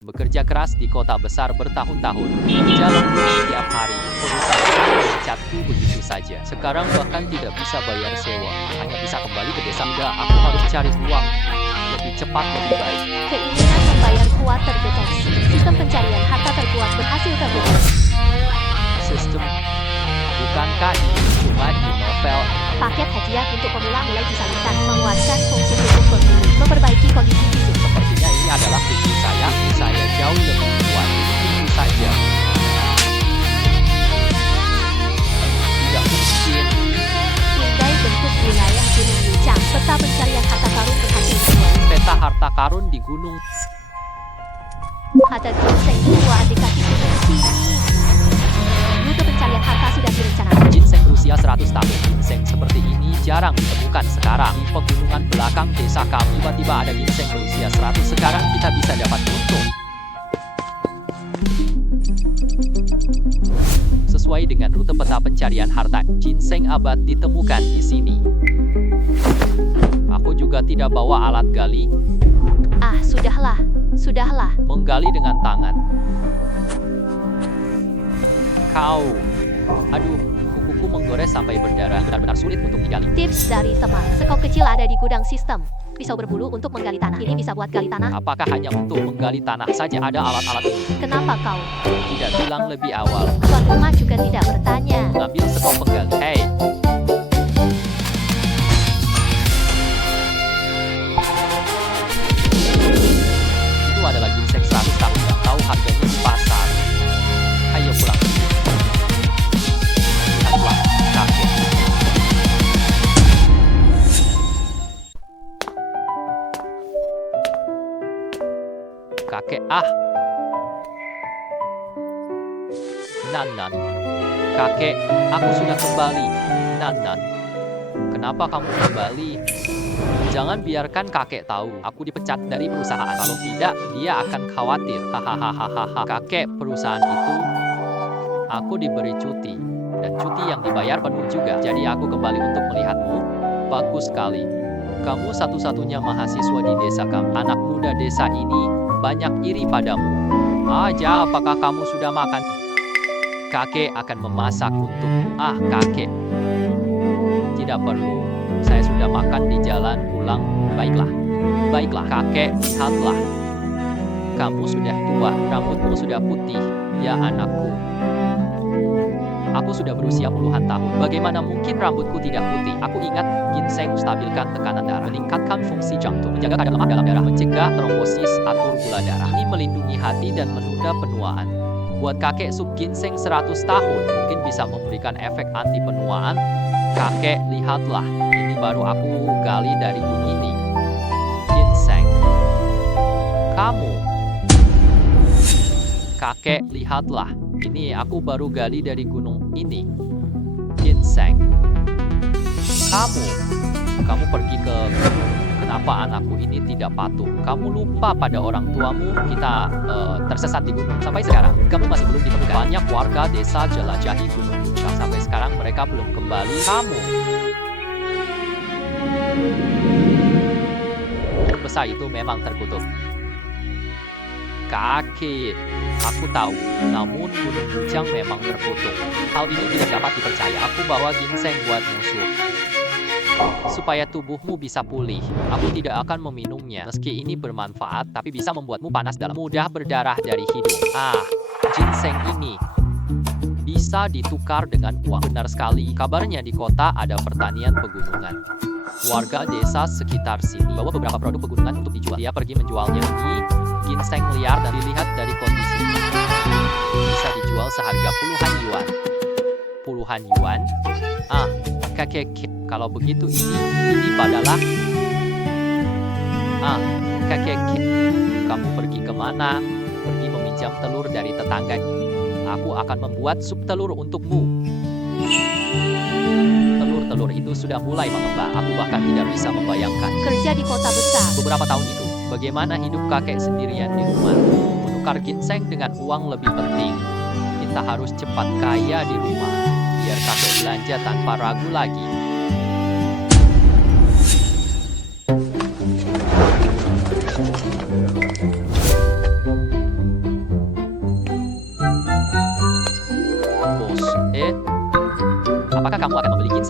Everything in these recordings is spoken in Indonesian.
Bekerja keras di kota besar bertahun-tahun. Jalan setiap hari, perusahaan memecatku begitu saja. Sekarang bahkan tidak bisa bayar sewa. Hanya bisa kembali ke desa. Tidak, aku harus cari uang. Lebih cepat, lebih baik. Keinginan membayar kuat terdeteksi. Sistem pencarian harta terkuat berhasil terdeteksi. Sistem, bukankah ini cuma di novel? Paket hadiah untuk pemula mulai disalurkan, menguatkan fungsi tubuh pemilih, memperbaiki kondisi fisik. Sepertinya ini adalah pintu saya. Saya jauh lebih kuat. Pintu saja. Tidak mungkin. Pindai bentuk wilayah Gunung Lucang, peta pencarian harta karun berhasil dibuat. Peta harta karun di gunung. Ada ginseng tua di kaki gunung sini. Rute pencarian harta sudah direncanakan. Ginseng berusia 100 tahun. Ginseng seperti ini jarang ditemukan sekarang. Di pegunungan belakang desa kami tiba-tiba ada ginseng berusia 100. Sekarang kita bisa dapat untung. Sesuai dengan rute peta pencarian harta, ginseng abad ditemukan di sini. Aku juga tidak bawa alat gali. Ah, sudahlah. Sudahlah. Menggali dengan tangan. Kau. Aduh, kukuku menggores sampai berdarah. Ini benar-benar sulit untuk digali. Tips dari teman. Sekop kecil ada di gudang sistem. Pisau berbulu untuk menggali tanah. Ini bisa buat gali tanah. Apakah hanya untuk menggali tanah saja ada alat-alat ini? Kenapa kau? Tidak bilang lebih awal. Tuan rumah juga tidak bertanya. Mengambil sekop penggali. Hei. Itu adalah ginseng 100 tahun. Tidak tahu harganya di pasar. Ayo pulang. Lihatlah, kakek. Kakek, Nan. Kakek, aku sudah kembali. Nan. Kenapa kamu kembali? Jangan biarkan kakek tahu aku dipecat dari perusahaan. Kalau tidak, dia akan khawatir. Hahaha. Kakek, perusahaan itu aku diberi cuti. Dan cuti yang dibayar penuh juga. Jadi aku kembali untuk melihatmu. Bagus sekali. Kamu satu-satunya mahasiswa di desa kami. Anak muda desa ini banyak iri padamu. Aja, apakah kamu sudah makan? Kakek akan memasak untukmu. Kakek. Tidak perlu. Saya sudah makan di jalan pulang. Baiklah, kakek, lihatlah. Kamu sudah tua, rambutmu sudah putih. Ya anakku. Aku sudah berusia puluhan tahun. Bagaimana mungkin rambutku tidak putih? Aku ingat ginseng stabilkan tekanan darah, meningkatkan fungsi jantung, menjaga kadar lemak dalam darah, mencegah trombosis, atur gula darah. Ini melindungi hati dan menunda penuaan. Buat kakek sup ginseng 100 tahun mungkin bisa memberikan efek anti penuaan. Kakek, lihatlah. Ini baru aku gali dari gunung ini. Ginseng. Kamu. Kakek, lihatlah. Ini aku baru gali dari gunung ini. Ginseng. Kamu pergi ke gunung. Kenapa anakku ini tidak patuh? Kamu lupa pada orang tuamu. Kita tersesat di gunung. Sampai sekarang, kamu masih belum ditemukan. Banyak warga desa jelajahi gunung Lucang. Sampai sekarang mereka belum kembali. Kamu. Gunung besar itu memang terkutuk. Kakek, aku tahu. Namun Gunung Lucang memang terkutuk. Hal ini tidak dapat dipercaya. Aku bawa ginseng buat musuh. Supaya tubuhmu bisa pulih. Aku tidak akan meminumnya. Meski ini bermanfaat, tapi bisa membuatmu panas dalam. Mudah berdarah dari hidung. Ginseng ini bisa ditukar dengan uang. Benar sekali. Kabarnya di kota ada pertanian pegunungan. Warga desa sekitar sini bawa beberapa produk pegunungan untuk dijual. Dia pergi menjualnya di ginseng liar dan dilihat dari kondisi. Bisa dijual seharga puluhan yuan. Puluhan yuan? Kakek, kalau begitu ini adalah. Kakek, kamu pergi kemana? Pergi meminjam telur dari tetangga. Aku akan membuat sup telur untukmu. Telur itu sudah mulai mengembang. Aku bahkan tidak bisa membayangkan. Kerja di kota besar. Beberapa tahun itu, bagaimana hidup kakek sendirian di rumah? Menukar ginseng dengan uang lebih penting. Kita harus cepat kaya di rumah. Biar kakek belanja tanpa ragu lagi.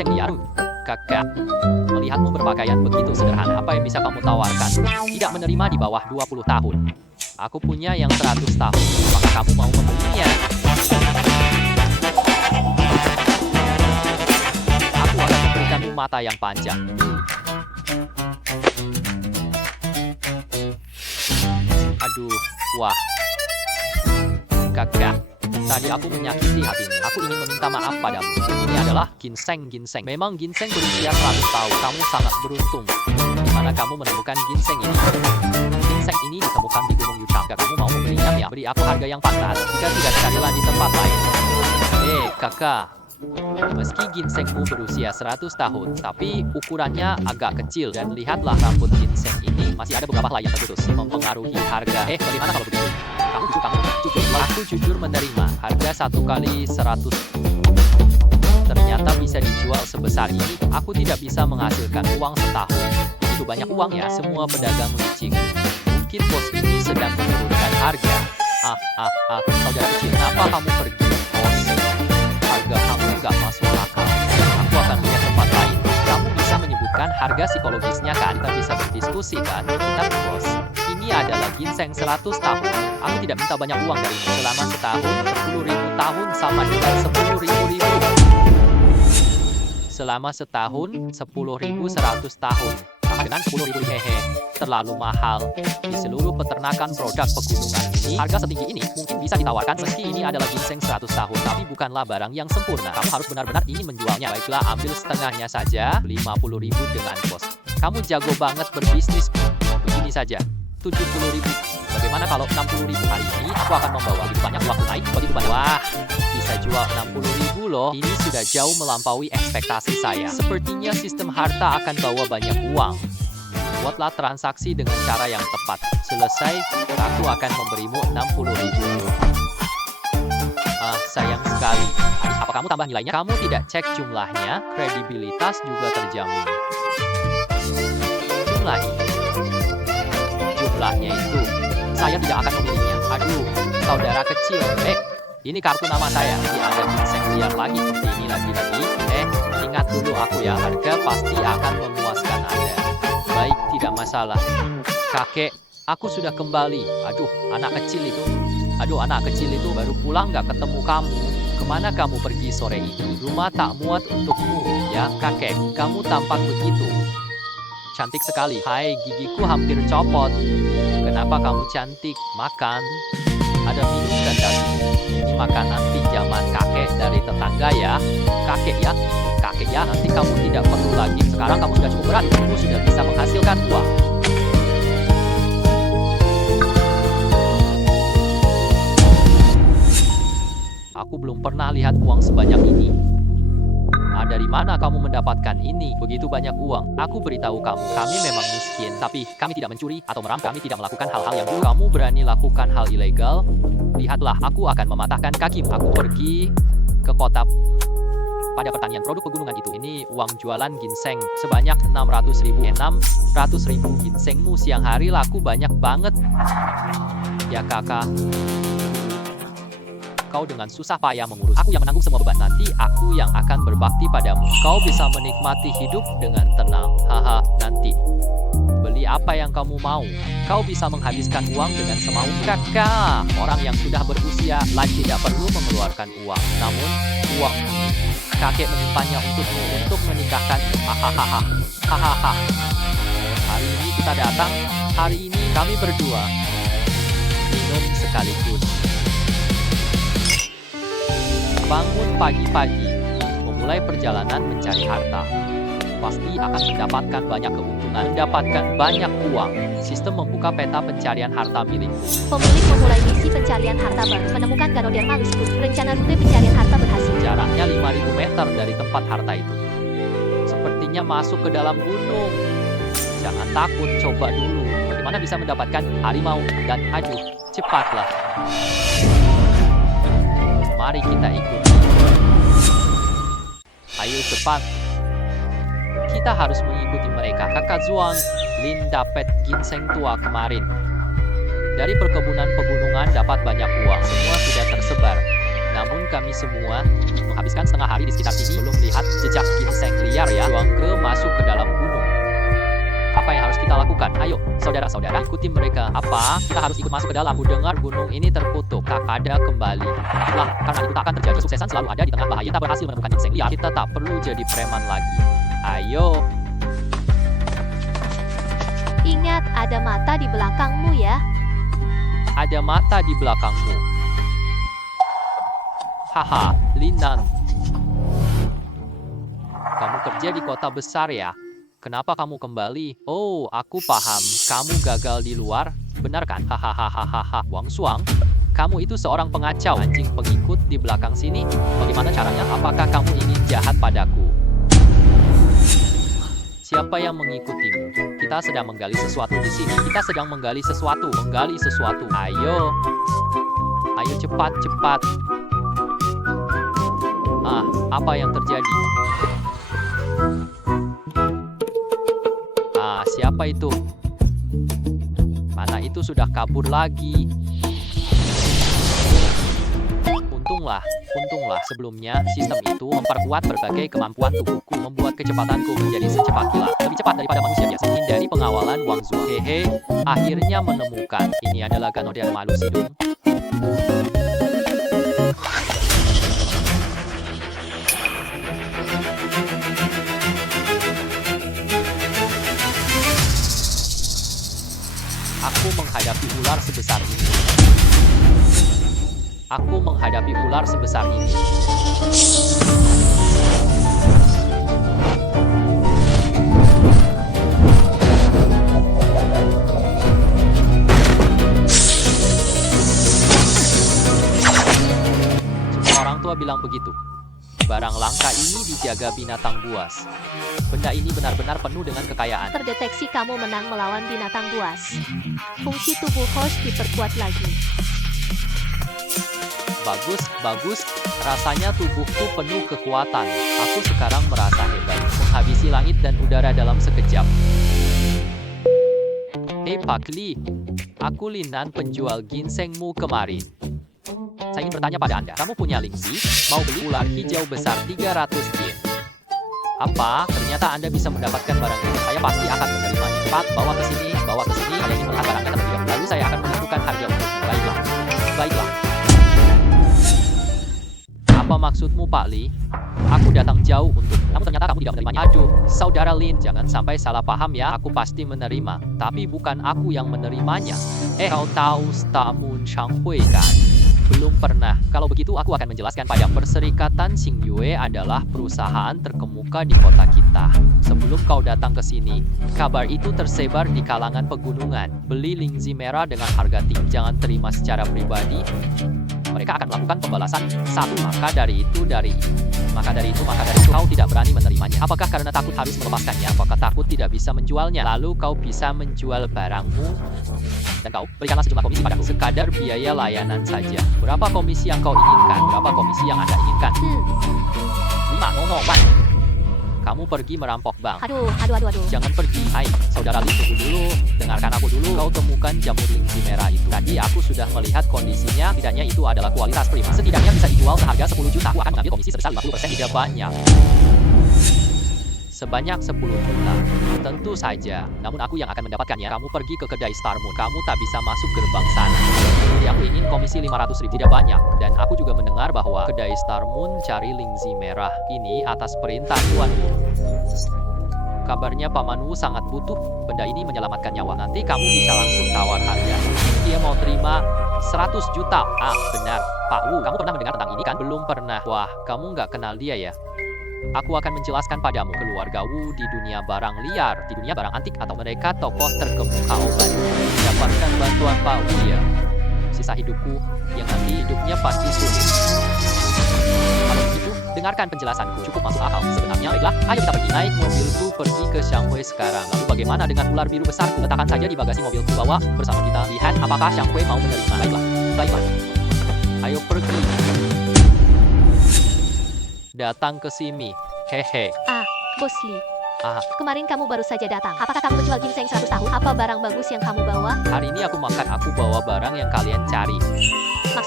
ginseng liar. Kakak, melihatmu berpakaian begitu sederhana, apa yang bisa kamu tawarkan? Tidak menerima di bawah 20 tahun. Aku punya yang 100 tahun. Apakah kamu mau membelinya? Aku akan memberikanmu mata yang panjang. Aduh, wah. Kakak, tadi aku menyakiti hatimu. Aku ingin meminta maaf padamu. Ini adalah ginseng. Memang ginseng berusia 100 tahun. Kamu sangat beruntung. Di mana kamu menemukan ginseng ini? Ginseng ini ditemukan di Gunung Yuchang. Kamu mau membelinya ya? Beri aku harga yang pantas. Jika tidak keadilan di tempat lain. Kakak. Meski ginsengmu berusia 100 tahun, tapi ukurannya agak kecil. Dan lihatlah rambut ginseng ini. Masih ada beberapa helai yang terputus. Mempengaruhi harga. Bagaimana kalau begitu? Kamu jujur. Aku jujur menerima. Harga 1 kali 100. Ternyata bisa dijual sebesar ini. Aku tidak bisa menghasilkan uang setahun. Begitu banyak uang ya, semua pedagang licik. Mungkin bos ini sedang menurunkan harga. Saudara kecil, kenapa kamu pergi, bos? Harga kamu nggak masuk akal. Aku akan lihat tempat lain. Kamu bisa menyebutkan harga psikologisnya kan? Kita bisa berdiskusi kan? Kita bos. Ini adalah ginseng 100 tahun. Aku tidak minta banyak uang darimu. Selama setahun, 10.000 tahun sama dengan 10.000. Selama setahun, 10.100 tahun. Sama dengan 10.000. Terlalu mahal. Di seluruh peternakan produk pegunungan ini, harga setinggi ini mungkin bisa ditawarkan meski ini adalah ginseng 100 tahun. Tapi bukanlah barang yang sempurna. Kamu harus benar-benar ingin menjualnya. Baiklah, ambil setengahnya saja, 50.000 dengan kos. Kamu jago banget berbisnis. Begini saja, 70.000. Bagaimana kalau 60.000? Hari ini aku akan membawa begitu banyak uang tunai, begitu banyak. Wah, bisa jual 60.000 loh. Ini sudah jauh melampaui ekspektasi saya. Sepertinya sistem harta akan bawa banyak uang. Buatlah transaksi dengan cara yang tepat. Selesai, aku akan memberimu 60.000. Sayang sekali. Apa kamu tambah nilainya? Kamu tidak cek jumlahnya, kredibilitas juga terjamin. Jumlahnya itu, saya tidak akan memilihnya. Aduh, saudara kecil. Ini kartu nama saya. Ada ginseng liar lagi seperti ini lagi-lagi. Ingat dulu aku ya, harga pasti akan memuaskan Anda. Baik, tidak masalah. Kakek, aku sudah kembali. Aduh, anak kecil itu baru pulang nggak ketemu kamu. Kemana kamu pergi sore ini? Rumah tak muat untukmu. Ya, kakek, kamu tampak begitu. Cantik sekali. Hai, gigiku hampir copot. Kenapa kamu cantik? Makan. Ada minum dan daging. Ini makanan pinjaman kakek dari tetangga ya. Kakek ya, nanti kamu tidak perlu lagi. Sekarang kamu sudah cukup berat. Kamu sudah bisa menghasilkan uang. Aku belum pernah lihat uang sebanyak ini. Dari mana kamu mendapatkan ini? Begitu banyak uang. Aku beritahu kamu, kami memang miskin, tapi kami tidak mencuri atau merampok. Kami tidak melakukan hal-hal yang buruk. Kamu berani lakukan hal ilegal? Lihatlah, aku akan mematahkan kakimu. Aku pergi ke kota pada pertanian produk pegunungan itu. Ini uang jualan ginseng sebanyak 600.000. 600.000 ginsengmu siang hari laku banyak banget. Ya kakak. Kau dengan susah payah mengurus. Aku yang menanggung semua beban. Nanti aku yang akan berbakti padamu. Kau bisa menikmati hidup dengan tenang. Haha, nanti. Beli apa yang kamu mau. Kau bisa menghabiskan uang dengan semau. Kakak, orang yang sudah berusia lagi tidak perlu mengeluarkan uang. Namun, uang kakek menyimpannya untukmu untuk menikahkanmu. Hahaha. Hahaha. Hari ini kita datang. Hari ini kami berdua minum sekaligus. Bangun pagi-pagi, memulai perjalanan mencari harta. Pasti akan mendapatkan banyak keuntungan, mendapatkan banyak uang. Sistem membuka peta pencarian harta milikmu. Pemilik memulai misi pencarian harta baru, menemukan Ganoderma Lusku. Rencana rute pencarian harta berhasil. Jaraknya 5.000 meter dari tempat harta itu. Sepertinya masuk ke dalam gunung. Jangan takut, coba dulu. Bagaimana bisa mendapatkan harimau dan aduh, cepatlah. Mari kita ikuti. Ayo cepat. Kita harus mengikuti mereka. Kakak Zuang, Lin dapat ginseng tua kemarin. Dari perkebunan pegunungan dapat banyak uang. Semua sudah tersebar. Namun kami semua menghabiskan setengah hari di sekitar sini belum melihat jejak ginseng liar ya. Chuangke masuk ke dalam gunung. Apa yang harus kita lakukan? Ayo, saudara-saudara, ikuti mereka. Apa? Kita harus ikut masuk ke dalam. Aku dengar gunung ini terkutuk. Tak ada kembali. Itulah, karena itu tak akan terjadi. Kesuksesan selalu ada di tengah bahaya. Kita berhasil menemukan ginseng liar. Kita tak perlu jadi preman lagi. Ayo. Ingat, ada mata di belakangmu ya. Ada mata di belakangmu. Haha, Linan. Kamu kerja di kota besar ya? Kenapa kamu kembali? Oh, aku paham. Kamu gagal di luar, benar kan? Hahaha. Wang Suang, kamu itu seorang pengacau. Anjing pengikut di belakang sini. Bagaimana caranya? Apakah kamu ingin jahat padaku? Siapa yang mengikutimu? Kita sedang menggali sesuatu di sini. Kita sedang menggali sesuatu. Menggali sesuatu. Ayo. Ayo cepat. Ah, apa yang terjadi? Ah, siapa itu? Mana itu sudah kabur lagi. Untunglah sebelumnya sistem itu memperkuat berbagai kemampuan tubuhku, membuat kecepatanku menjadi secepat kilat, lebih cepat daripada manusia biasa. Hindari pengawalan Wang Zuo. Hehe, akhirnya menemukan. Ini adalah Ganoderma lucidum. Aku menghadapi ular sebesar ini. Semua orang tua bilang begitu. Barang langka ini dijaga binatang buas. Benda ini benar-benar penuh dengan kekayaan. Terdeteksi kamu menang melawan binatang buas. Fungsi tubuh host diperkuat lagi. Bagus. Rasanya tubuhku penuh kekuatan. Aku sekarang merasa hebat. Menghabisi langit dan udara dalam sekejap. Hei Pak Li, aku Linan penjual ginsengmu kemarin. Saya ingin bertanya pada Anda, kamu punya Lingzi? Mau beli ular hijau besar 300 yen? Apa? Ternyata Anda bisa mendapatkan barang itu. Saya pasti akan menerimanya. Cepat, bawa ke sini. Saya ingin melihat barangnya terlebih dahulu. Lalu saya akan menentukan harga untukmu. Baiklah. Apa maksudmu, Pak Li? Aku datang jauh namun ternyata kamu tidak menerimanya. Aduh, saudara Lin, jangan sampai salah paham ya. Aku pasti menerima, tapi bukan aku yang menerimanya. Kau tahu Stamun Shanghui kan? Belum pernah. Kalau begitu aku akan menjelaskan pada Perserikatan Xingyue adalah perusahaan terkemuka di kota kita. Sebelum kau datang ke sini, kabar itu tersebar di kalangan pegunungan. Beli Lingzi merah dengan harga tinggi, jangan terima secara pribadi. Mereka akan melakukan pembalasan satu. Maka dari itu kau tidak berani menerimanya. Apakah karena takut harus melepaskannya? Apakah takut tidak bisa menjualnya? Lalu kau bisa menjual barangmu dan kau berikanlah sejumlah komisi padaku. Sekadar biaya layanan saja. Berapa komisi yang kau inginkan? Berapa komisi yang Anda inginkan? 500 Kamu pergi merampok bank. Aduh. Jangan pergi. Hai, saudara Li, tunggu dulu. Dengarkan aku dulu. Kau temukan jamur Lingzi merah itu. Tadi aku sudah melihat kondisinya. Tidaknya itu adalah kualitas prima. Setidaknya bisa dijual seharga 10 juta. Aku akan mengambil komisi sebesar 50%. Tidak banyak. Sebanyak 10 juta. Tentu saja. Namun aku yang akan mendapatkannya. Kamu pergi ke kedai Star Moon. Kamu tak bisa masuk gerbang sana. Jadi aku ingin komisi 500.000. Tidak banyak. Dan aku juga mendengar bahwa kedai Star Moon cari Lingzi merah ini atas perintah tuanmu. Kabarnya pamanmu sangat butuh. Benda ini menyelamatkan nyawa. Nanti kamu bisa langsung tawar harga. Dia mau terima 100 juta. Ah, benar. Pak Wu, kamu pernah mendengar tentang ini kan? Belum pernah. Wah, kamu nggak kenal dia ya? Aku akan menjelaskan padamu. Keluarga Wu di dunia barang liar, di dunia barang antik, atau mereka tokoh terkemuka obat. Dapatkan bantuan Pak Wu ya. Sisa hidupku, yang nanti hidupnya pasti sulit. Kalau begitu, dengarkan penjelasanku. Cukup masuk akal. Sebenarnya, baiklah, ayo kita pergi. Naik mobilku pergi ke Shanghai sekarang. Lalu bagaimana dengan ular biru besarku? Letakkan saja di bagasi mobilku. Bawa bersama kita. Lihat apakah Shanghai mau menerima. Baiklah. Ayo pergi. Datang ke sini. Hehe. Bos Li. Kemarin kamu baru saja datang. Apakah kamu menjual ginseng 100 tahun? Apa barang bagus yang kamu bawa? Hari ini aku bawa barang yang kalian cari. Maksud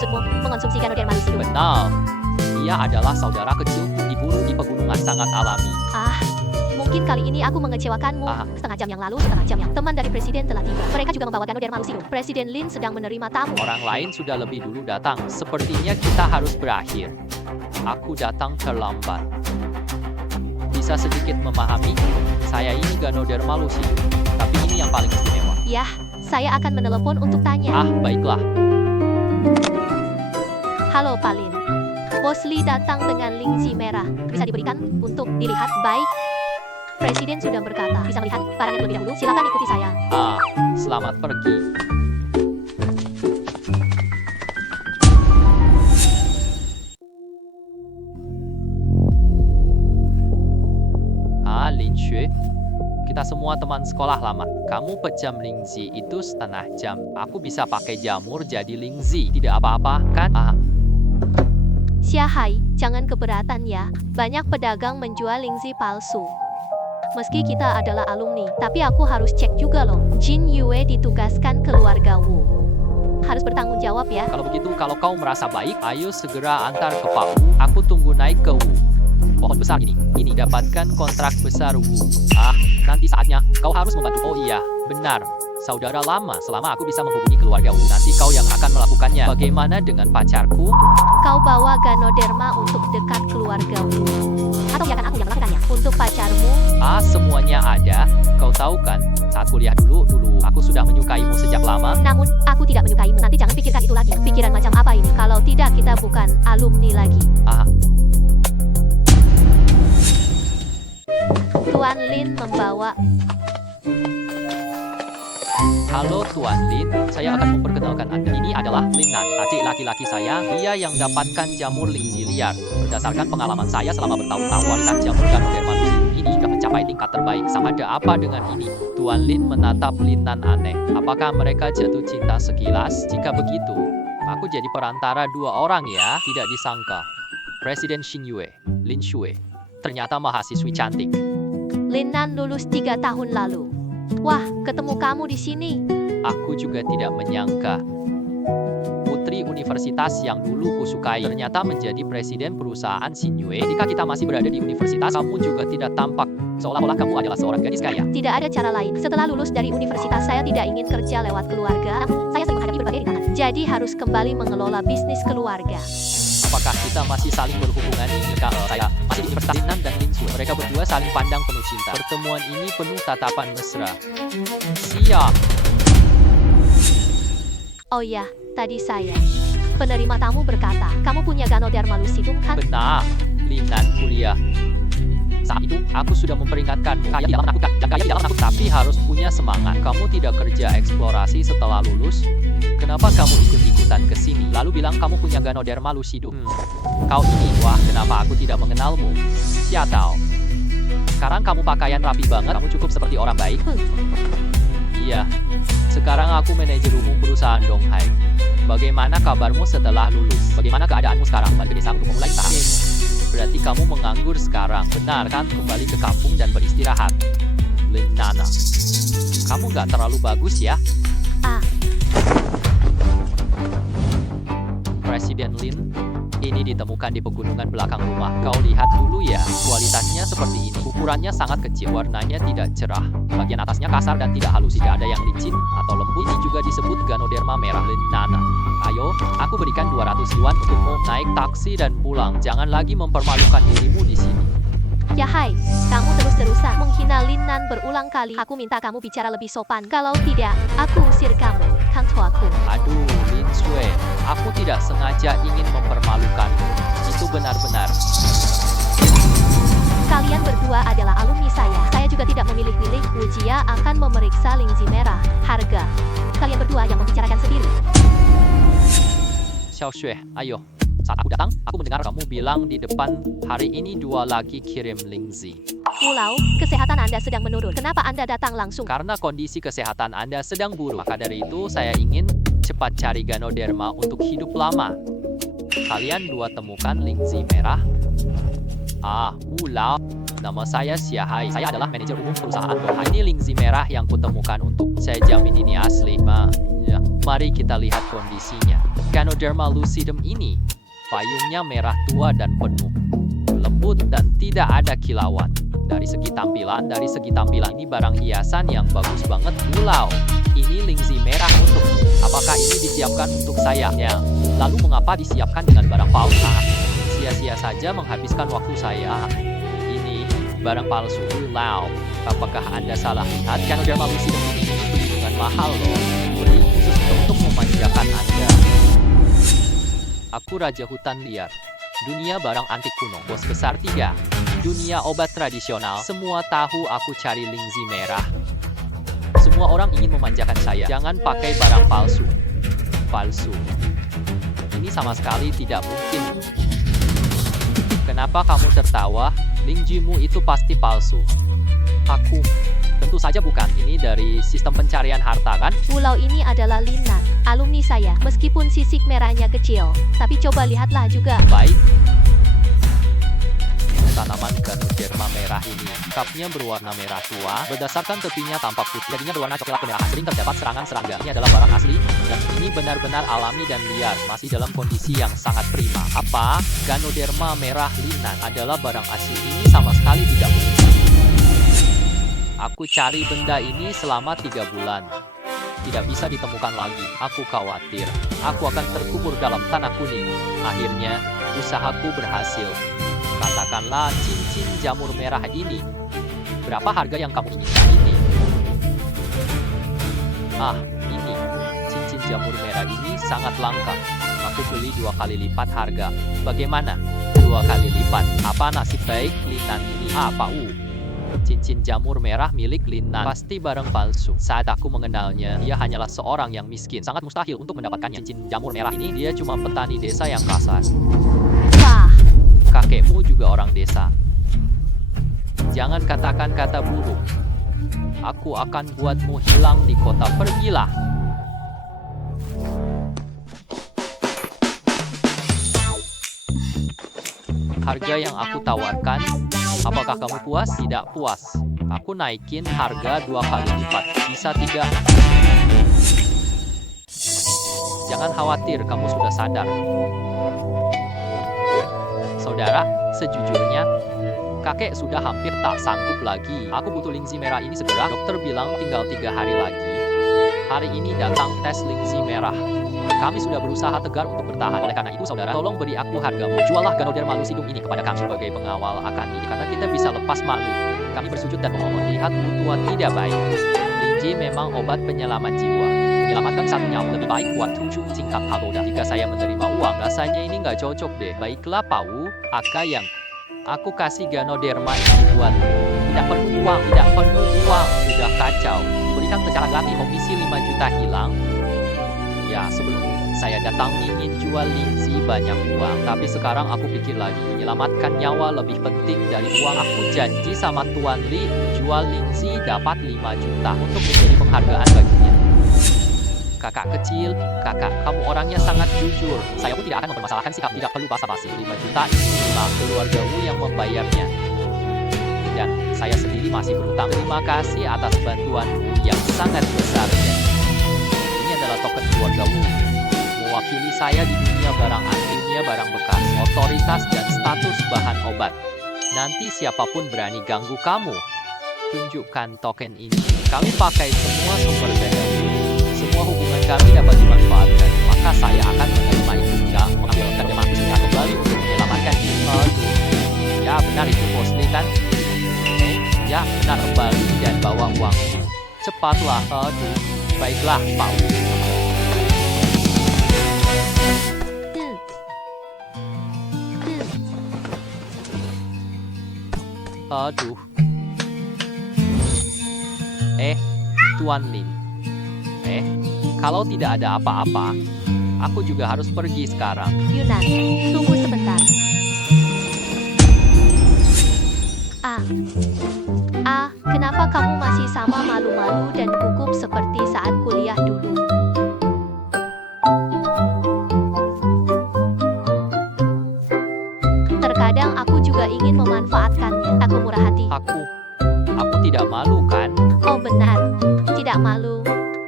maksudmu mengonsumsi Ganoderma lucidum? Benar. Dia adalah saudara kecilku, diburu di pegunungan sangat alami. Ah, mungkin kali ini aku mengecewakanmu. Setengah jam yang teman dari presiden telah tiba. Mereka juga membawa Ganoderma lucidum. Presiden Lin sedang menerima tamu. Orang lain sudah lebih dulu datang. Sepertinya kita harus berakhir. Aku datang terlambat. Bisa sedikit memahami? Saya ini Ganoderma lucidum, tapi ini yang paling istimewa. Yah, saya akan menelepon untuk tanya. Baiklah. Halo Palin. Bos Li datang dengan lingzi merah. Bisa diberikan untuk dilihat? Baik. Presiden sudah berkata, bisa melihat barangnya terlebih dahulu. Silakan ikuti saya. Selamat pergi. Lin Xue. Kita semua teman sekolah lama. Kamu pejam lingzi itu setengah jam. Aku bisa pakai jamur jadi lingzi. Tidak apa-apa, kan? Xia Hai, jangan keberatan ya. Banyak pedagang menjual lingzi palsu. Meski kita adalah alumni, tapi aku harus cek juga loh. Jin Yue ditugaskan keluarga Wu. Harus bertanggung jawab ya. Kalau begitu, kalau kau merasa baik, ayo segera antar ke Pak Wu. Aku tunggu naik ke Wu. Pohon besar ini dapatkan kontrak besar Wu. Nanti saatnya kau harus membantu. Oh iya, benar. Saudara lama, selama aku bisa menghubungi keluarga Wu, nanti kau yang akan melakukannya. Bagaimana dengan pacarku? Kau bawa Ganoderma untuk dekat keluarga Wu. Atau biarkan aku yang melakukannya. Untuk pacarmu? Semuanya ada. Kau tahu kan, saat kuliah dulu aku sudah menyukaimu sejak lama. Namun, aku tidak menyukaimu. Nanti jangan pikirkan itu lagi. Pikiran macam apa ini? Kalau tidak, kita bukan alumni lagi. Tuan Lin membawa. Halo Tuan Lin, saya akan memperkenalkan Anda. Ini adalah Lin Nan, adik laki-laki saya. Dia yang dapatkan jamur lingzi liar. Berdasarkan pengalaman saya selama bertahun-tahun, kualitas jamur Ganoderma lucidum ini sudah mencapai tingkat terbaik. Ada apa dengan ini? Tuan Lin menatap Lin Nan aneh. Apakah mereka jatuh cinta sekilas? Jika begitu, aku jadi perantara dua orang ya. Tidak disangka. Presiden Xin Yue, Lin Xue, ternyata mahasiswi cantik. Lin Nan lulus 3 tahun lalu. Wah, ketemu kamu di sini. Aku juga tidak menyangka. Putri universitas yang dulu kusukai ternyata menjadi presiden perusahaan Xin Yue. Jika kita masih berada di universitas, kamu juga tidak tampak seolah-olah kamu adalah seorang gadis kaya. Tidak ada cara lain. Setelah lulus dari universitas, saya tidak ingin kerja lewat keluarga. Saya sering menghadapi berbagai rintangan. Jadi harus kembali mengelola bisnis keluarga. Apakah kita masih saling berhubungan? Saya masih di Universitas Lin Nan dan Lin Xue. Mereka berdua saling pandang penuh cinta. Pertemuan ini penuh tatapan mesra. Siap. Oh ya, tadi saya. Penerima tamu berkata, kamu punya Ganoderma lucidum kan? Benar, Lin Nan kuliah. Saat itu, aku sudah memperingatkanmu. Kaya tidak menakutkan, dan kaya tidak menakut. Tapi harus punya semangat. Kamu tidak kerja eksplorasi setelah lulus? Kenapa kamu ikut-ikutan ke sini? Lalu bilang kamu punya Ganoderma lucidum. Kau ini, wah, kenapa aku tidak mengenalmu? Siatao. Sekarang kamu pakaian rapi banget. Kamu cukup seperti orang baik. Iya. Sekarang aku manajer umum perusahaan Donghai. Bagaimana kabarmu setelah lulus? Bagaimana keadaanmu sekarang? Balik ke desa untuk memulai usaha. Berarti kamu menganggur sekarang, benar kan? Kembali ke kampung dan beristirahat. Lin Nana, kamu nggak terlalu bagus ya? Presiden Lin, ini ditemukan di pegunungan belakang rumah. Kau lihat dulu ya, kualitasnya seperti ini. Ukurannya sangat kecil, warnanya tidak cerah. Bagian atasnya kasar dan tidak halus, tidak ada yang licin atau lembut. Ini juga disebut Ganoderma merah Lin Nana. Ayo, aku berikan 200 yuan untukmu naik taksi dan pulang. Jangan lagi mempermalukan dirimu di sini. Ya hai, kamu terus-terusan menghina Lin Nan berulang kali. Aku minta kamu bicara lebih sopan. Kalau tidak, aku usir kamu. Kanto aku. Aduh, Lin Xue, aku tidak sengaja ingin mempermalukanmu. Itu benar-benar. Kalian berdua adalah alumni saya. Saya juga tidak memilih-milih. Wujia akan memeriksa lingzi merah. Harga. Kalian berdua yang membicarakan sendiri. Xiao Xue, ayo. Saat aku datang, aku mendengar kamu bilang di depan, hari ini 2 lagi kirim lingzi. Pulau, kesehatan Anda sedang menurun. Kenapa Anda datang langsung? Karena kondisi kesehatan Anda sedang buruk. Maka dari itu, saya ingin cepat cari Ganoderma untuk hidup lama. Kalian 2 temukan lingzi merah. Pulau. Nama saya Xia Hai. Saya adalah manajer umum perusahaan Donghai. Ini lingzi merah yang kutemukan untuk. Saya jamin ini asli, Ma. Ya. Mari kita lihat kondisinya. Ganoderma lucidum ini, payungnya merah tua dan penuh, lembut dan tidak ada kilauan. Dari segi tampilan ini barang hiasan yang bagus banget. Pulau, ini lingzi merah untukmu. Apakah ini disiapkan untuk saya? Ya. Lalu mengapa disiapkan dengan barang palsu? Sia-sia saja menghabiskan waktu saya. Ini barang palsu. Pulau, apakah Anda salah lihat? Ganoderma lucidum ini beli dengan mahal loh. Beli khusus untuk memanjakan Anda. Aku Raja Hutan Liar. Dunia barang antik kuno. Bos besar 3. Dunia obat tradisional. Semua tahu aku cari lingzi merah. Semua orang ingin memanjakan saya. Jangan pakai barang palsu. Palsu. Ini sama sekali tidak mungkin. Kenapa kamu tertawa? Lingzimu itu pasti palsu. Aku. Tentu saja bukan. Ini dari sistem pencarian harta kan? Pulau ini adalah Linan, alumni saya. Meskipun sisik merahnya kecil, tapi coba lihatlah juga. Baik. Tanaman Ganoderma merah ini, kapnya berwarna merah tua, berdasarkan tepinya tampak putih, jadinya berwarna coklat kemerahan. Sering terdapat serangan serangga. Ini adalah barang asli, dan ini benar-benar alami dan liar, masih dalam kondisi yang sangat prima. Apa? Ganoderma merah Linan adalah barang asli. Ini sama sekali tidak mungkin. Aku cari benda ini selama 3 bulan. Tidak bisa ditemukan lagi. Aku khawatir. Aku akan terkubur dalam tanah kuning. Akhirnya, usahaku berhasil. Katakanlah cincin jamur merah ini. Berapa harga yang kamu inginkan ini? Ah, ini. Cincin jamur merah ini sangat langka. Aku beli 2 kali lipat harga. Bagaimana? 2 kali lipat. Apa nasib baik Linan ini? Apa cincin jamur merah milik Linan. Pasti barang palsu. Saat aku mengenalnya, dia hanyalah seorang yang miskin. Sangat mustahil untuk mendapatkannya. Cincin jamur merah ini, dia cuma petani desa yang kasar. Wah, Kakekmu juga orang desa. Jangan katakan kata buruk. Aku akan buatmu hilang di kota. Pergilah. Harga yang aku tawarkan, apakah kamu puas? Tidak puas. Aku naikin harga 2 kali lipat. Bisa 3? Jangan khawatir, kamu sudah sadar. Saudara, sejujurnya, kakek sudah hampir tak sanggup lagi. Aku butuh lingzi merah ini segera. Dokter bilang tinggal 3 hari lagi. Hari ini datang tes lingzi merah. Kami sudah berusaha tegar untuk bertahan. Oleh karena itu, saudara, tolong beri aku hargamu. Jualah Ganoderma lucidum ini kepada kami sebagai pengawal akan ini. Karena kita bisa lepas malu. Kami bersujud dan memohon. Lihat tua tidak baik. Lingzi memang obat penyelamat jiwa. Menyelamatkan satu nyawa lebih baik buat 7 tingkat pagoda. Jika saya menerima uang, rasanya ini nggak cocok deh. Baiklah, Pau. Akayang. Aku kasih Ganoderma ini buatmu. Tidak perlu uang, tidak perlu uang. Sudah kacau. Berikan secara gratis, komisi 5 juta hilang. Ya, sebelum saya datang ingin jual lingzi banyak uang. Tapi sekarang aku pikir lagi, menyelamatkan nyawa lebih penting dari uang. Aku janji sama Tuan Li, jual lingzi dapat 5 juta untuk menjadi penghargaan baginya. Kakak kecil, kakak, kamu orangnya sangat jujur. Saya pun tidak akan mempermasalahkan sikap, tidak perlu basa-basi. 5 juta ini keluargamu yang membayarnya. Dan saya sendiri masih berutang. Terima kasih atas bantuanmu yang sangat besar. Ini adalah token keluargamu. Mewakili saya di dunia barang antik, dunia barang bekas, otoritas dan status bahan obat. Nanti siapapun berani ganggu kamu, tunjukkan token ini. Kami pakai semua sumber daya. Semua hubungan kami dapat dimanfaatkan. Maka saya akan menerima itu. Tidak mengambilkan demokrasinya kembali untuk menyelamatkan diri. Ya benar itu Bos Lee kan? Ya benar, kembali dan bawa uang. Cepatlah. Baiklah Pak. Aduh. Tuan Lin. Kalau tidak ada apa-apa, aku juga harus pergi sekarang. Yunan, tunggu sebentar. Kenapa kamu masih sama malu-malu dan gugup seperti saat kuliah dulu? Terkadang aku juga ingin memanfaatkannya. Aku murah hati. Aku tidak malu kan? Oh benar, tidak malu.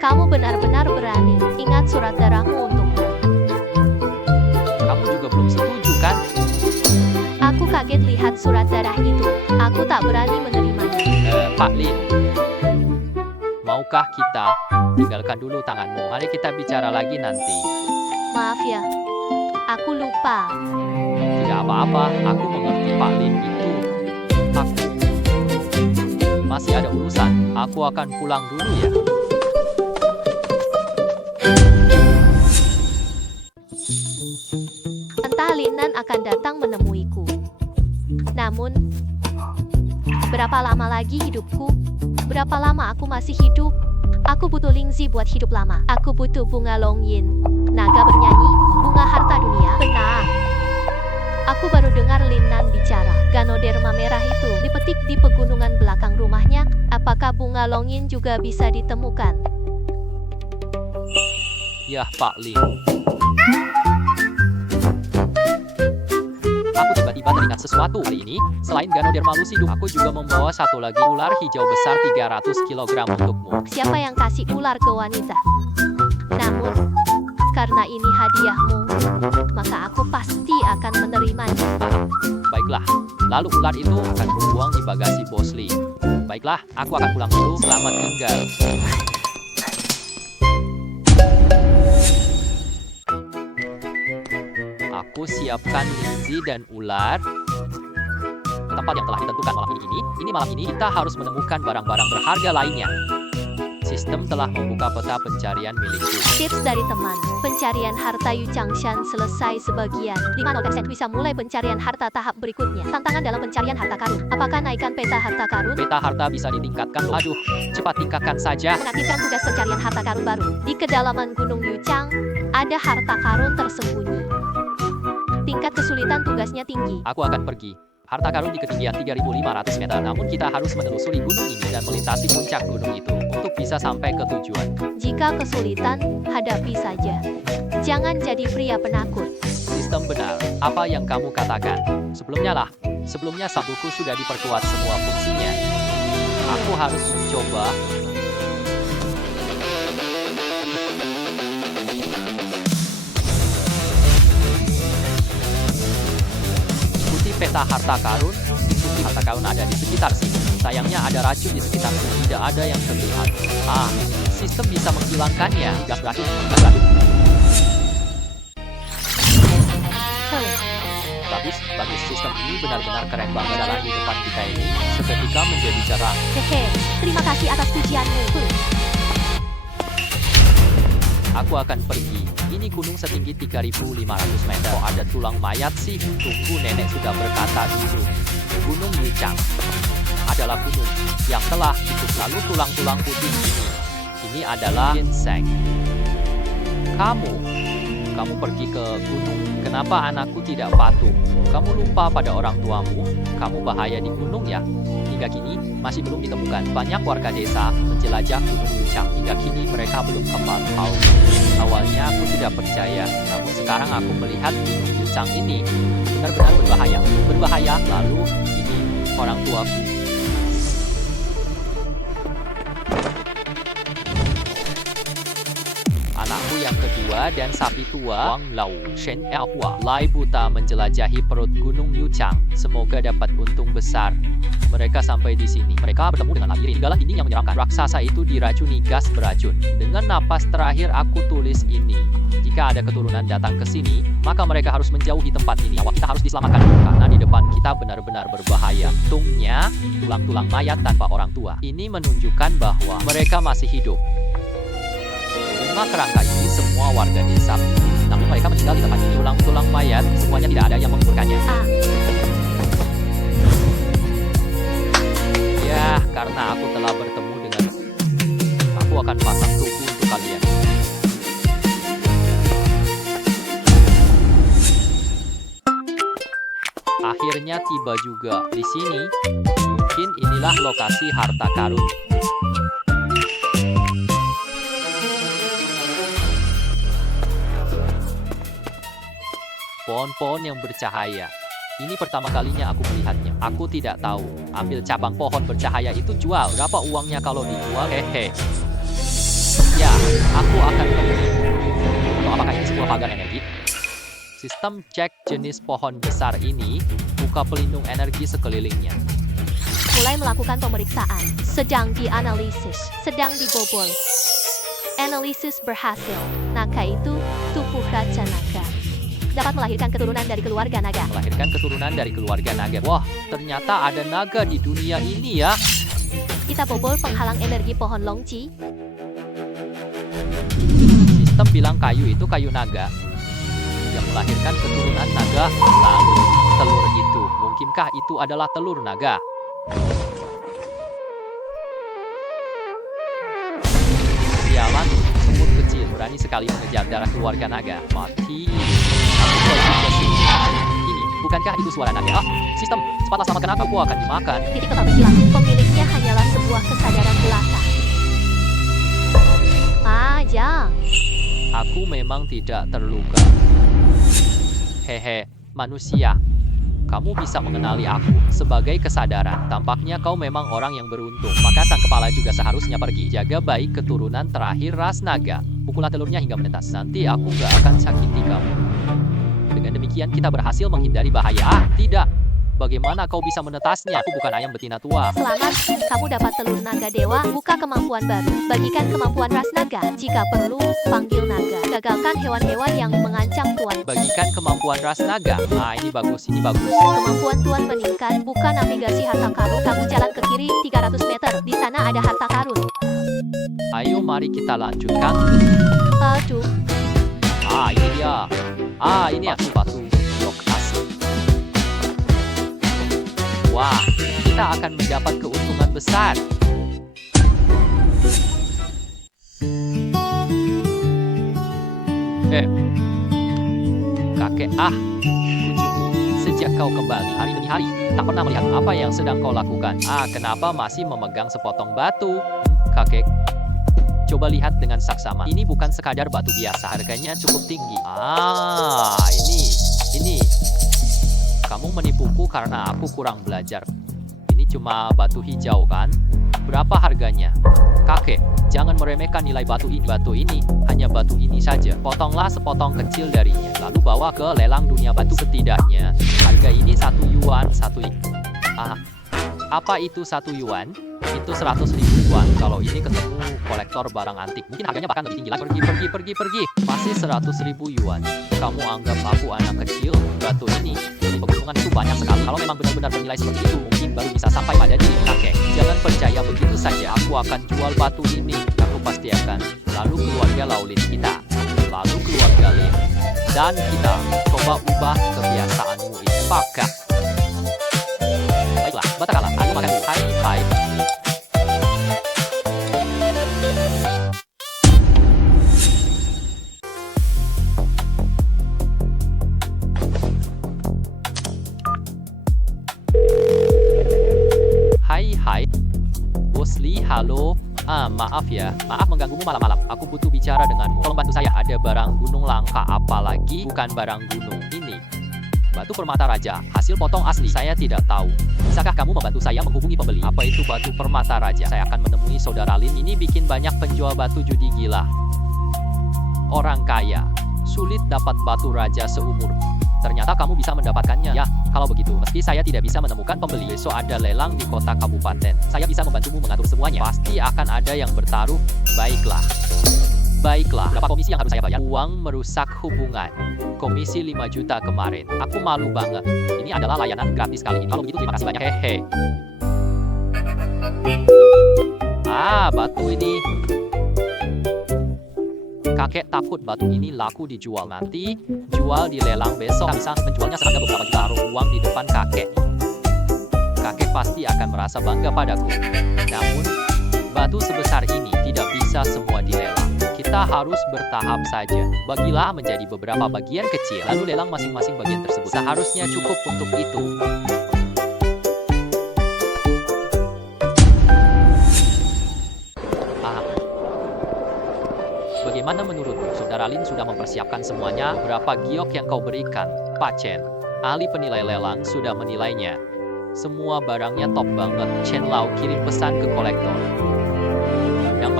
Kamu benar-benar berani. Ingat surat darahmu untukku. Kamu juga belum setuju kan? Aku kaget lihat surat darah itu. Aku tak berani menerimanya. Pak Lin, maukah kita tinggalkan dulu tanganmu? Mari kita bicara lagi nanti. Maaf ya. Aku lupa. Tidak apa-apa, aku mengerti Pak Lin itu. Aku masih ada urusan. Aku akan pulang dulu ya. Entah Linan akan datang menemuiku. Namun, berapa lama lagi hidupku? Berapa lama aku masih hidup? Aku butuh Lingzi buat hidup lama. Aku butuh bunga Longyin. Naga bernyanyi, bunga harta dunia. Benar. Aku baru dengar Linan bicara. Ganoderma merah itu dipetik di pegunungan belakang rumahnya. Apakah bunga Longyin juga bisa ditemukan? Ya, Pak Lin. Aku tiba-tiba teringat sesuatu hari ini. Selain Ganoderma lucidum, aku juga membawa satu lagi ular hijau besar 300 kg untukmu. Siapa yang kasih ular ke wanita? Namun, karena ini hadiahmu, maka aku pasti akan menerimanya. Baiklah, lalu ular itu akan berbuang di bagasi Bosley. Baiklah, aku akan pulang dulu. Selamat tinggal. Aku siapkan Lingzi dan ular ke tempat yang telah ditentukan malam ini. Ini malam ini kita harus menemukan barang-barang berharga lainnya. Sistem telah membuka peta pencarian milikku. Tips dari teman, pencarian harta Yu Changshan selesai sebagian. 5% bisa mulai pencarian harta tahap berikutnya. Tantangan dalam pencarian harta karun. Apakah naikkan peta harta karun? Peta harta bisa ditingkatkan. Aduh, cepat tingkatkan saja. Mengaktifkan tugas pencarian harta karun baru. Di kedalaman Gunung Yuchang, ada harta karun tersembunyi. Tingkat kesulitan tugasnya tinggi. Aku akan pergi. Harta karun di ketinggian 3.500 meter, namun kita harus menelusuri gunung ini dan melintasi puncak gunung itu untuk bisa sampai ke tujuan. Jika kesulitan, hadapi saja. Jangan jadi pria penakut. Sistem benar. Apa yang kamu katakan? Sebelumnya sabukku sudah diperkuat semua fungsinya. Aku harus mencoba. Peta harta karun, ikuti harta karun ada di sekitar sini. Sayangnya ada racun di sekitar sini, tidak ada yang terlihat. Sistem bisa menghilangkannya. Gas racun, gas racun. Bagus. Sistem ini benar-benar keren banget. Jalan di depan kita ini seketika menjadi cerah. Hehe, terima kasih atas pujianmu. Aku akan pergi. Ini gunung setinggi 3.500 meter. Kok ada tulang mayat sih? Tunggu, nenek sudah berkata dulu. Gunung Yuchang adalah gunung yang telah hidup. Lalu tulang-tulang putih ini adalah ginseng. Kamu pergi ke gunung. Kenapa anakku tidak patuh? Kamu lupa pada orang tuamu? Kamu bahaya di gunung ya? Hingga kini masih belum ditemukan. Banyak warga desa menjelajah gunung Yuchang. Hingga kini mereka belum kembali. Awalnya aku tidak percaya, namun sekarang aku melihat gunung Yuchang ini benar-benar berbahaya. Lalu ini orang tuaku. Anakku yang kedua dan sapi tua, Wang Lao Shen Hua, Lai buta menjelajahi perut gunung Yuchang. Semoga dapat untung besar. Mereka sampai di sini. Mereka bertemu dengan labirin. Galah ini yang menyeramkan. Raksasa itu diracuni gas beracun. Dengan napas terakhir aku tulis ini. Jika ada keturunan datang ke sini, maka mereka harus menjauhi tempat ini. Nyawa kita harus diselamatkan karena di depan kita benar-benar berbahaya. Untungnya, tulang-tulang mayat tanpa orang tua. Ini menunjukkan bahwa mereka masih hidup. 5 kerangka ini semua warga desa. Namun mereka meninggal di tempat ini. Tulang-tulang mayat, semuanya tidak ada yang menguburkannya. Ya, karena aku telah bertemu dengan... Aku akan pasang tubuh untuk kalian. Akhirnya tiba juga di sini. Mungkin inilah lokasi harta karun. Pohon-pohon yang bercahaya. Ini pertama kalinya aku melihatnya. Aku tidak tahu. Ambil cabang pohon bercahaya itu jual. Berapa uangnya kalau dijual? Hehe. Ya, aku akan menemui. Atau apakah ini sebuah pagar energi? Sistem cek jenis pohon besar ini, buka pelindung energi sekelilingnya. Mulai melakukan pemeriksaan. Sedang dianalisis. Sedang dibobol. Analisis berhasil. Naga itu tubuh Raja Naga. Dapat melahirkan keturunan dari keluarga naga. Melahirkan keturunan dari keluarga naga. Wah, ternyata ada naga di dunia ini ya. Kita bobol penghalang energi pohon Longji. Sistem bilang kayu itu kayu naga yang melahirkan keturunan naga. Lalu, telur itu, mungkinkah itu adalah telur naga? Sialan, semut kecil berani sekali mengejar darah keluarga naga. Mati. Aku pergi ke sini. Ini, bukankah itu suara naga? Sistem, cepatlah selamatkan aku akan dimakan. Titik kota berkilau. Pemiliknya hanyalah sebuah kesadaran belaka. Aja. Aku memang tidak terluka. Hehe, manusia. Kamu bisa mengenali aku sebagai kesadaran. Tampaknya kau memang orang yang beruntung. Maka sang kepala juga seharusnya pergi. Jaga baik keturunan terakhir ras naga. Pukullah telurnya hingga menetas. Nanti aku gak akan sakiti kamu. Dengan demikian kita berhasil menghindari bahaya. Tidak. Bagaimana kau bisa menetasnya? Aku bukan ayam betina tua. Selamat, kamu dapat telur naga dewa. Buka kemampuan baru. Bagikan kemampuan ras naga. Jika perlu, panggil naga. Gagalkan hewan-hewan yang mengancam tuan. Bagikan kemampuan ras naga. Ini bagus, ini bagus. Kemampuan tuan meningkat. Buka navigasi harta karun. Kamu jalan ke kiri 300 meter. Di sana ada harta karun. Ayo mari kita lanjutkan. Aduh, Ini dia. Ini aku batu blok asli. Wah, kita akan mendapat keuntungan besar. Kakek, kucingku. Sejak kau kembali hari demi hari, tak pernah melihat apa yang sedang kau lakukan. Kenapa masih memegang sepotong batu? Kakek, coba lihat dengan saksama. Ini bukan sekadar batu biasa, harganya cukup tinggi. Ini. Kamu menipuku karena aku kurang belajar. Ini cuma batu hijau kan? Berapa harganya? Kakek, jangan meremehkan nilai batu ini. Batu ini, hanya batu ini saja. Potonglah sepotong kecil darinya, lalu bawa ke lelang dunia batu. Setidaknya, harga ini 1 yuan, apa itu 1 yuan? Itu 100.000 yuan. Kalau ini ketemu kolektor barang antik, mungkin harganya bahkan lebih tinggi lagi. Pergi. Masih 100.000 yuan. Kamu anggap aku anak kecil? Batu ini di pegunungan itu banyak sekali. Kalau memang benar-benar bernilai seperti itu, mungkin baru bisa sampai pada diri kakek. Jangan percaya begitu saja. Aku akan jual batu ini. Aku pasti akan. Lalu keluarga Laulin kita. Lalu keluarga Lin. Dan kita coba ubah kebiasaanmu itu. Pakat. Baiklah, Batakala. Ayo makan dulu. Hai. Hai. Bos Lee, halo. Maaf ya. Maaf mengganggumu malam-malam. Aku butuh bicara denganmu. Tolong bantu saya. Ada barang gunung langka, apalagi bukan barang gunung ini. Batu permata raja, hasil potong asli. Saya tidak tahu. Bisakah kamu membantu saya menghubungi pembeli? Apa itu batu permata raja? Saya akan menemui saudara Lin. Ini bikin banyak penjual batu judi gila. Orang kaya. Sulit dapat batu raja seumur. Ternyata kamu bisa mendapatkannya. Ya, kalau begitu, meski saya tidak bisa menemukan pembeli, besok ada lelang di kota kabupaten. Saya bisa membantumu mengatur semuanya. Pasti akan ada yang bertaruh. Baiklah. Berapa komisi yang harus saya bayar? Uang merusak hubungan. Komisi 5 juta kemarin. Aku malu banget. Ini adalah layanan gratis kali ini. Kalau begitu, terima kasih banyak. Hehe. Batu ini. Kakek takut batu ini laku dijual nanti. Jual di lelang besok. Bisa menjualnya seharga beberapa juta. Taruh uang di depan kakek. Kakek pasti akan merasa bangga padaku. Namun, batu sebesar ini tidak bisa semua dilelang. Kita harus bertahap saja. Bagilah menjadi beberapa bagian kecil. Lalu lelang masing-masing bagian tersebut. Seharusnya cukup untuk itu. Bagaimana menurutmu? Saudara Lin sudah mempersiapkan semuanya. Berapa giok yang kau berikan? Pak Chen, ahli penilai lelang, sudah menilainya. Semua barangnya top banget. Chen Lao kirim pesan ke kolektor. Yang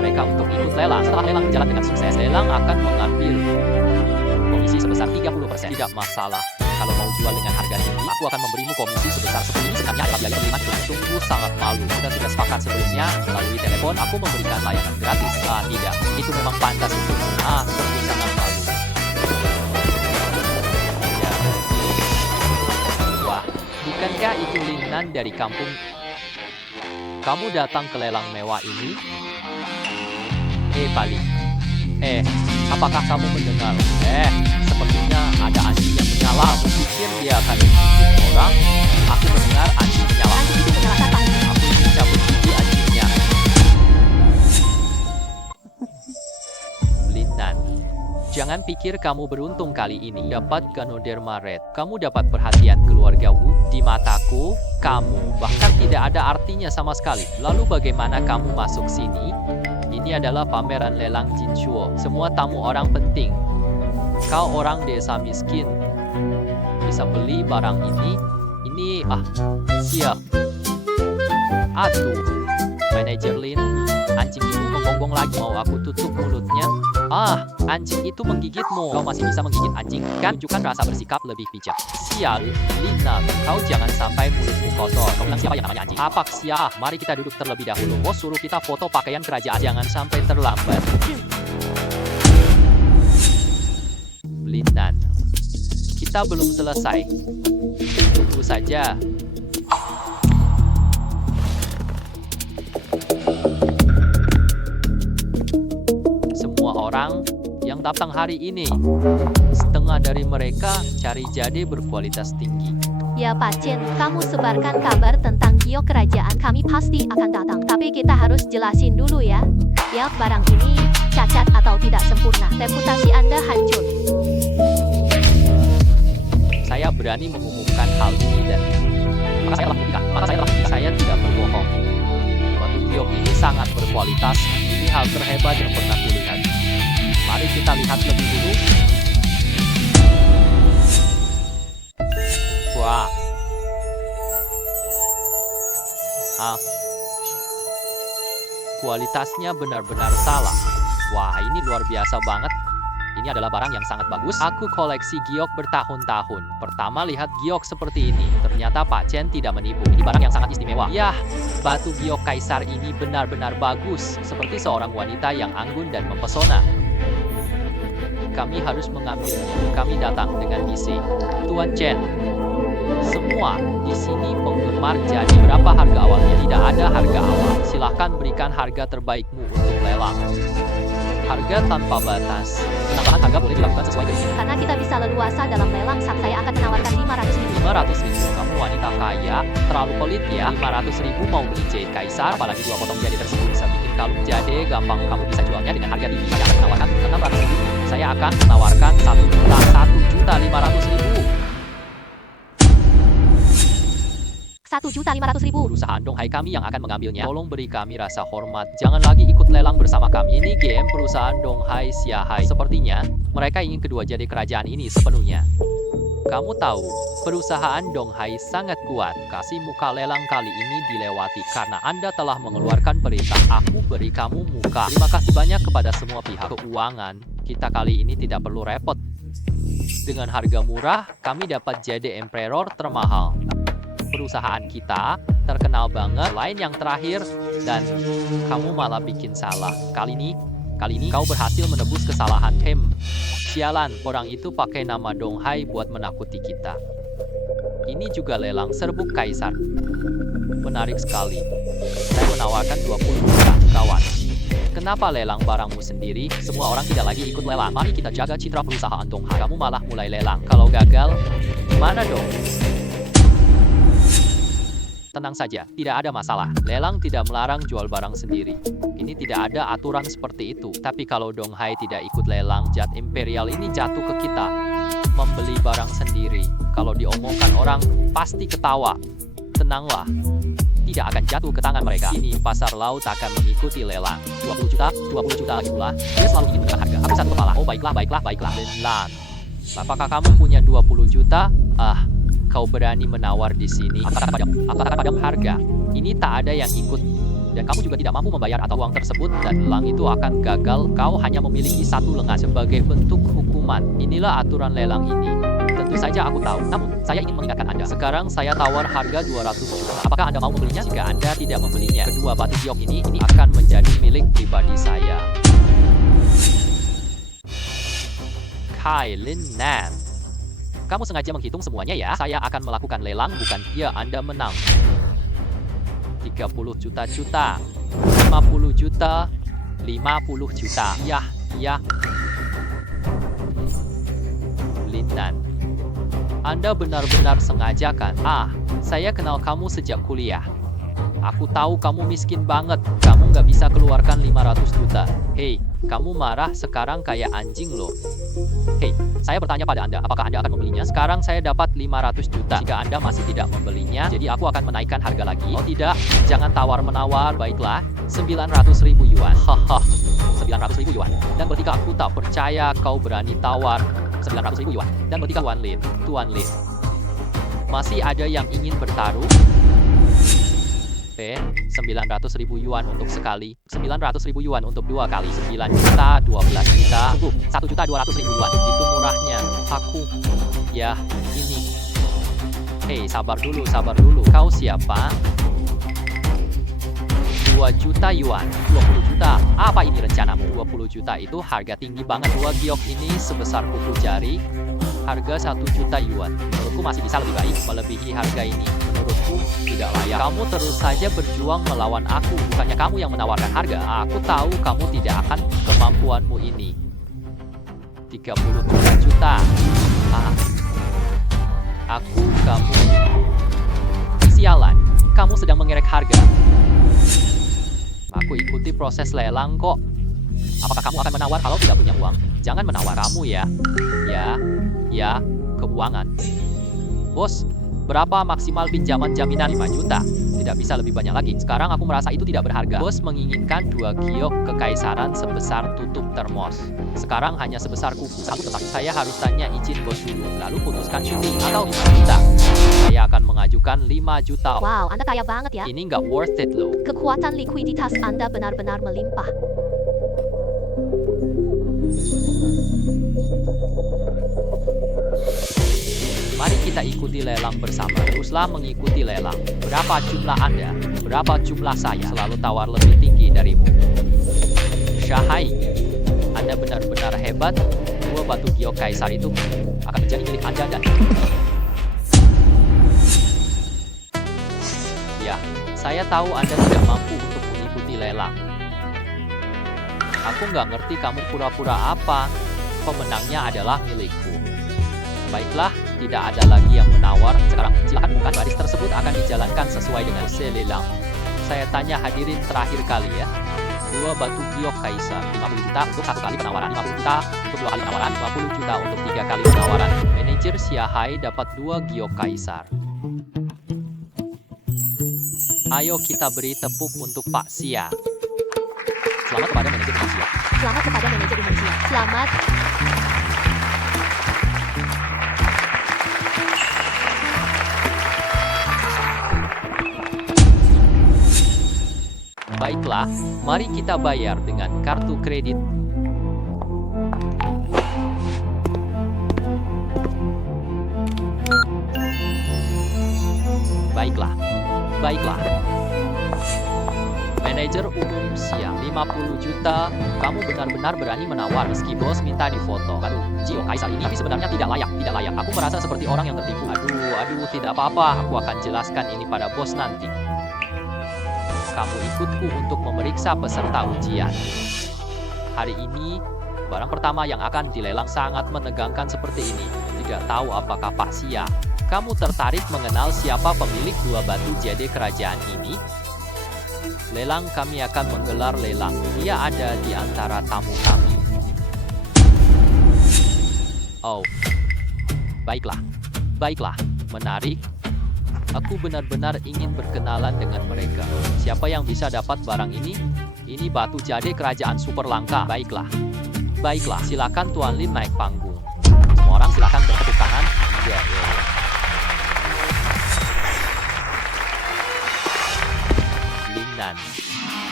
mereka untuk ikut lelang. Setelah lelang berjalan dengan sukses, lelang akan mengambil komisi sebesar 30%. Tidak masalah. Kalau mau jual dengan harga tinggi, aku akan memberimu komisi sebesar 10. Ini sebenarnya adalah biaya pengiriman. Sungguh sangat malu. Kita sudah sepakat sebelumnya melalui telepon. Aku memberikan layanan gratis. Tidak. Itu memang pantas untukmu. Sungguh sangat malu. Ya. Wah, bukankah itu Lin Nan dari kampung? Kamu datang ke lelang mewah ini? Pali. Apakah kamu mendengar? Sepertinya ada anjing yang menyala. Aku pikir dia akan menggigit orang. Aku mendengar anjing menyala. Anjing itu menyalakan Pak. Aku ingin cabut gigi anjingnya. Lin Nan, jangan pikir kamu beruntung kali ini dapat Ganoderma Red. Kamu dapat perhatian keluarga Wu. Di mataku, kamu bahkan tidak ada artinya sama sekali. Lalu bagaimana kamu masuk sini? Ini adalah pameran lelang Jinchuo. Semua tamu orang penting. Kau orang desa miskin. Bisa beli barang ini. Siap. Aduh. Manajer Lin. Anjing itu menggonggong lagi. Mau aku tutup mulutnya? Anjing itu menggigitmu. Kau masih bisa menggigit anjing. Kan tunjukkan rasa bersikap lebih bijak. Sial, Lin Nan, kau jangan sampai mulutmu kotor. Kau bilang siapa yang namanya anjing? Apaksia? Mari kita duduk terlebih dahulu. Bos suruh kita foto pakaian kerajaan. Jangan sampai terlambat. Lin Nan, kita belum selesai. Tunggu saja. Semua orang yang datang hari ini, setengah dari mereka cari jade berkualitas tinggi. Ya Pak Chen, kamu sebarkan kabar tentang giok kerajaan. Kami pasti akan datang. Tapi kita harus jelasin dulu ya. Ya, barang ini cacat atau tidak sempurna. Reputasi Anda hancur. Saya berani mengumumkan hal ini dan maka saya telah buktikan. Saya tidak berbohong. Batu giok ini sangat berkualitas. Ini hal terhebat yang pernah kulihat. Mari kita lihat lebih dulu. Wah. Kualitasnya benar-benar salah. Wah, ini luar biasa banget. Ini adalah barang yang sangat bagus. Aku koleksi giok bertahun-tahun. Pertama lihat giok seperti ini. Ternyata Pak Chen tidak menipu. Ini barang yang sangat istimewa. Yah, batu giok kaisar ini benar-benar bagus. Seperti seorang wanita yang anggun dan mempesona. Kami harus mengambilnya. Kami datang dengan misi. Tuan Chen, semua di sini penggemar jadi. Berapa harga awalnya? Tidak ada harga awal. Silahkan berikan harga terbaikmu untuk lelang. Harga tanpa batas. Penambahan harga boleh dilakukan sesuai keinginan. Karena kita bisa leluasa dalam lelang, saya akan menawarkan 500.000. 500.000. Kamu wanita kaya, terlalu pelit ya. 500.000 mau beli jade kaisar, apalagi 2 potong jade tersebut bisa bikin kalung jade gampang. Kamu bisa jualnya dengan harga tinggi. Saya akan menawarkan 600.000. Saya akan menawarkan 1.500.000. 1.500.000. Perusahaan Donghai kami yang akan mengambilnya. Tolong beri kami rasa hormat. Jangan lagi ikut lelang bersama kami. Ini game perusahaan Donghai Siahai. Sepertinya mereka ingin kedua jade kerajaan ini sepenuhnya. Kamu tahu, perusahaan Donghai sangat kuat. Kasih muka lelang kali ini dilewati karena Anda telah mengeluarkan perintah. Aku beri kamu muka. Terima kasih banyak kepada semua pihak keuangan. Kita kali ini tidak perlu repot. Dengan harga murah, kami dapat jade Emperor termahal. Perusahaan kita terkenal banget. Lain yang terakhir, dan kamu malah bikin salah. Kali ini kau berhasil menebus kesalahan. Sialan, orang itu pakai nama Donghai buat menakuti kita. Ini juga lelang serbuk kaisar. Menarik sekali. Saya menawarkan 20 juta, kawan. Kenapa lelang barangmu sendiri? Semua orang tidak lagi ikut lelang. Mari kita jaga citra perusahaan Donghai. Kamu malah mulai lelang. Kalau gagal, gimana dong? Tenang saja, tidak ada masalah. Lelang tidak melarang jual barang sendiri. Ini tidak ada aturan seperti itu. Tapi kalau Donghai tidak ikut lelang, jade imperial ini jatuh ke kita. Membeli barang sendiri. Kalau diomongkan orang, pasti ketawa. Tenanglah. Tidak akan jatuh ke tangan mereka. Ini pasar laut akan mengikuti lelang. 20 juta lagi pula. Dia selalu ingin menekan harga. Aku satu kepala. Oh baiklah. Lelang. Apakah kamu punya 20 juta? Kau berani menawar di sini. Aku katakan padamu harga. Ini tak ada yang ikut Dan kamu juga tidak mampu membayar atau uang tersebut dan lelang itu akan gagal. Kau hanya memiliki satu lengan sebagai bentuk hukuman. Inilah aturan lelang ini. Tentu saja aku tahu. Namun, saya ingin mengingatkan Anda. Sekarang saya tawar harga 200 juta. Apakah Anda mau membelinya? Jika Anda tidak membelinya, kedua batu giok ini akan menjadi milik pribadi saya. Kailin Nan. Kamu sengaja menghitung semuanya ya? Saya akan melakukan lelang, bukan dia. Anda menang. 30 juta, 50 juta, 50 juta. Ya. Linnan. Anda benar-benar sengaja kan? Saya kenal kamu sejak kuliah. Aku tahu kamu miskin banget. Kamu nggak bisa keluarkan 500 juta. Hei, kamu marah sekarang kayak anjing loh. Hei, saya bertanya pada Anda, apakah Anda akan membelinya? Sekarang saya dapat 500 juta. Jika Anda masih tidak membelinya, jadi aku akan menaikkan harga lagi. Oh tidak, jangan tawar-menawar. Baiklah, 900.000 yuan. Haha, 900.000 yuan. Dan ketika aku tak percaya kau berani tawar 900.000 yuan. Dan ketika Tuan Lin, masih ada yang ingin bertaruh? 900.000 yuan untuk sekali, 900.000 yuan untuk 2 kali, 9 juta, 12 juta, cukup, 1.200.000 yuan, itu murahnya. Aku, ya, ini. Hei, sabar dulu, kau siapa? 2 juta yuan, 20 juta, apa ini rencanamu? 20 juta itu harga tinggi banget. 2 giok ini sebesar kuku jari, harga 1 juta yuan. Menurutku masih bisa lebih baik, melebihi harga ini. Menurutku tidak layak. Kamu terus saja berjuang melawan aku, bukannya kamu yang menawarkan harga. Aku tahu kamu tidak akan kemampuanmu ini. 30 juta. Kamu. Sialan, kamu sedang mengerek harga. Aku ikuti proses lelang kok. Apakah kamu akan menawar kalau tidak punya uang? Jangan menawar kamu ya. Ya, keuangan. Bos, berapa maksimal pinjaman jaminan? 5 juta. Tidak bisa lebih banyak lagi. Sekarang aku merasa itu tidak berharga. Bos menginginkan 2 giok kekaisaran sebesar tutup termos. Sekarang hanya sebesar kuku. Saya harus tanya izin bos dulu, lalu putuskan syuting atau 5 juta. Saya akan mengajukan 5 juta. Wow, Anda kaya banget ya. Ini nggak worth it loh. Kekuatan likuiditas Anda benar-benar melimpah. Mari kita ikuti lelang bersama. Teruslah mengikuti lelang. Berapa jumlah Anda? Berapa jumlah saya? Selalu tawar lebih tinggi darimu. Syahai, Anda benar-benar hebat. 2 batu giok kaisar itu akan menjadi milik Anda dan... Ya, saya tahu Anda tidak mampu untuk mengikuti lelang. Aku nggak ngerti kamu pura-pura apa. Pemenangnya adalah milikku. Baiklah, tidak ada lagi yang menawar. Sekarang, silakan bukan baris tersebut akan dijalankan sesuai dengan lelang. Saya tanya hadirin terakhir kali ya. 2 batu giok kaisar, 50 juta untuk 1 kali penawaran, 50 juta untuk 2 kali penawaran, 50 juta untuk 3 kali penawaran. Manajer Siahai dapat 2 giok kaisar. Ayo kita beri tepuk untuk Pak Sia. Selamat kepada manajer Sia. Selamat kepada manajer Sia. Selamat. Baiklah, mari kita bayar dengan kartu kredit. Baiklah. Manajer umum Sia, 50 juta. Kamu benar-benar berani menawar meski bos minta difoto. Aduh, Gio Kaisar ini sebenarnya tidak layak. Aku merasa seperti orang yang tertipu. Aduh, tidak apa-apa. Aku akan jelaskan ini pada bos nanti. Kamu ikutku untuk memeriksa peserta ujian. Hari ini, barang pertama yang akan dilelang sangat menegangkan seperti ini. Tidak tahu apakah Pak Sia, kamu tertarik mengenal siapa pemilik 2 batu jade kerajaan ini? Lelang kami akan menggelar lelang. Dia ada di antara tamu kami. Oh, baiklah, menarik. Aku benar-benar ingin berkenalan dengan mereka. Siapa yang bisa dapat barang ini? Ini batu jade kerajaan super langka. Baiklah, silakan Tuan Lin naik panggung. Semua orang silakan bertepuk tangan. Ya. Linnan.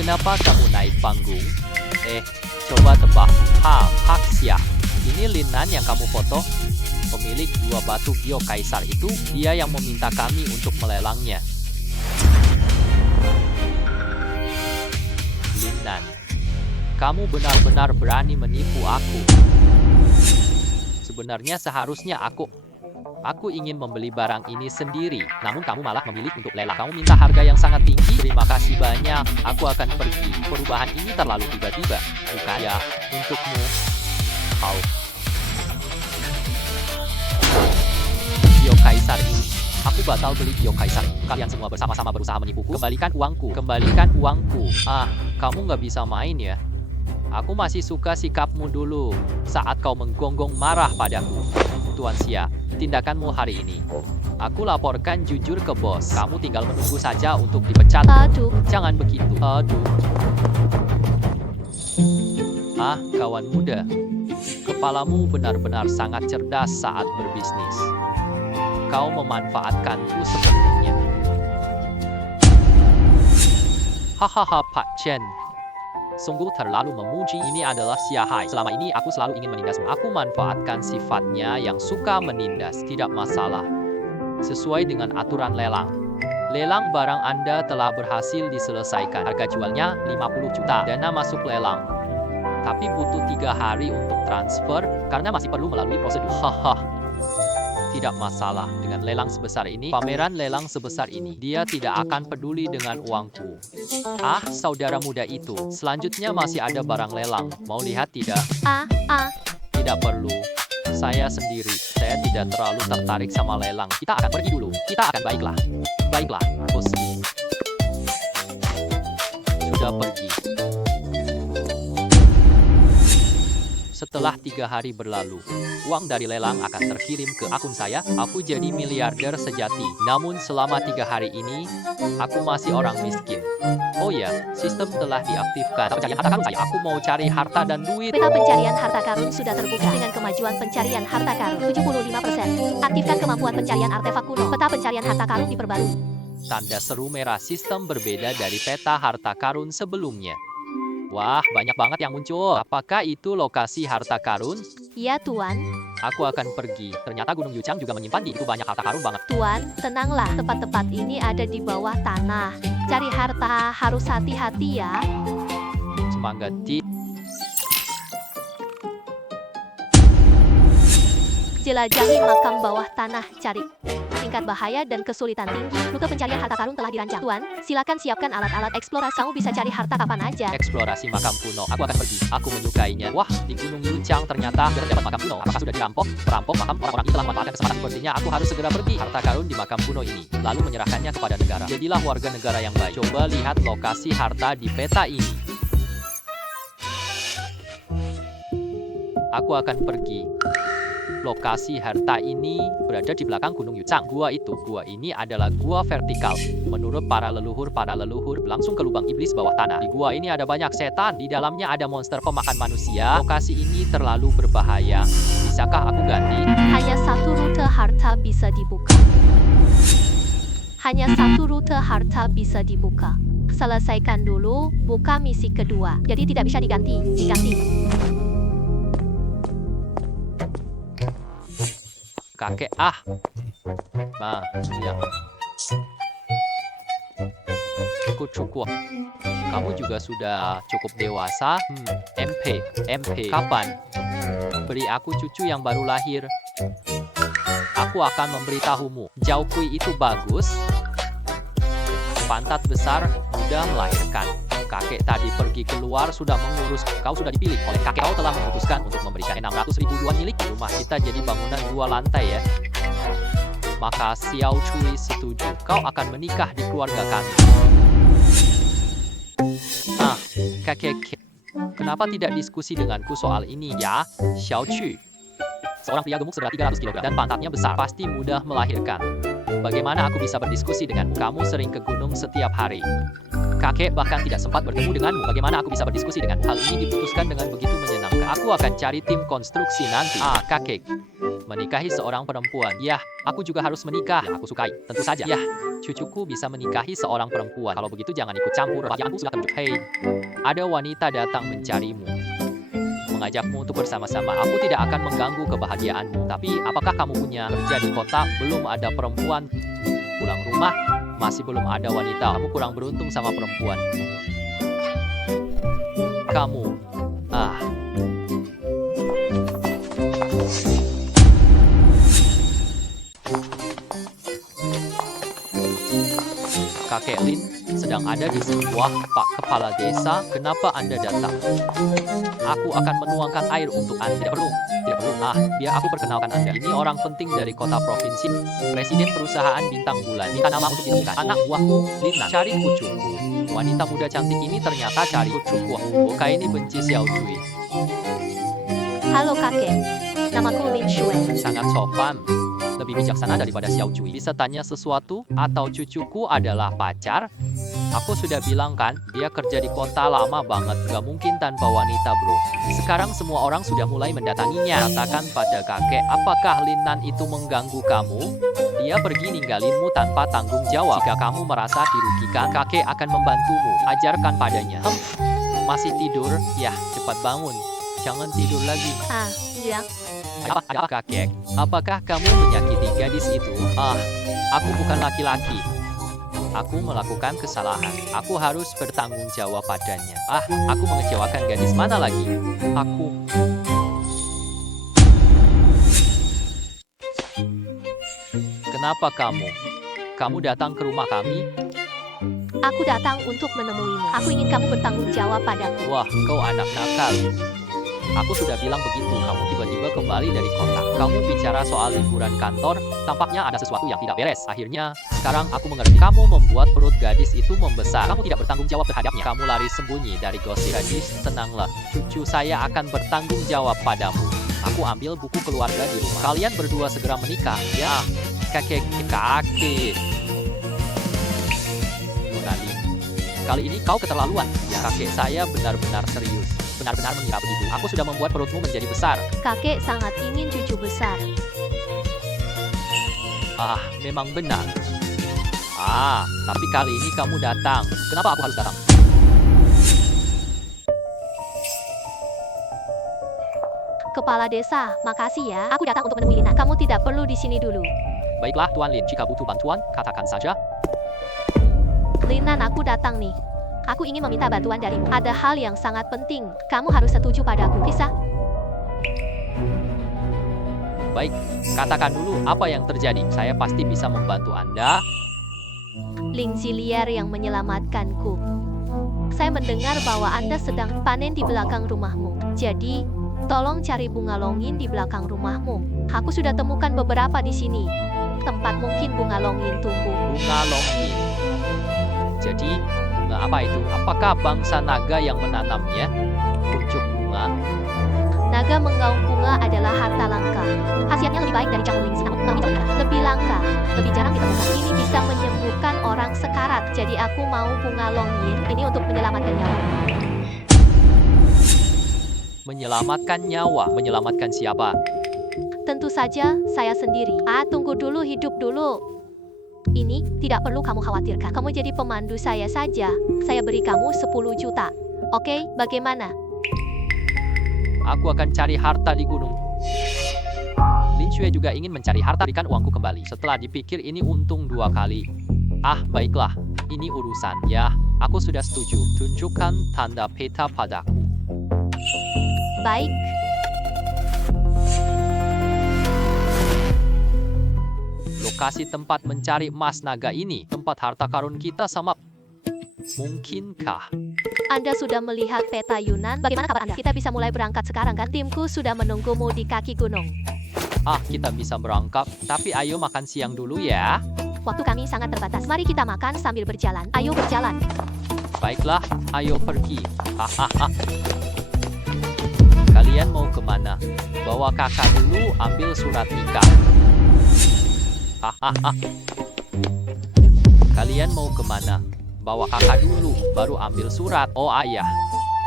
Kenapa kamu naik panggung? Coba tebak. Hak Xia. Ini Lin Nan yang kamu foto? Pemilik dua batu Gyo Kaisar itu, dia yang meminta kami untuk melelangnya. Lin Nan, kamu benar-benar berani menipu aku. Sebenarnya seharusnya aku ingin membeli barang ini sendiri, namun kamu malah memilih untuk lelang. Kamu minta harga yang sangat tinggi. Terima kasih banyak. Aku akan pergi. Perubahan ini terlalu tiba-tiba. Bukan ya, untukmu. Kau. Gyo Kaisar ini. Aku batal beli Gyo Kaisar. Kalian semua bersama-sama berusaha menipuku. Kembalikan uangku. Kembalikan uangku. Kamu nggak bisa main ya. Aku masih suka sikapmu dulu saat kau menggonggong marah padaku. Tuan Xia, tindakanmu hari ini. Aku laporkan jujur ke bos. Kamu tinggal menunggu saja untuk dipecat. Aduh. Jangan begitu. Kawan muda. Kepalamu benar-benar sangat cerdas saat berbisnis. Kau memanfaatkanku sepenuhnya. Hahaha, Pak Chen. Sungguh terlalu memuji. Ini adalah Xia Hai. Selama ini aku selalu ingin menindasmu. Aku manfaatkan sifatnya yang suka menindas. Tidak masalah. Sesuai dengan aturan lelang. Lelang barang Anda telah berhasil diselesaikan. Harga jualnya 50 juta. Dana masuk lelang. Tapi butuh 3 hari untuk transfer karena masih perlu melalui prosedur. Tidak masalah dengan lelang sebesar ini. Pameran lelang sebesar ini. Dia tidak akan peduli dengan uangku. Saudara muda itu. Selanjutnya masih ada barang lelang. Mau lihat tidak? Tidak perlu. Saya sendiri. Saya tidak terlalu tertarik sama lelang. Kita akan pergi dulu. Kita akan baiklah, bos. Sudah pergi. Setelah 3 hari berlalu, uang dari lelang akan terkirim ke akun saya. Aku jadi miliarder sejati. Namun selama 3 hari ini, aku masih orang miskin. Oh ya, sistem telah diaktifkan. Pencarian harta karun saya. Aku mau cari harta dan duit. Peta pencarian harta karun sudah terbuka dengan kemajuan pencarian harta karun 75%. Aktifkan kemampuan pencarian artefak kuno. Peta pencarian harta karun diperbarui. Tanda seru merah. Sistem berbeda dari peta harta karun sebelumnya. Wah, banyak banget yang muncul. Apakah itu lokasi harta karun? Ya, Tuan. Aku akan pergi. Ternyata Gunung Yuchang juga menyimpan di itu banyak harta karun banget. Tuan, tenanglah. Tempat-tempat ini ada di bawah tanah. Cari harta harus hati-hati ya. Semangat, Di. Jelajahi makam bawah tanah. Cari tingkat bahaya dan kesulitan tinggi. Rute pencarian harta karun telah dirancang. Tuan, silakan siapkan alat-alat eksplorasi. Kamu bisa cari harta kapan aja. Eksplorasi makam kuno. Aku akan pergi. Aku menyukainya. Wah, di Gunung Yuchang ternyata terdapat makam kuno. Apakah sudah dirampok? Perampok makam orang-orang ini telah memanfaatkan kesempatan. Sepertinya aku harus segera pergi. Harta karun di makam kuno ini. Lalu menyerahkannya kepada negara. Jadilah warga negara yang baik. Coba lihat lokasi harta di peta ini. Aku akan pergi. Lokasi harta ini berada di belakang Gunung Yuchang. Gua ini adalah gua vertikal. Menurut para leluhur langsung ke lubang iblis bawah tanah. Di gua ini ada banyak setan. Di dalamnya ada monster pemakan manusia. Lokasi ini terlalu berbahaya. Bisakah aku ganti? Hanya satu rute harta bisa dibuka. Hanya satu rute harta bisa dibuka. Selesaikan dulu, buka misi kedua. Jadi tidak bisa diganti. Kakek, ya. Cukup. Kamu juga sudah cukup dewasa. MP, kapan? Beri aku cucu yang baru lahir. Aku akan memberitahumu. Zhao Kui itu bagus. Pantat besar, mudah melahirkan. Kakek tadi pergi keluar sudah mengurus. Kau sudah dipilih oleh kakek. Kau telah memutuskan untuk memberikan 600.000 yuan milik. Rumah kita jadi bangunan 2 lantai ya. Maka Xiao Cui setuju. Kau akan menikah di keluarga kami. Kakek. Kenapa tidak diskusi denganku soal ini ya, Xiao Cui? Seorang pria gemuk seberat 300 kg dan pantatnya besar. Pasti mudah melahirkan. Bagaimana aku bisa berdiskusi denganmu? Kamu sering ke gunung setiap hari. Kakek bahkan tidak sempat bertemu denganmu. Bagaimana aku bisa berdiskusi dengan hal ini? Diputuskan dengan begitu menyenangkan. Aku akan cari tim konstruksi nanti. Kakek. Menikahi seorang perempuan. Yah, aku juga harus menikah. Yang aku sukai, tentu saja. Yah, cucuku bisa menikahi seorang perempuan. Kalau begitu jangan ikut campur. Bahagianku sudah terwujud. Hei, ada wanita datang mencarimu. Mengajakmu untuk bersama-sama. Aku tidak akan mengganggu kebahagiaanmu. Tapi apakah kamu punya kerja di kota? Belum ada perempuan. Pulang rumah, masih belum ada wanita. Kamu kurang beruntung sama perempuan. Kamu, Kakek Lin sedang ada di sini. Wah, Pak Kepala Desa, kenapa Anda datang? Aku akan menuangkan air untuk Anda. Tidak perlu. Biar aku perkenalkan Anda. Ini orang penting dari kota provinsi. Presiden perusahaan bintang bulan. Minta nama untuk ditemukan. Anak buahku, Lina. Cari kucuku. Wanita muda cantik ini ternyata cari kucuku. Buka ini benci Xiao Cui. Halo kakek, namaku Lin Shue. Sangat sopan. Lebih bijaksana daripada Xiao Cui. Bisa tanya sesuatu? Atau cucuku adalah pacar? Aku sudah bilang kan, dia kerja di kota lama banget. Gak mungkin tanpa wanita bro. Sekarang semua orang sudah mulai mendatanginya. Katakan pada kakek, apakah Linan itu mengganggu kamu? Dia pergi ninggalinmu tanpa tanggung jawab. Jika kamu merasa dirugikan, kakek akan membantumu. Ajarkan padanya. Masih tidur? Yah, cepat bangun. Jangan tidur lagi. Ya. Apa kakek? Apakah kamu menyakiti gadis itu? Aku bukan laki-laki. Aku melakukan kesalahan. Aku harus bertanggung jawab padanya. Aku mengecewakan gadis mana lagi? Kenapa kamu? Kamu datang ke rumah kami? Aku datang untuk menemuimu. Aku ingin kamu bertanggung jawab padaku. Wah, kau anak nakal. Aku sudah bilang begitu, kamu tiba-tiba kembali dari kota. Kamu bicara soal liburan kantor, tampaknya ada sesuatu yang tidak beres. Akhirnya, sekarang aku mengerti. Kamu membuat perut gadis itu membesar. Kamu tidak bertanggung jawab terhadapnya. Kamu lari sembunyi dari gosip. Gadis, tenanglah. Cucu saya akan bertanggung jawab padamu. Aku ambil buku keluarga di rumah. Kalian berdua segera menikah. Ya, kakek. Nonali, kali ini kau keterlaluan. Ya, kakek saya benar-benar serius. Benar-benar mengira begitu. Aku sudah membuat perutmu menjadi besar. Kakek sangat ingin cucu besar. Memang benar. Tapi kali ini kamu datang. Kenapa aku harus datang? Kepala desa, makasih ya. Aku datang untuk menemui Lina. Kamu tidak perlu di sini dulu. Baiklah, Tuan Lin. Jika butuh bantuan, katakan saja. Linan, aku datang nih. Aku ingin meminta bantuan darimu. Ada hal yang sangat penting. Kamu harus setuju padaku. Bisa? Baik, katakan dulu apa yang terjadi. Saya pasti bisa membantu Anda. Ling Zilier yang menyelamatkanku. Saya mendengar bahwa Anda sedang panen di belakang rumahmu. Jadi, tolong cari bunga longin di belakang rumahmu. Aku sudah temukan beberapa di sini. Tempat mungkin bunga longin tumbuh. Bunga longin. Jadi, bunga apa itu? Apakah bangsa naga yang menanamnya? Kuncup bunga. Naga menggaung bunga adalah harta langka. Khasiatnya lebih baik dari jamu lingsi, namun lebih langka, lebih jarang ditemukan. Ini bisa menyembuhkan orang sekarat. Jadi aku mau bunga longin ini untuk menyelamatkan nyawa. Menyelamatkan nyawa? Menyelamatkan siapa? Tentu saja, saya sendiri. Tunggu dulu, hidup dulu. Ini tidak perlu kamu khawatirkan. Kamu jadi pemandu saya saja. Saya beri kamu 10 juta. Oke, bagaimana? Aku akan cari harta di gunung. Lin Shue juga ingin mencari harta, berikan uangku kembali. Setelah dipikir ini untung 2 kali. Baiklah. Ini urusan. Ya, aku sudah setuju. Tunjukkan tanda peta padaku. Baik. Lokasi tempat mencari emas naga ini, tempat harta karun kita sama. Mungkinkah? Anda sudah melihat peta Yunan. Bagaimana kabar Anda? Kita bisa mulai berangkat sekarang kan? Timku sudah menunggumu di kaki gunung. Kita bisa berangkat, tapi ayo makan siang dulu ya. Waktu kami sangat terbatas. Mari kita makan sambil berjalan. Ayo berjalan. Baiklah, ayo pergi. Kalian mau kemana? Bawa kakak dulu, ambil surat nikah. Kalian mau kemana? Bawa kakak dulu, baru ambil surat. Oh ayah.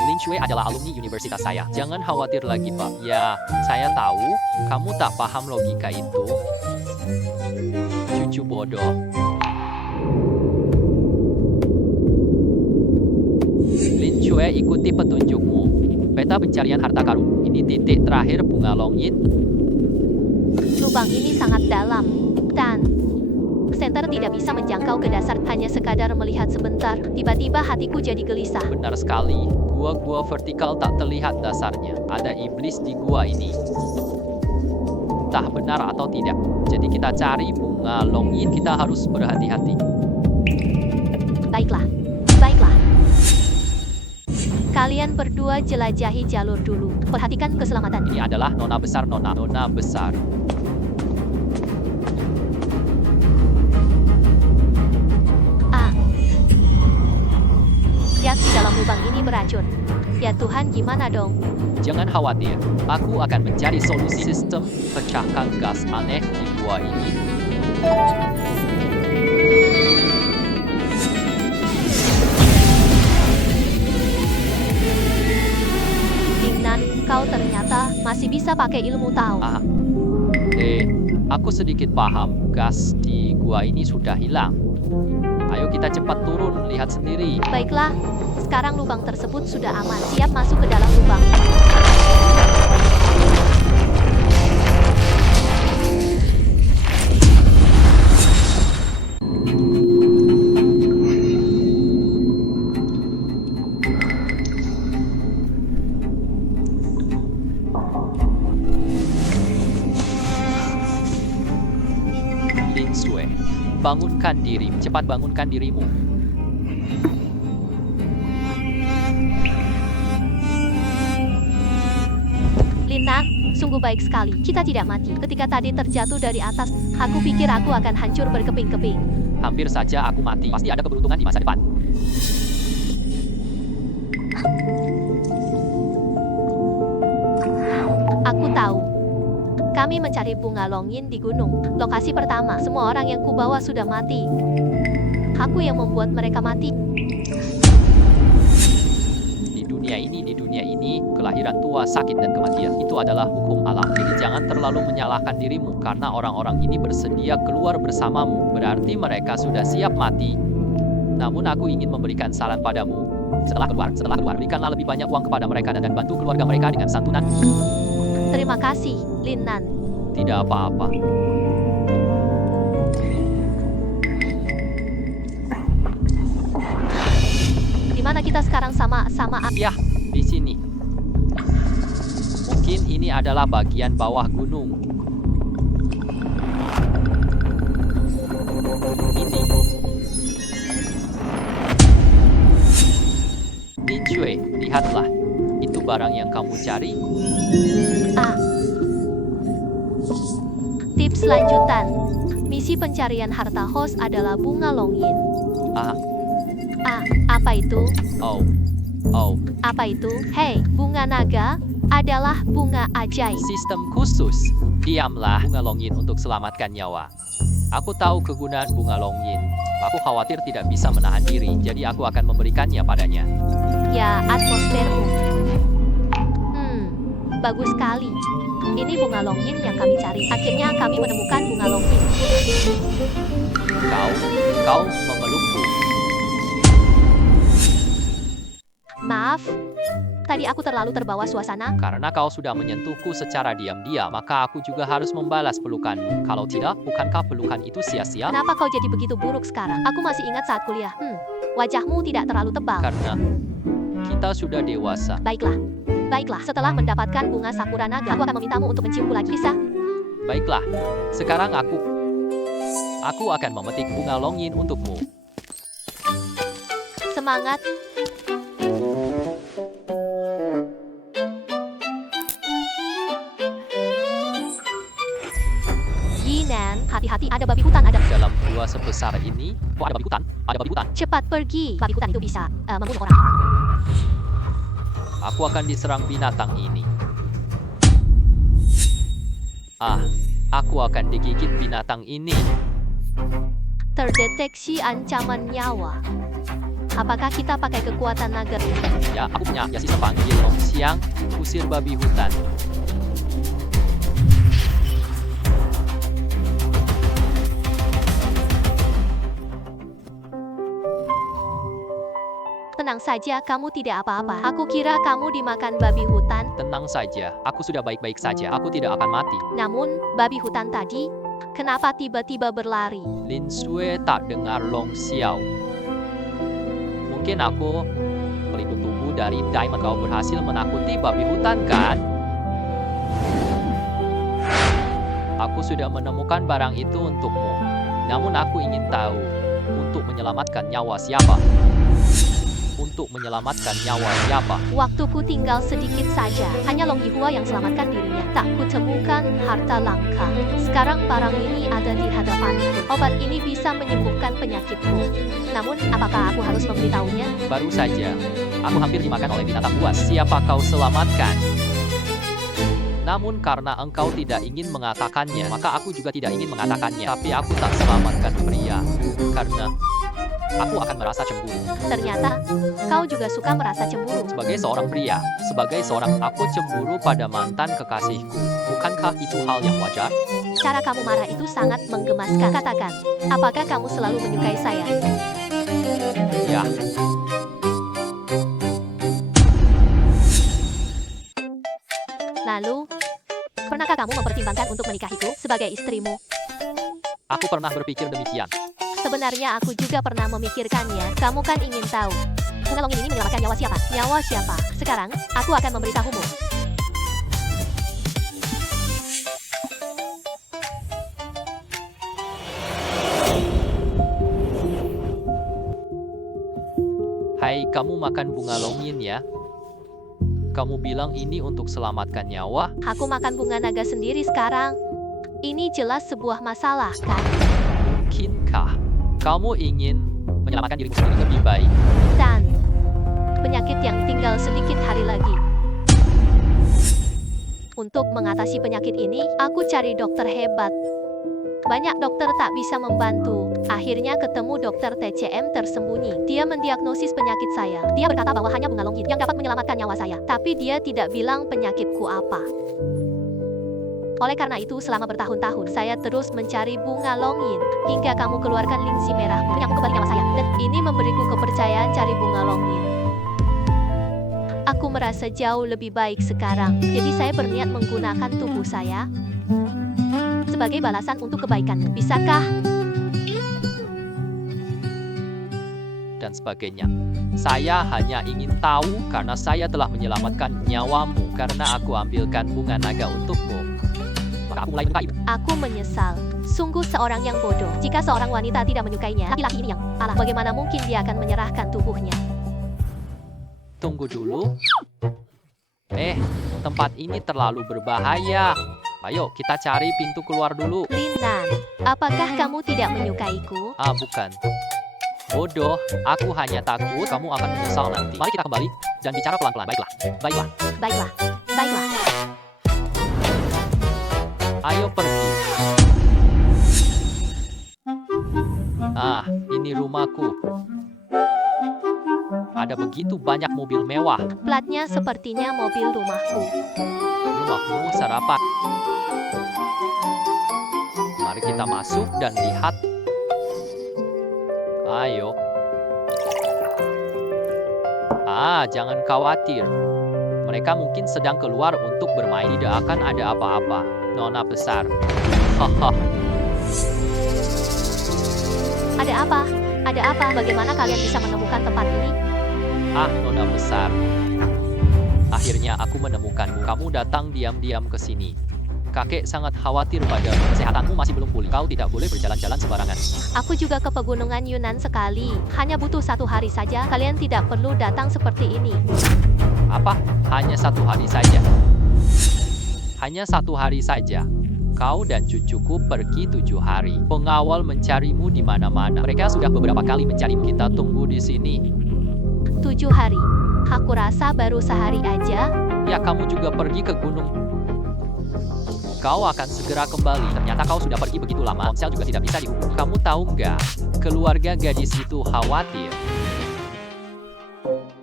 Lin Shui adalah alumni universitas saya. Jangan khawatir lagi, Pak. Ya, saya tahu kamu tak paham logika itu. Cucu bodoh. Lin Shui, ikuti petunjukmu. Peta pencarian harta karun. Ini titik terakhir bunga Longyin. Lubang ini sangat dalam, dan Center tidak bisa menjangkau ke dasar, hanya sekadar melihat sebentar. Tiba-tiba hatiku jadi gelisah. Benar sekali. Gua vertikal tak terlihat dasarnya. Ada iblis di gua ini. Entah benar atau tidak. Jadi kita cari bunga Longyin, kita harus berhati-hati. Baiklah, baiklah. Kalian berdua jelajahi jalur dulu. Perhatikan keselamatan. Ini adalah nona besar, nona besar. Lihat di dalam lubang ini beracun. Ya Tuhan, gimana dong? Jangan khawatir, aku akan mencari solusi sistem pecahkan gas aneh di gua ini. Lingnan, kau ternyata masih bisa pakai ilmu tahu. Aku sedikit paham. Gas di gua ini sudah hilang. Ayo kita cepat turun, lihat sendiri. Baiklah, sekarang lubang tersebut sudah aman. Siap masuk ke dalam lubang. Lin Shui, bangunkan diri, cepat bangunkan dirimu. Lingnan, sungguh baik sekali. Kita tidak mati. Ketika tadi terjatuh dari atas, aku pikir aku akan hancur berkeping-keping. Hampir saja aku mati. Pasti ada keberuntungan di masa depan. Aku tahu. Kami mencari bunga Longyin di gunung. Lokasi pertama, semua orang yang kubawa sudah mati. Aku yang membuat mereka mati. Di dunia ini, kelahiran tua, sakit, dan kematian itu adalah hukum alam. Jadi jangan terlalu menyalahkan dirimu, karena orang-orang ini bersedia keluar bersamamu. Berarti mereka sudah siap mati. Namun aku ingin memberikan saran padamu. Setelah keluar, berikanlah lebih banyak uang kepada mereka dan bantu keluarga mereka dengan santunan. Terima kasih, Lingnan. Tidak apa-apa. Di mana kita sekarang sama. Ya, di sini. Mungkin ini adalah bagian bawah gunung. Ini. Lin Shui, lihatlah. Itu barang yang kamu cari. Tips lanjutan. Misi pencarian harta host adalah bunga Longyin. Apa itu? Oh. Apa itu? Hei, bunga naga adalah bunga ajaib. Sistem khusus. Diamlah, bunga Longyin untuk selamatkan nyawa. Aku tahu kegunaan bunga Longyin. Aku khawatir tidak bisa menahan diri, jadi aku akan memberikannya padanya. Ya, atmosfermu. Bagus sekali. Ini bunga Longyin yang kami cari. Akhirnya kami menemukan bunga Longyin. Kau memelukku. Maaf, tadi aku terlalu terbawa suasana. Karena kau sudah menyentuhku secara diam-diam, maka aku juga harus membalas pelukanmu. Kalau tidak, bukankah pelukan itu sia-sia? Kenapa kau jadi begitu buruk sekarang? Aku masih ingat saat kuliah. Wajahmu tidak terlalu tebal. Karena kita sudah dewasa. Baiklah, setelah mendapatkan bunga sakura naga, aku akan memintamu untuk menciumku lagi, bisa? Baiklah, sekarang aku akan memetik bunga Longyin untukmu. Semangat. Yinan, hati-hati, ada babi hutan, ada. Dalam gua sebesar ini, kok ada babi hutan? Ada babi hutan. Cepat pergi. Babi hutan itu bisa membunuh orang. Aku akan diserang binatang ini. Aku akan digigit binatang ini. Terdeteksi ancaman nyawa. Apakah kita pakai kekuatan naga? Ya, aku punya ya sistem panggil Long Xiang, usir babi hutan. Tenang saja, kamu tidak apa-apa. Aku kira kamu dimakan babi hutan. Tenang saja, aku sudah baik-baik saja. Aku tidak akan mati. Namun, babi hutan tadi, kenapa tiba-tiba berlari? Lin Sui tak dengar Long Xiao. Mungkin aku pelindung tubuh dari Diamond. Kau berhasil menakuti babi hutan, kan? Aku sudah menemukan barang itu untukmu. Namun aku ingin tahu, untuk menyelamatkan nyawa siapa? Untuk menyelamatkan nyawa siapa? Waktuku tinggal sedikit saja. Hanya Long Yihua yang selamatkan dirinya. Tak kutemukan harta langka. Sekarang barang ini ada di hadapanku. Obat ini bisa menyembuhkan penyakitmu. Namun, apakah aku harus memberitahunya? Baru saja, aku hampir dimakan oleh binatang buas. Siapa kau selamatkan? Namun karena engkau tidak ingin mengatakannya, maka aku juga tidak ingin mengatakannya. Tapi aku tak selamatkan pria, karena aku akan merasa cemburu. Ternyata, kau juga suka merasa cemburu. Sebagai seorang pria, sebagai seorang aku cemburu pada mantan kekasihku. Bukankah itu hal yang wajar? Cara kamu marah itu sangat menggemaskan. Katakan, apakah kamu selalu menyukai saya? Ya, Lalu, pernahkah kamu mempertimbangkan untuk menikahiku sebagai istrimu? aku pernah berpikir demikian. Sebenarnya aku juga pernah memikirkannya. Kamu kan ingin tahu. Bunga longin ini menyelamatkan nyawa siapa? Nyawa siapa? Sekarang, aku akan memberitahumu. Hai, kamu makan bunga longin ya? Kamu bilang ini untuk selamatkan nyawa? Aku makan bunga naga sendiri sekarang. Ini jelas sebuah masalah, kan? Mungkinkah kamu ingin menyelamatkan dirimu sendiri lebih baik? Dan penyakit yang tinggal sedikit hari lagi. Untuk mengatasi penyakit ini, aku cari dokter hebat. Banyak dokter tak bisa membantu. Akhirnya ketemu dokter TCM tersembunyi. Dia mendiagnosis penyakit saya. Dia berkata bahwa hanya bunga longin yang dapat menyelamatkan nyawa saya. Tapi dia tidak bilang penyakitku apa. Oleh karena itu, selama bertahun-tahun, saya terus mencari bunga longin. Hingga kamu keluarkan lingsi merah, menyambut kembali nyawa saya. Dan ini memberiku kepercayaan cari bunga longin. Aku merasa jauh lebih baik sekarang. Jadi saya berniat menggunakan tubuh saya sebagai balasan untuk kebaikanmu. Bisakah? Dan sebagainya. Saya hanya ingin tahu karena saya telah menyelamatkan nyawamu karena aku ambilkan bunga naga untukmu. Maka aku mulai menyukai. Aku menyesal. Sungguh seorang yang bodoh. Jika seorang wanita tidak menyukainya, laki-laki ini yang alah, bagaimana mungkin dia akan menyerahkan tubuhnya? Tunggu dulu. Tempat ini terlalu berbahaya. Ayo, kita cari pintu keluar dulu. Linan, apakah kamu tidak menyukaiku? Bukan. Bodoh, aku hanya takut kamu akan menyesal nanti. Mari kita kembali dan bicara pelan-pelan. Baiklah, baiklah. Baiklah, baiklah. Ayo pergi. Ini rumahku. Ada begitu banyak mobil mewah. Platnya sepertinya mobil rumahku. Rumahmu sarapan. Mari kita masuk dan lihat. Ayo. Jangan khawatir. Mereka mungkin sedang keluar untuk bermain. Tidak akan ada apa-apa. Nona besar. Haha. Ada apa? Ada apa? Bagaimana kalian bisa menemukan tempat ini? Nona besar. Akhirnya aku menemukanmu. Kamu datang diam-diam ke sini. Kakek sangat khawatir padamu. Kesehatanmu masih belum pulih. Kau tidak boleh berjalan-jalan sembarangan. Aku juga ke pegunungan Yunan sekali. Hanya butuh 1 hari saja. Kalian tidak perlu datang seperti ini. Apa? Hanya 1 hari saja. Hanya 1 hari saja. Kau dan cucuku pergi 7 hari. Pengawal mencarimu di mana-mana. Mereka sudah beberapa kali mencarimu. Kita tunggu di sini. 7 hari. Aku rasa baru sehari aja. Ya, kamu juga pergi ke gunung. Kau akan segera kembali. Ternyata kau sudah pergi begitu lama. Ponsel juga tidak bisa dihubungi. Kamu tahu nggak? Keluarga gadis itu khawatir.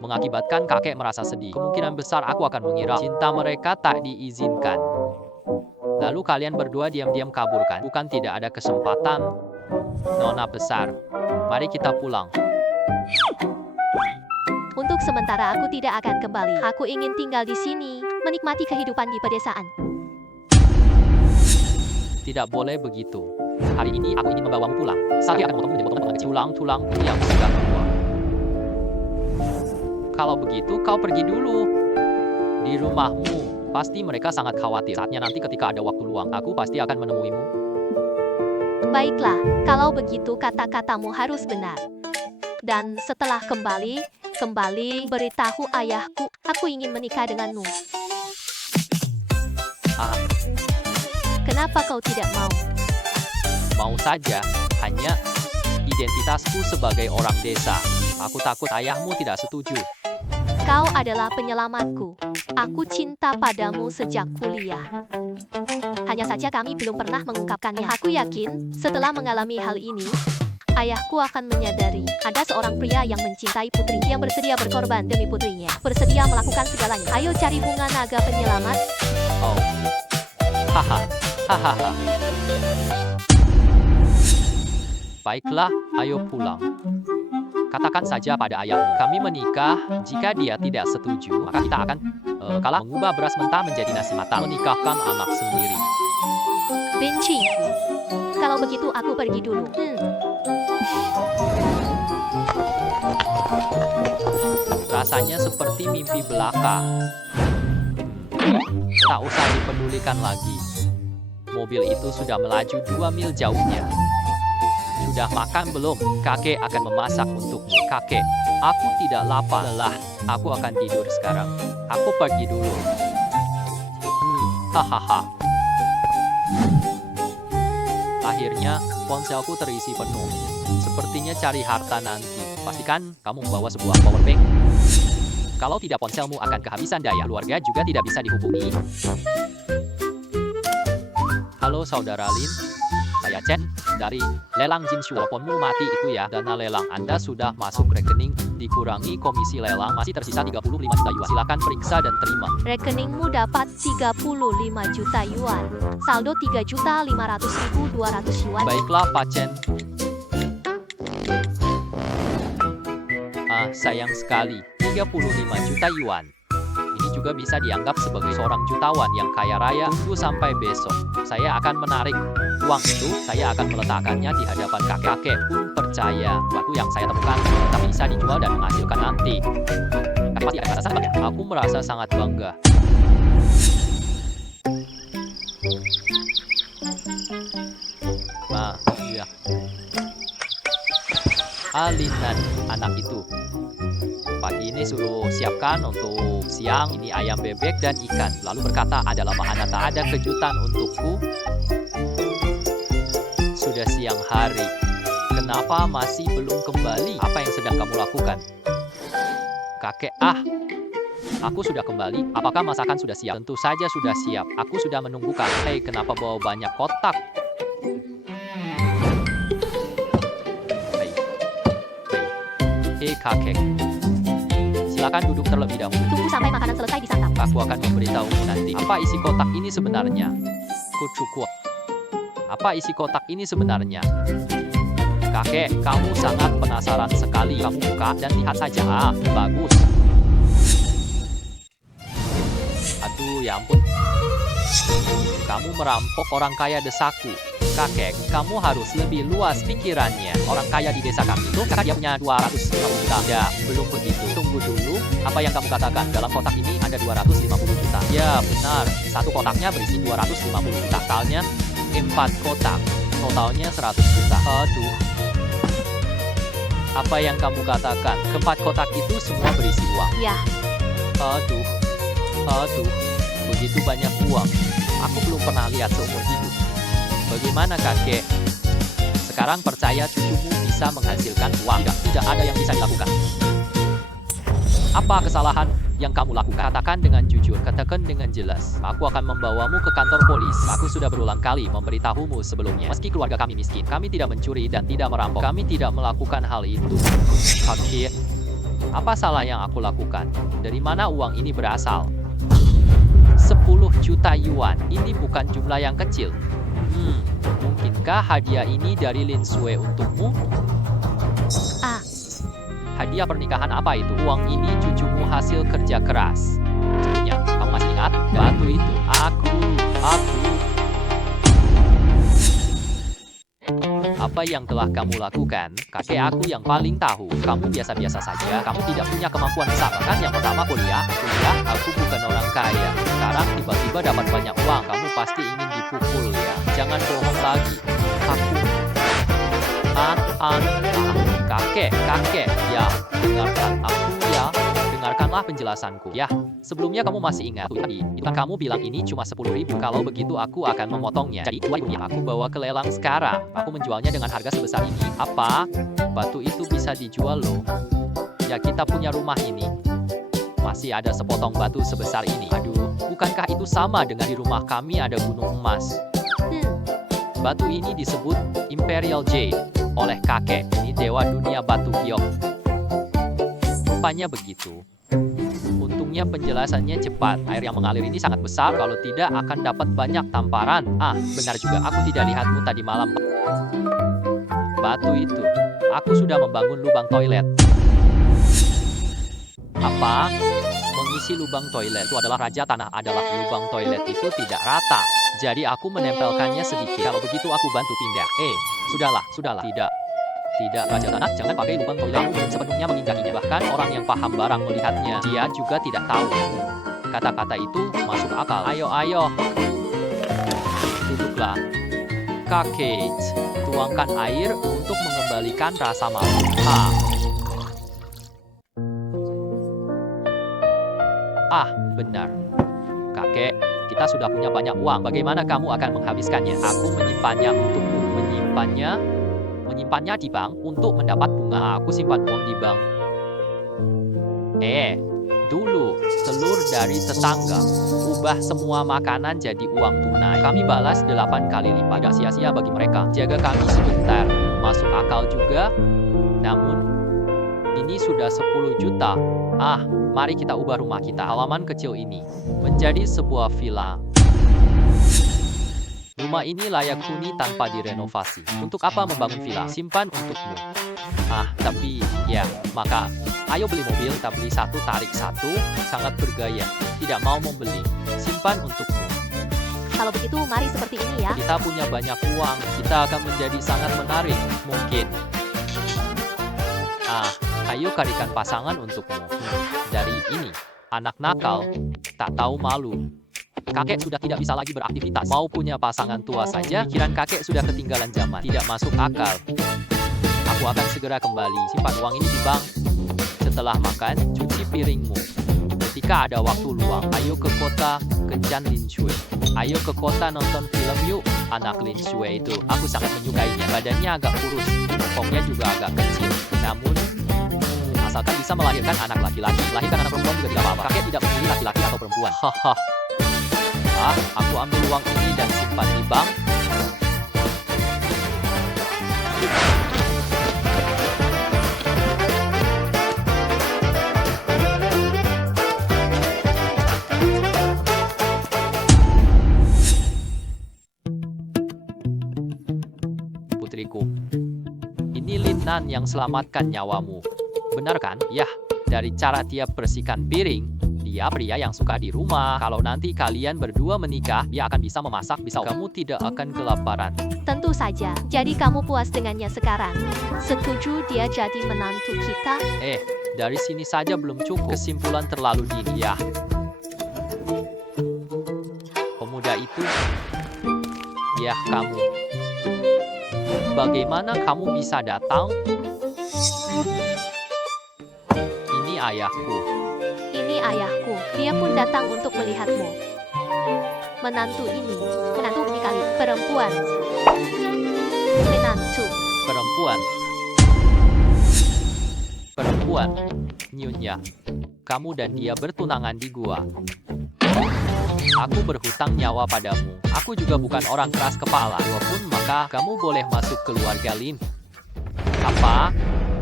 mengakibatkan kakek merasa sedih. Kemungkinan besar aku akan mengira cinta mereka tak diizinkan. Lalu kalian berdua diam-diam kaburkan. Bukan tidak ada kesempatan. Nona besar, mari kita pulang. Untuk sementara aku tidak akan kembali. Aku ingin tinggal di sini, menikmati kehidupan di pedesaan. Tidak boleh begitu. Hari ini aku ingin membawamu pulang. Saya akan memotongmu menjadi potongan kecil tulang-tulangku yang sudah tua. Kalau begitu kau pergi dulu. Di rumahmu, pasti mereka sangat khawatir. Saatnya nanti ketika ada waktu luang, aku pasti akan menemuimu. Baiklah, kalau begitu kata-katamu harus benar. Dan setelah kembali beritahu ayahku, aku ingin menikah denganmu. Ah, Kenapa kau tidak mau? mau saja, hanya identitasku sebagai orang desa. Aku takut ayahmu tidak setuju. Kau adalah penyelamatku. Aku cinta padamu sejak kuliah. Hanya saja kami belum pernah mengungkapkannya. Aku yakin, setelah mengalami hal ini, ayahku akan menyadari ada seorang pria yang mencintai putri, yang bersedia berkorban demi putrinya, bersedia melakukan segalanya. Ayo cari bunga naga penyelamat. Oh, haha, hahaha. Baiklah, ayo pulang. Katakan saja pada ayahmu, kami menikah. Jika dia tidak setuju, maka kita akan kalah mengubah beras mentah menjadi nasi matang, menikahkan anak sendiri. Benci. Kalau begitu aku pergi dulu. Rasanya seperti mimpi belaka. Tak usah dipedulikan lagi. Mobil itu sudah melaju 2 mil jauhnya. Sudah makan belum? Kakek akan memasak untukmu. Kakek, aku tidak lapar. Lelah, aku akan tidur sekarang. Aku pergi dulu. Hahaha. Akhirnya, ponselku terisi penuh. Sepertinya cari harta nanti. Pastikan kamu membawa sebuah power bank. Kalau tidak, ponselmu akan kehabisan daya. Keluarga juga tidak bisa dihubungi. Halo saudara Lin, saya Chen dari lelang Jinshu. Teleponmu mati itu ya. Dana lelang Anda sudah masuk rekening, dikurangi komisi lelang, masih tersisa 35 juta yuan. Silakan periksa dan terima. Rekeningmu dapat 35 juta yuan. Saldo 3.500.200 yuan. Baiklah Pak Chen. Sayang sekali, 35 juta yuan. Ini juga bisa dianggap sebagai seorang jutawan yang kaya raya. Tunggu sampai besok. Saya akan menarik uang itu, saya akan meletakkannya di hadapan kakek pun percaya. Waktu yang saya temukan, tapi bisa dijual dan menghasilkan nanti. Tapi pasti ada rasa sangat bangga. Aku merasa sangat bangga. Ya. Alinan, anak itu. Pagi ini suruh siapkan untuk siang ini ayam bebek dan ikan. Lalu berkata, adalah Mahana, tak ada kejutan untukku. Sudah siang hari. Kenapa masih belum kembali? Apa yang sedang kamu lakukan? Kakek, aku sudah kembali. Apakah masakan sudah siap? Tentu saja sudah siap. Aku sudah menunggu kakek. Hei, kenapa bawa banyak kotak? Hei kakek. Silakan duduk terlebih dahulu. Tunggu sampai makanan selesai disantap. Aku akan memberitahu nanti. Apa isi kotak ini sebenarnya? Kucukuk. Apa isi kotak ini sebenarnya? Kakek, kamu sangat penasaran sekali. Kamu buka dan lihat saja. Bagus. Aduh, ya ampun. Kamu merampok orang kaya desaku. Kakek, kamu harus lebih luas pikirannya. Orang kaya di desa kami itu, kakak dia punya 250 juta. Ya, belum begitu. Tunggu dulu. Apa yang kamu katakan? Dalam kotak ini ada 250 juta. Ya, benar. Satu kotaknya berisi 250 juta. Totalnya 4 kotak. Totalnya 100 juta. Aduh. Apa yang kamu katakan? Keempat kotak itu semua berisi uang. Ya, Aduh. Begitu banyak uang. Aku belum pernah lihat seumur hidup. Bagaimana kakek? Sekarang percaya cucumu bisa menghasilkan uang. Tidak ada yang bisa dilakukan. Apa kesalahan yang kamu lakukan? Katakan dengan jujur, katakan dengan jelas. Aku akan membawamu ke kantor polis. Aku sudah berulang kali memberitahumu sebelumnya. Meski keluarga kami miskin, kami tidak mencuri dan tidak merampok. Kami tidak melakukan hal itu. Kakek, Apa salah yang aku lakukan? Dari mana uang ini berasal? 10 juta yuan. Ini bukan jumlah yang kecil. Mungkinkah hadiah ini dari Lin Sui untukmu? Ah, Hadiah pernikahan apa itu? Uang ini cucumu hasil kerja keras. Ya, kamu masih ingat? Batu itu. Aku. Apa yang telah kamu lakukan? Kakek aku yang paling tahu. Kamu biasa-biasa saja. Kamu tidak punya kemampuan besar. Bahkan yang pertama kuliah. Aku bukan orang kaya. Sekarang tiba-tiba dapat banyak uang. Kamu pasti ingin dipukul ya. Jangan bohong lagi. Aku. Kakek. Ya, dengarkan aku ya. Dengarkanlah penjelasanku. Ya, sebelumnya kamu masih ingat tadi, kamu bilang ini cuma 10.000. Kalau begitu aku akan memotongnya. Jadi 2.000 aku bawa ke lelang sekarang. Aku menjualnya dengan harga sebesar ini. Apa? Batu itu bisa dijual loh. Ya, kita punya rumah ini. Masih ada sepotong batu sebesar ini. Aduh, bukankah itu sama dengan di rumah kami ada gunung emas? Batu ini disebut Imperial Jade oleh kakek. Ini dewa dunia batu giok. Rupanya begitu. Untungnya penjelasannya cepat. Air yang mengalir ini sangat besar, kalau tidak akan dapat banyak tamparan. Benar juga, aku tidak lihatmu tadi malam. Batu itu. Aku sudah membangun lubang toilet. Apa? Mengisi lubang toilet itu adalah raja tanah adalah lubang toilet itu tidak rata. Jadi aku menempelkannya sedikit. Kalau begitu aku bantu pindah. Sudahlah. Tidak, raja tanah, jangan pakai lubang toilet. Kamu belum sepenuhnya menginjakinya. Bahkan orang yang paham barang melihatnya, dia juga tidak tahu. Kata-kata itu masuk akal. Ayo. Duduklah. Kakek, tuangkan air untuk mengembalikan rasa malu. Benar. Kakek, kita sudah punya banyak uang. Bagaimana kamu akan menghabiskannya? Aku menyimpannya untukmu. Menyimpannya di bank untuk mendapat bunga. Aku simpan uang di bank. Dulu, telur dari tetangga. Ubah semua makanan jadi uang tunai. Kami balas 8 kali lipat. Tidak sia-sia bagi mereka. Jaga kami sebentar. Masuk akal juga. Namun, ini sudah 10 juta. Mari kita ubah rumah kita, halaman kecil ini, menjadi sebuah villa. Rumah ini layak huni tanpa direnovasi. Untuk apa membangun villa? Simpan untukmu. Tapi, ya, maka, ayo beli mobil, kita beli satu, tarik satu, sangat bergaya. Tidak mau membeli, simpan untukmu. kalau begitu mari seperti ini ya. Kita punya banyak uang, kita akan menjadi sangat menarik, mungkin. Ayo carikan pasangan untukmu. Dari ini, anak nakal, tak tahu malu. Kakek sudah tidak bisa lagi beraktivitas. Mau punya pasangan tua saja, pikiran kakek sudah ketinggalan zaman. Tidak masuk akal. Aku akan segera kembali. Simpan uang ini di bank. Setelah makan, cuci piringmu. Ketika ada waktu luang, ayo ke kota, kencan Lin Sui. Ayo ke kota nonton film yuk. Anak Lin Sui itu, aku sangat menyukainya. Badannya agak kurus, bokongnya juga agak kecil. Namun, asalkan bisa melahirkan anak laki-laki. Melahirkan anak perempuan juga tidak apa-apa. Kakek tidak memilih laki-laki atau perempuan. Aku ambil uang ini dan simpan di bank. Putriku, ini Lin Nan yang selamatkan nyawamu. Benar kan? Yah, dari cara dia bersihkan piring, dia pria yang suka di rumah. Kalau nanti kalian berdua menikah, dia akan bisa memasak, kamu tidak akan kelaparan. Tentu saja. Jadi kamu puas dengannya sekarang. Setuju dia jadi menantu kita? Dari sini saja belum cukup. Kesimpulan terlalu dini ya. Pemuda itu, ya kamu. Bagaimana kamu bisa datang? Ini ayahku. Ini ayahku. Dia pun datang untuk melihatmu. Menantu ini kali perempuan. Menantu. Perempuan. Nyonya. Kamu dan dia bertunangan di gua. Aku berhutang nyawa padamu. Aku juga bukan orang keras kepala. Walaupun maka kamu boleh masuk keluarga Lin. Apa?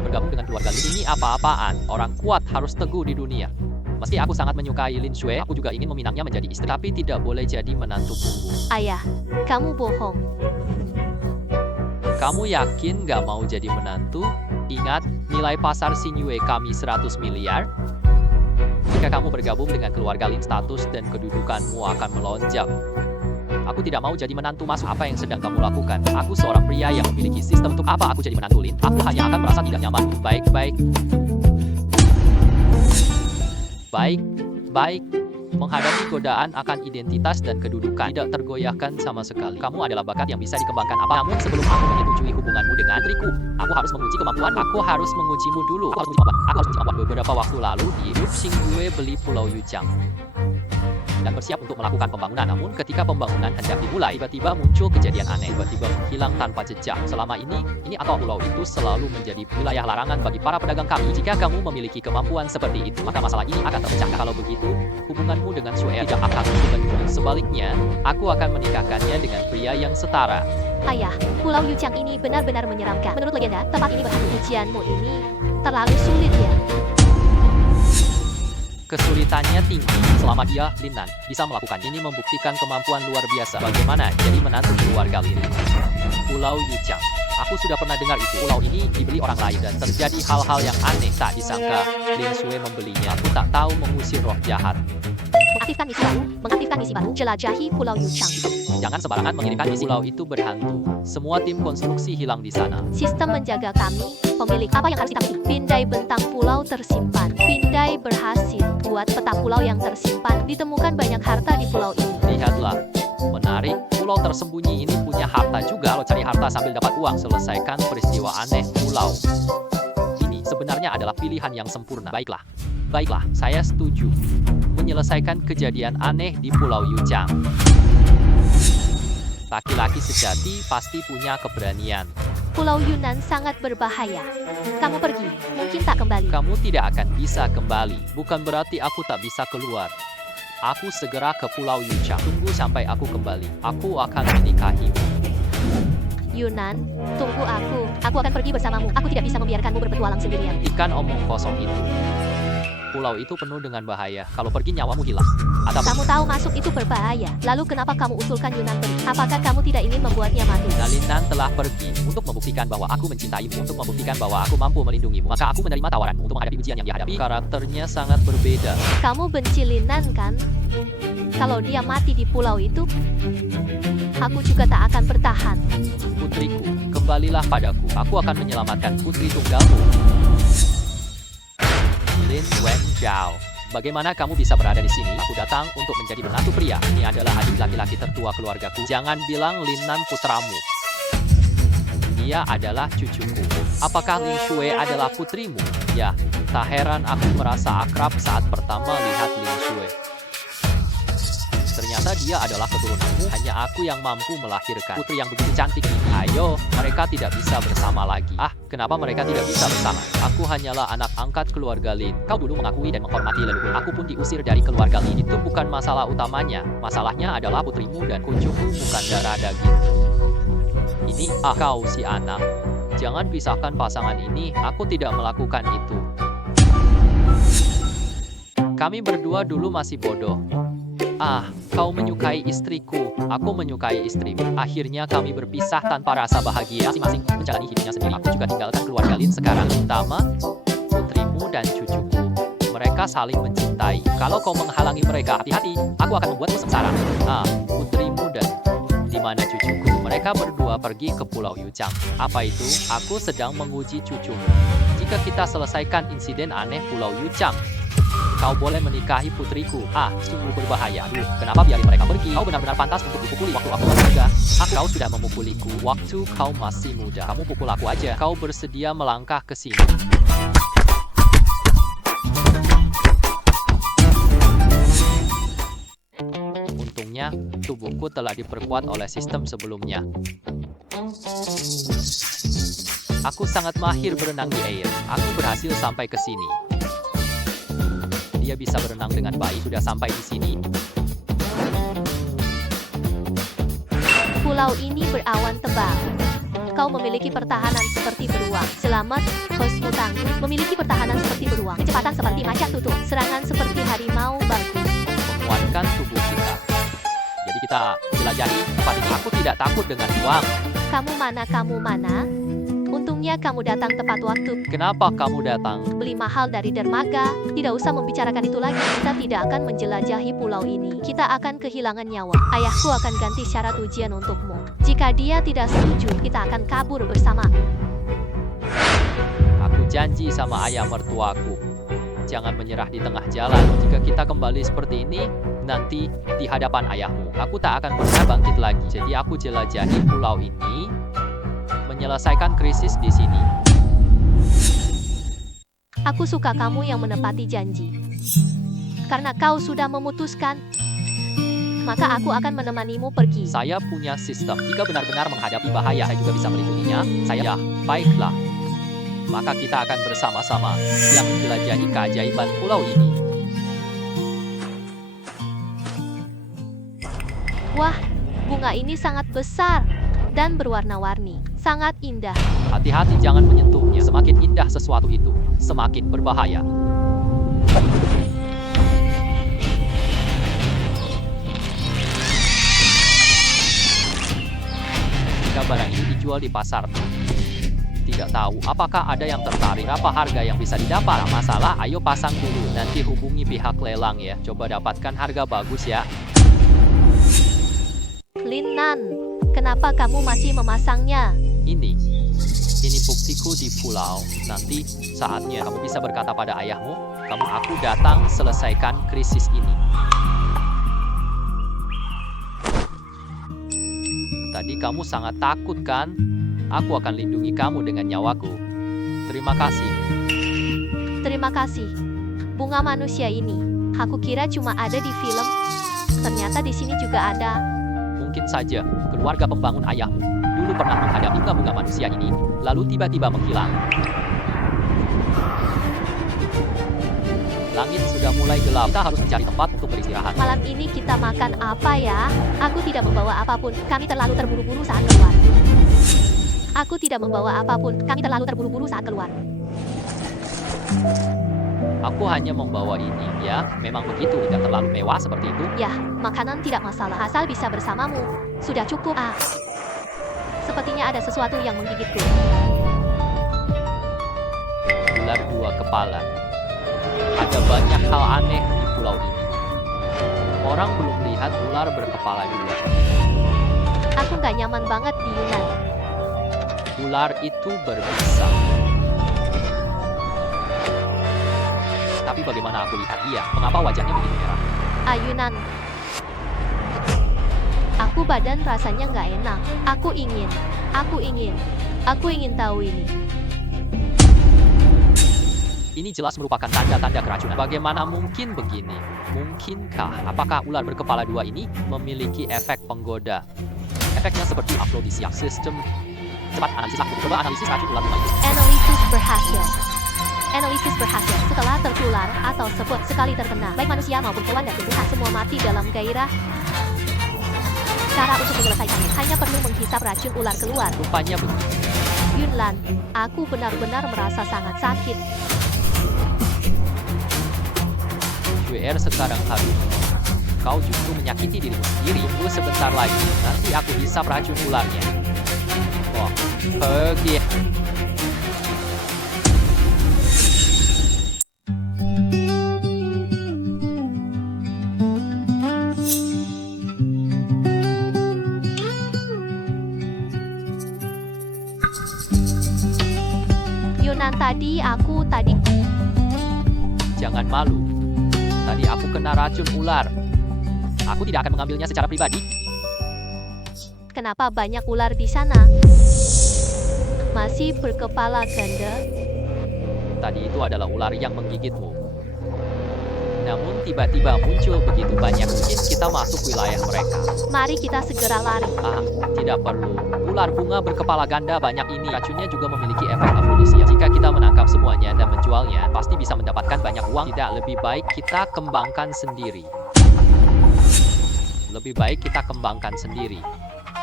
bergabung dengan keluarga Lin. Ini apa-apaan? Orang kuat harus teguh di dunia. Meski aku sangat menyukai Lin Shui, aku juga ingin meminangnya menjadi istri, tapi tidak boleh jadi menantu punggung. Ayah, kamu bohong. Kamu yakin gak mau jadi menantu? Ingat, nilai pasar Xingyue kami 100 miliar. Jika kamu bergabung dengan keluarga Lin, status dan kedudukanmu akan melonjak. Aku tidak mau jadi menantu masuk. Apa yang sedang kamu lakukan? Aku seorang pria yang memiliki sistem. Untuk apa aku jadi menantu Lin? Aku hanya akan merasa tidak nyaman. Baik. Menghadapi godaan akan identitas dan kedudukan tidak tergoyahkan sama sekali. Kamu adalah bakat yang bisa dikembangkan. Namun sebelum aku menyetujui hubunganmu dengan putriku, aku harus menguji kemampuan. Aku harus mengujimu dulu. Aku harus menguji kemampuan. Beberapa waktu lalu di Xingyue beli Pulau Yuchang dan bersiap untuk melakukan pembangunan. Namun ketika pembangunan hendak dimulai, tiba-tiba muncul kejadian aneh. Tiba-tiba menghilang tanpa jejak. Selama ini atau pulau itu selalu menjadi wilayah larangan bagi para pedagang kami. Jika kamu memiliki kemampuan seperti itu, maka masalah ini akan terpecah. Kalau begitu, hubunganmu dengan Sue tidak akan berubah. Sebaliknya, aku akan menikahkannya dengan pria yang setara. Ayah, Pulau Yuchang ini benar-benar menyeramkan. Menurut legenda, tempat ini berhantu. Ujianmu ini terlalu sulit ya. Kesulitannya tinggi. Selama dia, Lin Nan, bisa melakukan ini membuktikan kemampuan luar biasa. Bagaimana jadi menantu keluarga Lin? Pulau Yuchang. Aku sudah pernah dengar itu. Pulau ini dibeli orang lain dan terjadi hal-hal yang aneh. Tak disangka, Lin Shui membelinya. Aku tak tahu mengusir roh jahat. Mengaktifkan misi baru. Jelajahi Pulau Yuchang. Jangan sembarangan mengirimkan misi. Pulau itu berhantu. Semua tim konstruksi hilang di sana. Sistem menjaga kami. Pemilik, apa yang harus kita pilih? Pindai bentang pulau tersimpan. Pindai berhasil. Buat peta pulau yang tersimpan. Ditemukan banyak harta di pulau ini. Lihatlah. Menarik. Pulau tersembunyi ini punya harta juga. Lo cari harta sambil dapat uang. Selesaikan peristiwa aneh pulau. Ini sebenarnya adalah pilihan yang sempurna. Baiklah, saya setuju. Menyelesaikan kejadian aneh di Pulau Yuchang. Laki-laki sejati pasti punya keberanian. Pulau Yunan sangat berbahaya. Kamu pergi, mungkin tak kembali. Kamu tidak akan bisa kembali. Bukan berarti aku tak bisa keluar. Aku segera ke Pulau Yuchang. Tunggu sampai aku kembali. Aku akan menikahimu. Yunan, tunggu aku. Aku akan pergi bersamamu. Aku tidak bisa membiarkanmu berpetualang sendirian. Ikan omong kosong itu. Pulau itu penuh dengan bahaya. Kalau pergi nyawamu hilang. Kamu tahu masuk itu berbahaya. Lalu kenapa kamu usulkan Yunan pergi? Apakah kamu tidak ingin membuatnya mati? Lin Nan telah pergi untuk membuktikan bahwa aku mencintaimu, untuk membuktikan bahwa aku mampu melindungimu. Maka aku menerima tawaranmu untuk menghadapi ujian yang dihadapi. Karakternya sangat berbeda. Kamu benci Lin Nan kan? Kalau dia mati di pulau itu, aku juga tak akan bertahan. Putriku, kembalilah padaku. Aku akan menyelamatkan putri tunggalmu. Lin Wenzhao, bagaimana kamu bisa berada di sini? Aku datang untuk menjadi menantu pria. Ini adalah adik laki-laki tertua keluargaku. Jangan bilang Lin Nan putramu. Dia adalah cucuku. Apakah Lin Shui adalah putrimu? Ya, tak heran aku merasa akrab saat pertama lihat Lin Shui. Ternyata dia adalah keturunanmu. Hanya aku yang mampu melahirkan putri yang begitu cantik ini. Ayo, mereka tidak bisa bersama lagi. Kenapa mereka tidak bisa bersama? Aku hanyalah anak angkat keluarga Lin. Kau dulu mengakui dan menghormati leluhur. Aku pun diusir dari keluarga Lin. Itu bukan masalah utamanya. Masalahnya adalah putrimu dan kucuku bukan darah daging. Ini, kau si anak. Jangan pisahkan pasangan ini. Aku tidak melakukan itu. Kami berdua dulu masih bodoh. Kau menyukai istriku, aku menyukai istrimu. Akhirnya kami berpisah tanpa rasa bahagia. Masing-masing menjalani hidupnya sendiri. Aku juga tinggalkan keluarga Lin sekarang. Terutama putrimu dan cucuku. Mereka saling mencintai. Kalau kau menghalangi mereka, hati-hati. Aku akan membuatmu sengsara. Putrimu dan di mana cucuku? Mereka berdua pergi ke Pulau Yuchang. Apa itu? Aku sedang menguji cucumu. Jika kita selesaikan insiden aneh Pulau Yuchang, kau boleh menikahi putriku. Sungguh berbahaya. Kenapa biarin mereka pergi? Kau benar-benar pantas untuk dipukuli waktu aku masih muda. Kau sudah memukuliku waktu kau masih muda. Kamu pukul aku aja. Kau bersedia melangkah ke sini. Untungnya, tubuhku telah diperkuat oleh sistem sebelumnya. Aku sangat mahir berenang di air. Aku berhasil sampai ke sini. Dia bisa berenang dengan baik. Sudah sampai di sini. Pulau ini berawan tebal. kau memiliki pertahanan seperti beruang. Selamat, host utangku. Memiliki pertahanan seperti beruang. Kecepatan seperti macan tutul. Serangan seperti harimau bagus. Menguatkan tubuh kita. Jadi kita jelajahi tempat ini. Aku tidak takut dengan uang. Kamu mana, kamu mana? Untungnya kamu datang tepat waktu. Kenapa kamu datang? Beli mahal dari dermaga. Tidak usah membicarakan itu lagi. Kita tidak akan menjelajahi pulau ini. Kita akan kehilangan nyawa. Ayahku akan ganti syarat ujian untukmu. Jika dia tidak setuju, kita akan kabur bersama. Aku janji sama ayah mertuaku. Jangan menyerah di tengah jalan. Jika kita kembali seperti ini, nanti di hadapan ayahmu, aku tak akan pernah bangkit lagi. Jadi aku jelajahi pulau ini, menyelesaikan krisis di sini. Aku suka kamu yang menepati janji. Karena kau sudah memutuskan, maka aku akan menemanimu pergi. Saya punya sistem. Jika benar-benar menghadapi bahaya, saya juga bisa melindunginya. Saya, baiklah. Maka kita akan bersama-sama yang menjelajahi keajaiban pulau ini. Wah, bunga ini sangat besar dan berwarna-warni. Sangat indah. Hati-hati jangan menyentuhnya. Semakin indah sesuatu itu, semakin berbahaya. Jika barang ini dijual di pasar, tidak tahu apakah ada yang tertarik, berapa harga yang bisa didapat. Nah, masalah, ayo pasang dulu, nanti hubungi pihak lelang ya. Coba dapatkan harga bagus ya. Lin Nan, kenapa kamu masih memasangnya? Ini buktiku di pulau. Nanti saatnya kamu bisa berkata pada ayahmu, aku datang selesaikan krisis ini. Tadi kamu sangat takut kan? Aku akan lindungi kamu dengan nyawaku. Terima kasih. Terima kasih. Bunga manusia ini, aku kira cuma ada di film. Ternyata di sini juga ada. Mungkin saja keluarga pembangun ayahmu dulu pernah menghadapi bunga manusia ini, lalu tiba-tiba menghilang. Langit sudah mulai gelap. Kita harus mencari tempat untuk beristirahat. Malam ini kita makan apa ya? Aku tidak membawa apapun. Kami terlalu terburu-buru saat keluar. Aku tidak membawa apapun. Kami terlalu terburu-buru saat keluar. Aku hanya membawa ini, ya. Memang begitu, tidak terlalu mewah seperti itu. Ya, makanan tidak masalah. Asal bisa bersamamu. Sudah cukup. Sepertinya ada sesuatu yang menggigitku. Ular dua kepala. Ada banyak hal aneh di pulau ini. Orang belum lihat ular berkepala dua. Aku nggak nyaman banget di Yunan. Ular itu berbisa. Tapi bagaimana aku lihat dia? Mengapa wajahnya begitu merah? Ayunan. Aku badan rasanya nggak enak. Aku ingin tahu ini. Ini jelas merupakan tanda-tanda keracunan. Bagaimana mungkin begini? Mungkinkah? Apakah ular berkepala dua ini memiliki efek penggoda? Efeknya seperti afrodisiak. Sistem cepat analisis aku. Coba analisis racun ular dua itu. Analisis berhasil. Setelah tertular atau sekali terkena, baik manusia maupun hewan dan tumbuhan semua mati dalam gairah. Cara untuk menyelesaikannya hanya perlu menghisap racun ular keluar. Rupanya begitu. Yunlan, aku benar-benar merasa sangat sakit. WR sekarang harus. Kau justru menyakiti dirimu sendiri. Tunggu sebentar lagi. Nanti aku hisap racun ularnya. Wah, pergi. Yunan, tadi. Jangan malu. Tadi aku kena racun ular. Aku tidak akan mengambilnya secara pribadi. Kenapa banyak ular di sana? Masih berkepala ganda? Tadi itu adalah ular yang menggigitmu. Namun tiba-tiba muncul begitu banyak, mungkin kita masuk wilayah mereka. Mari kita segera lari. Tidak perlu. Ular bunga berkepala ganda banyak ini. Racunnya juga memiliki efek afrodisiak. Jika kita menangkap semuanya dan menjualnya, pasti bisa mendapatkan banyak uang. Tidak, lebih baik kita kembangkan sendiri.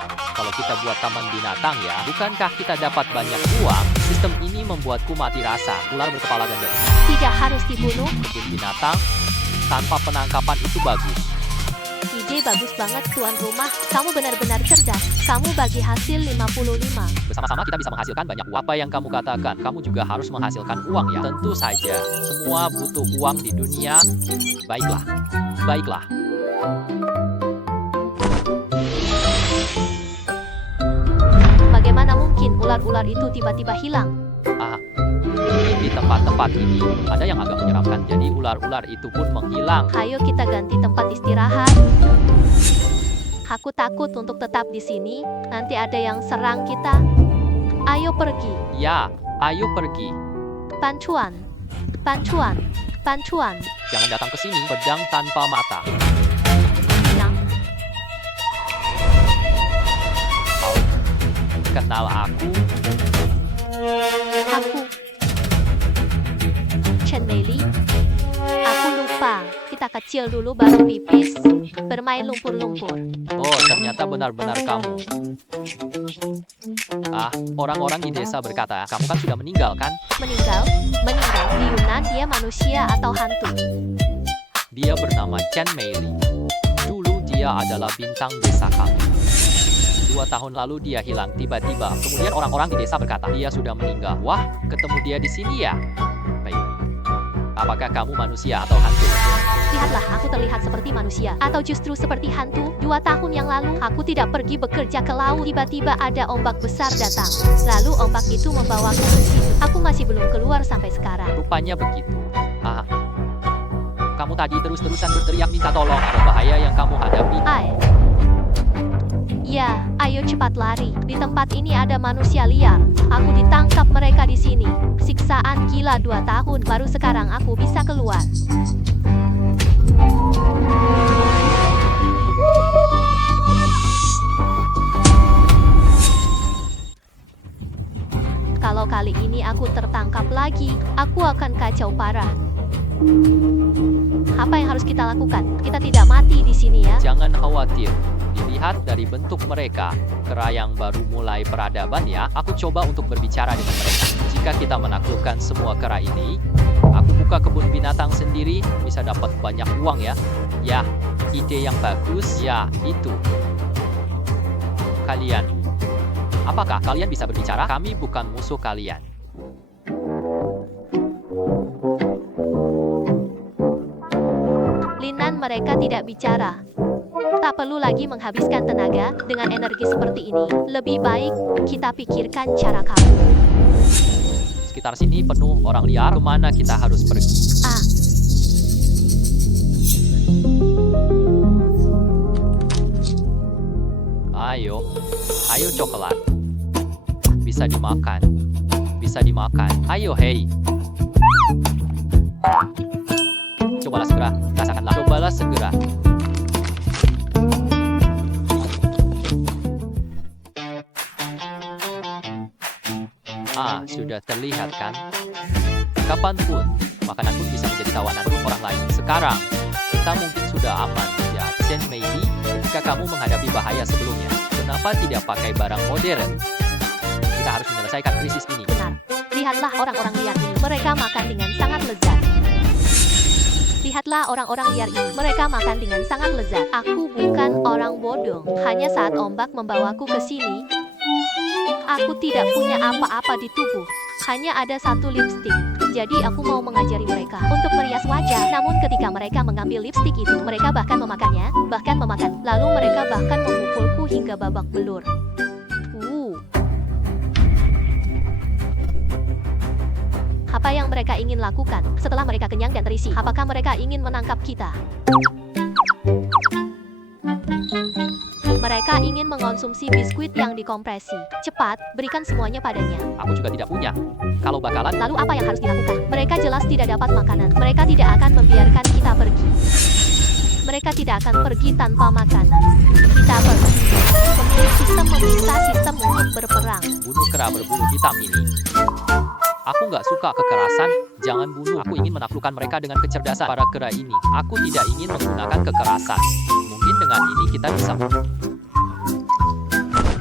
Kalau kita buat taman binatang ya, bukankah kita dapat banyak uang? Sistem ini membuatku mati rasa. Ular berkepala ganda. Tidak harus dibunuh. Kebun binatang tanpa penangkapan itu bagus. Ide bagus banget tuan rumah. Kamu benar-benar cerdas. Kamu bagi hasil 55. Bersama-sama kita bisa menghasilkan banyak uang. Apa yang kamu katakan, kamu juga harus menghasilkan uang ya. Tentu saja, semua butuh uang di dunia. Baiklah, baiklah. Bagaimana mungkin ular-ular itu tiba-tiba hilang? Di tempat-tempat ini ada yang agak menyeramkan. Jadi ular-ular itu pun menghilang. Ayo kita ganti tempat istirahat. Aku takut untuk tetap di sini. Nanti ada yang serang kita. Ayo pergi. Ya, ayo pergi. Pancuan. Pancuan. Pancuan. Jangan datang ke sini, pedang tanpa mata. Yang Kenal aku? aku. Chen Meili. Aku lupa. Kita kecil dulu baru pipis. Bermain lumpur-lumpur. Oh, ternyata benar-benar kamu. Orang-orang di desa berkata, kamu kan sudah meninggal kan? Meninggal? Meninggal. Di Yunan dia manusia atau hantu? Dia bernama Chen Meili. Dulu dia adalah bintang desa kami. 2 tahun lalu dia hilang tiba-tiba. Kemudian orang-orang di desa berkata, dia sudah meninggal. Wah, ketemu dia di sini ya? Baik. Apakah kamu manusia atau hantu? Lihatlah, aku terlihat seperti manusia. Atau justru seperti hantu. 2 tahun yang lalu, aku tidak pergi bekerja ke laut. Tiba-tiba ada ombak besar datang. Lalu ombak itu membawaku ke sini. Aku masih belum keluar sampai sekarang. Rupanya begitu. Kamu tadi terus-terusan berteriak minta tolong. Ada bahaya yang kamu hadapi. Ya, ayo cepat lari. Di tempat ini ada manusia liar. Aku ditangkap mereka di sini. Siksaan gila 2 tahun, baru sekarang aku bisa keluar. Kalau kali ini aku tertangkap lagi, aku akan kacau parah. Apa yang harus kita lakukan? Kita tidak mati di sini ya. Jangan khawatir. Dilihat dari bentuk mereka, kera yang baru mulai peradaban ya. Aku coba untuk berbicara dengan mereka. Jika kita menaklukkan semua kera ini, aku buka kebun binatang sendiri, bisa dapat banyak uang ya. Ya, ide yang bagus. Ya, itu. Kalian. Apakah kalian bisa berbicara? Kami bukan musuh kalian. Linan, mereka tidak bicara. Tak perlu lagi menghabiskan tenaga dengan energi seperti ini. Lebih baik kita pikirkan cara kabur. Sekitar sini penuh orang liar. Kemana kita harus pergi? Ayo coklat. Bisa dimakan. Bisa dimakan. Ayo hei. Cobalah segera. Rasakanlah. Cobalah segera. Sudah terlihat kan? Kapanpun, makanan pun bisa menjadi tawanan orang lain. Sekarang, kita mungkin sudah aman. Ya, Chen Meili, ketika kamu menghadapi bahaya sebelumnya, kenapa tidak pakai barang modern? Kita harus menyelesaikan krisis ini. Benar. Lihatlah orang-orang liar ini. Mereka makan dengan sangat lezat. Lihatlah orang-orang liar ini. Mereka makan dengan sangat lezat. Aku bukan orang bodoh. Hanya saat ombak membawaku ke sini, aku tidak punya apa-apa di tubuh. Hanya ada 1 lipstik. Jadi aku mau mengajari mereka untuk merias wajah. Namun ketika mereka mengambil lipstik itu, mereka bahkan memakannya, lalu mereka bahkan memukulku hingga babak belur. Apa yang mereka ingin lakukan setelah mereka kenyang dan terisi? Apakah mereka ingin menangkap kita? Mereka ingin mengonsumsi biskuit yang dikompresi. Cepat, berikan semuanya padanya. Aku juga tidak punya. Kalau bakalan... Lalu apa yang harus dilakukan? Mereka jelas tidak dapat makanan. Mereka tidak akan membiarkan kita pergi. Mereka tidak akan pergi tanpa makanan. Kita pergi. Pemilik sistem meminta sistem untuk berperang. Bunuh kera berbulu hitam ini. Aku nggak suka kekerasan. Jangan bunuh. Aku ingin menaklukkan mereka dengan kecerdasan. Para kera ini. Aku tidak ingin menggunakan kekerasan. Mungkin dengan ini kita bisa...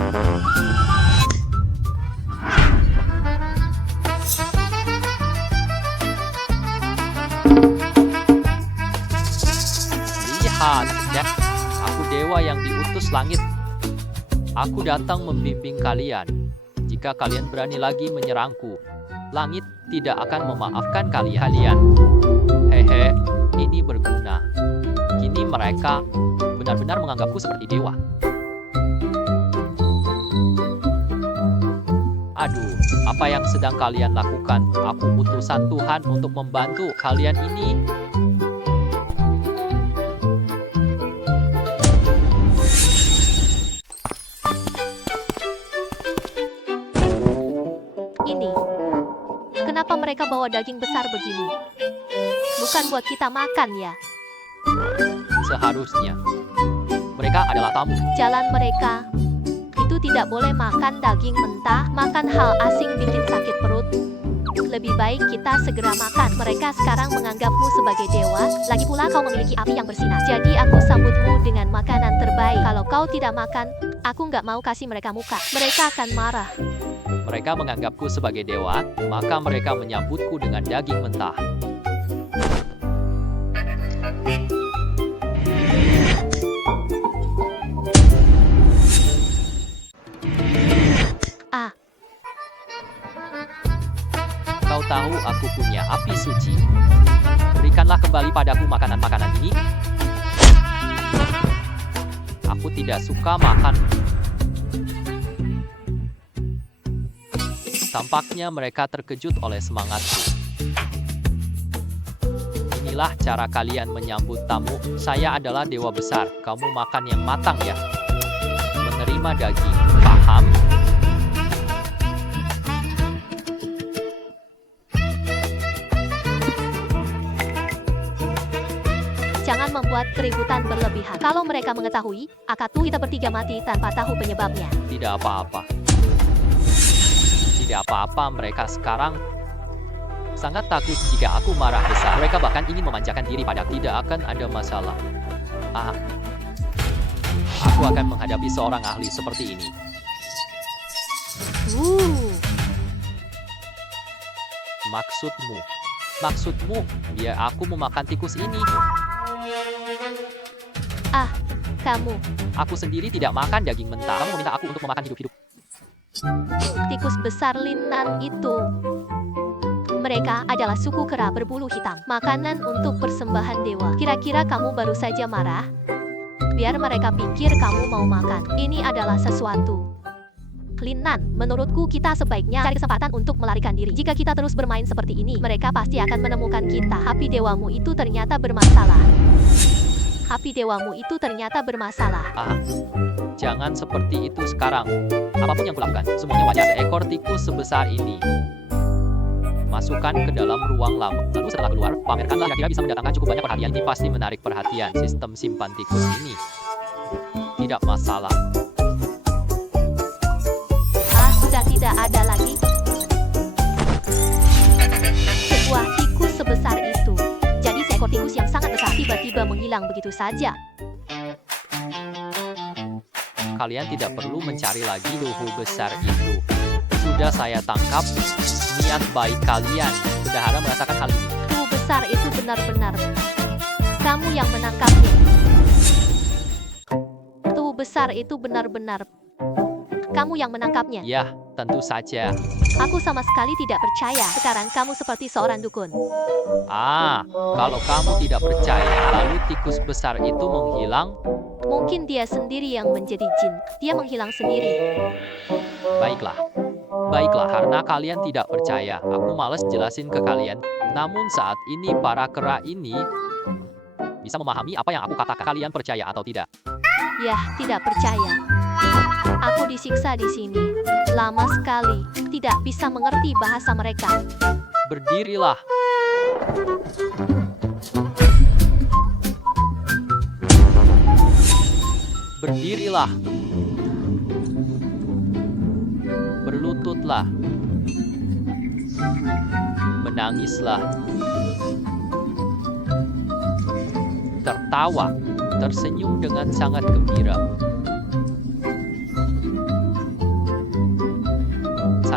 Lihat, ya, aku dewa yang diutus langit. Aku datang membimbing kalian. Jika kalian berani lagi menyerangku, langit tidak akan memaafkan kalian. Hehe, ini berguna. Kini mereka benar-benar menganggapku seperti dewa. Aduh, apa yang sedang kalian lakukan? Aku utusan Tuhan untuk membantu kalian ini. Ini. Kenapa mereka bawa daging besar begini? Bukan buat kita makan ya. Seharusnya mereka adalah tamu. Jalan mereka. Itu tidak boleh makan daging mentah, makan hal asing bikin sakit perut. Lebih baik kita segera makan. Mereka sekarang menganggapmu sebagai dewa. Lagi pula kau memiliki api yang bersinar. Jadi aku sambutmu dengan makanan terbaik. Kalau kau tidak makan, aku nggak mau kasih mereka muka. Mereka akan marah. Mereka menganggapku sebagai dewa, maka mereka menyambutku dengan daging mentah. Ah, Kau tahu aku punya api suci. Berikanlah kembali padaku makanan-makanan ini. Aku tidak suka makan. Tampaknya mereka terkejut oleh semangatku. Inilah cara kalian menyambut tamu. Saya adalah dewa besar. Kamu makan yang matang ya. Menerima daging. Paham? jangan membuat keributan berlebihan. Kalau mereka mengetahui, kita bertiga mati tanpa tahu penyebabnya. Tidak apa-apa. Tidak apa-apa, mereka sekarang sangat takut jika aku marah besar. Mereka bahkan ingin memanjakan diri padaku. Tidak akan ada masalah. Aku akan menghadapi seorang ahli seperti ini. Maksudmu, biar aku memakan tikus ini. Kamu, Aku sendiri tidak makan daging mentah. Kamu meminta aku untuk memakan hidup-hidup. tikus besar Linnan itu. Mereka adalah suku kera berbulu hitam. Makanan untuk persembahan dewa. Kira-kira kamu baru saja marah? Biar mereka pikir kamu mau makan. Ini adalah sesuatu. Linnan, menurutku kita sebaiknya cari kesempatan untuk melarikan diri. Jika kita terus bermain seperti ini, mereka pasti akan menemukan kita. Api dewamu itu ternyata bermasalah. Jangan seperti itu sekarang. Apapun yang kulakukan, semuanya wajar. Seekor tikus sebesar ini. Masukkan ke dalam ruang lama. Lalu setelah keluar, pamerkanlah. Kira-kira bisa mendatangkan cukup banyak perhatian. Ini pasti menarik perhatian. Sistem simpan tikus ini tidak masalah. Sudah tidak ada lagi. Sebuah tikus sebesar itu. Jadi seekor tikus yang sangat besar tiba-tiba menghilang begitu saja. Kalian tidak perlu mencari lagi tuhu besar itu. Sudah saya tangkap. Niat baik kalian. Bendahara merasakan hal ini. Tuhu besar itu benar-benar. Kamu yang menangkapnya. Tuhu besar itu benar-benar. Kamu yang menangkapnya. Ya, tentu saja. Aku sama sekali tidak percaya. Sekarang kamu seperti seorang dukun. Kalau kamu tidak percaya, lalu tikus besar itu menghilang. Mungkin dia sendiri yang menjadi jin. Dia menghilang sendiri. Baiklah, karena kalian tidak percaya, aku malas jelasin ke kalian. Namun saat ini para kera ini bisa memahami apa yang aku katakan. Kalian percaya atau tidak? Yah, tidak percaya. Aku disiksa di sini. Lama sekali. Tidak bisa mengerti bahasa mereka. Berdirilah. Berdirilah. Berlututlah. Menangislah. Tertawa. Tersenyum dengan sangat gembira.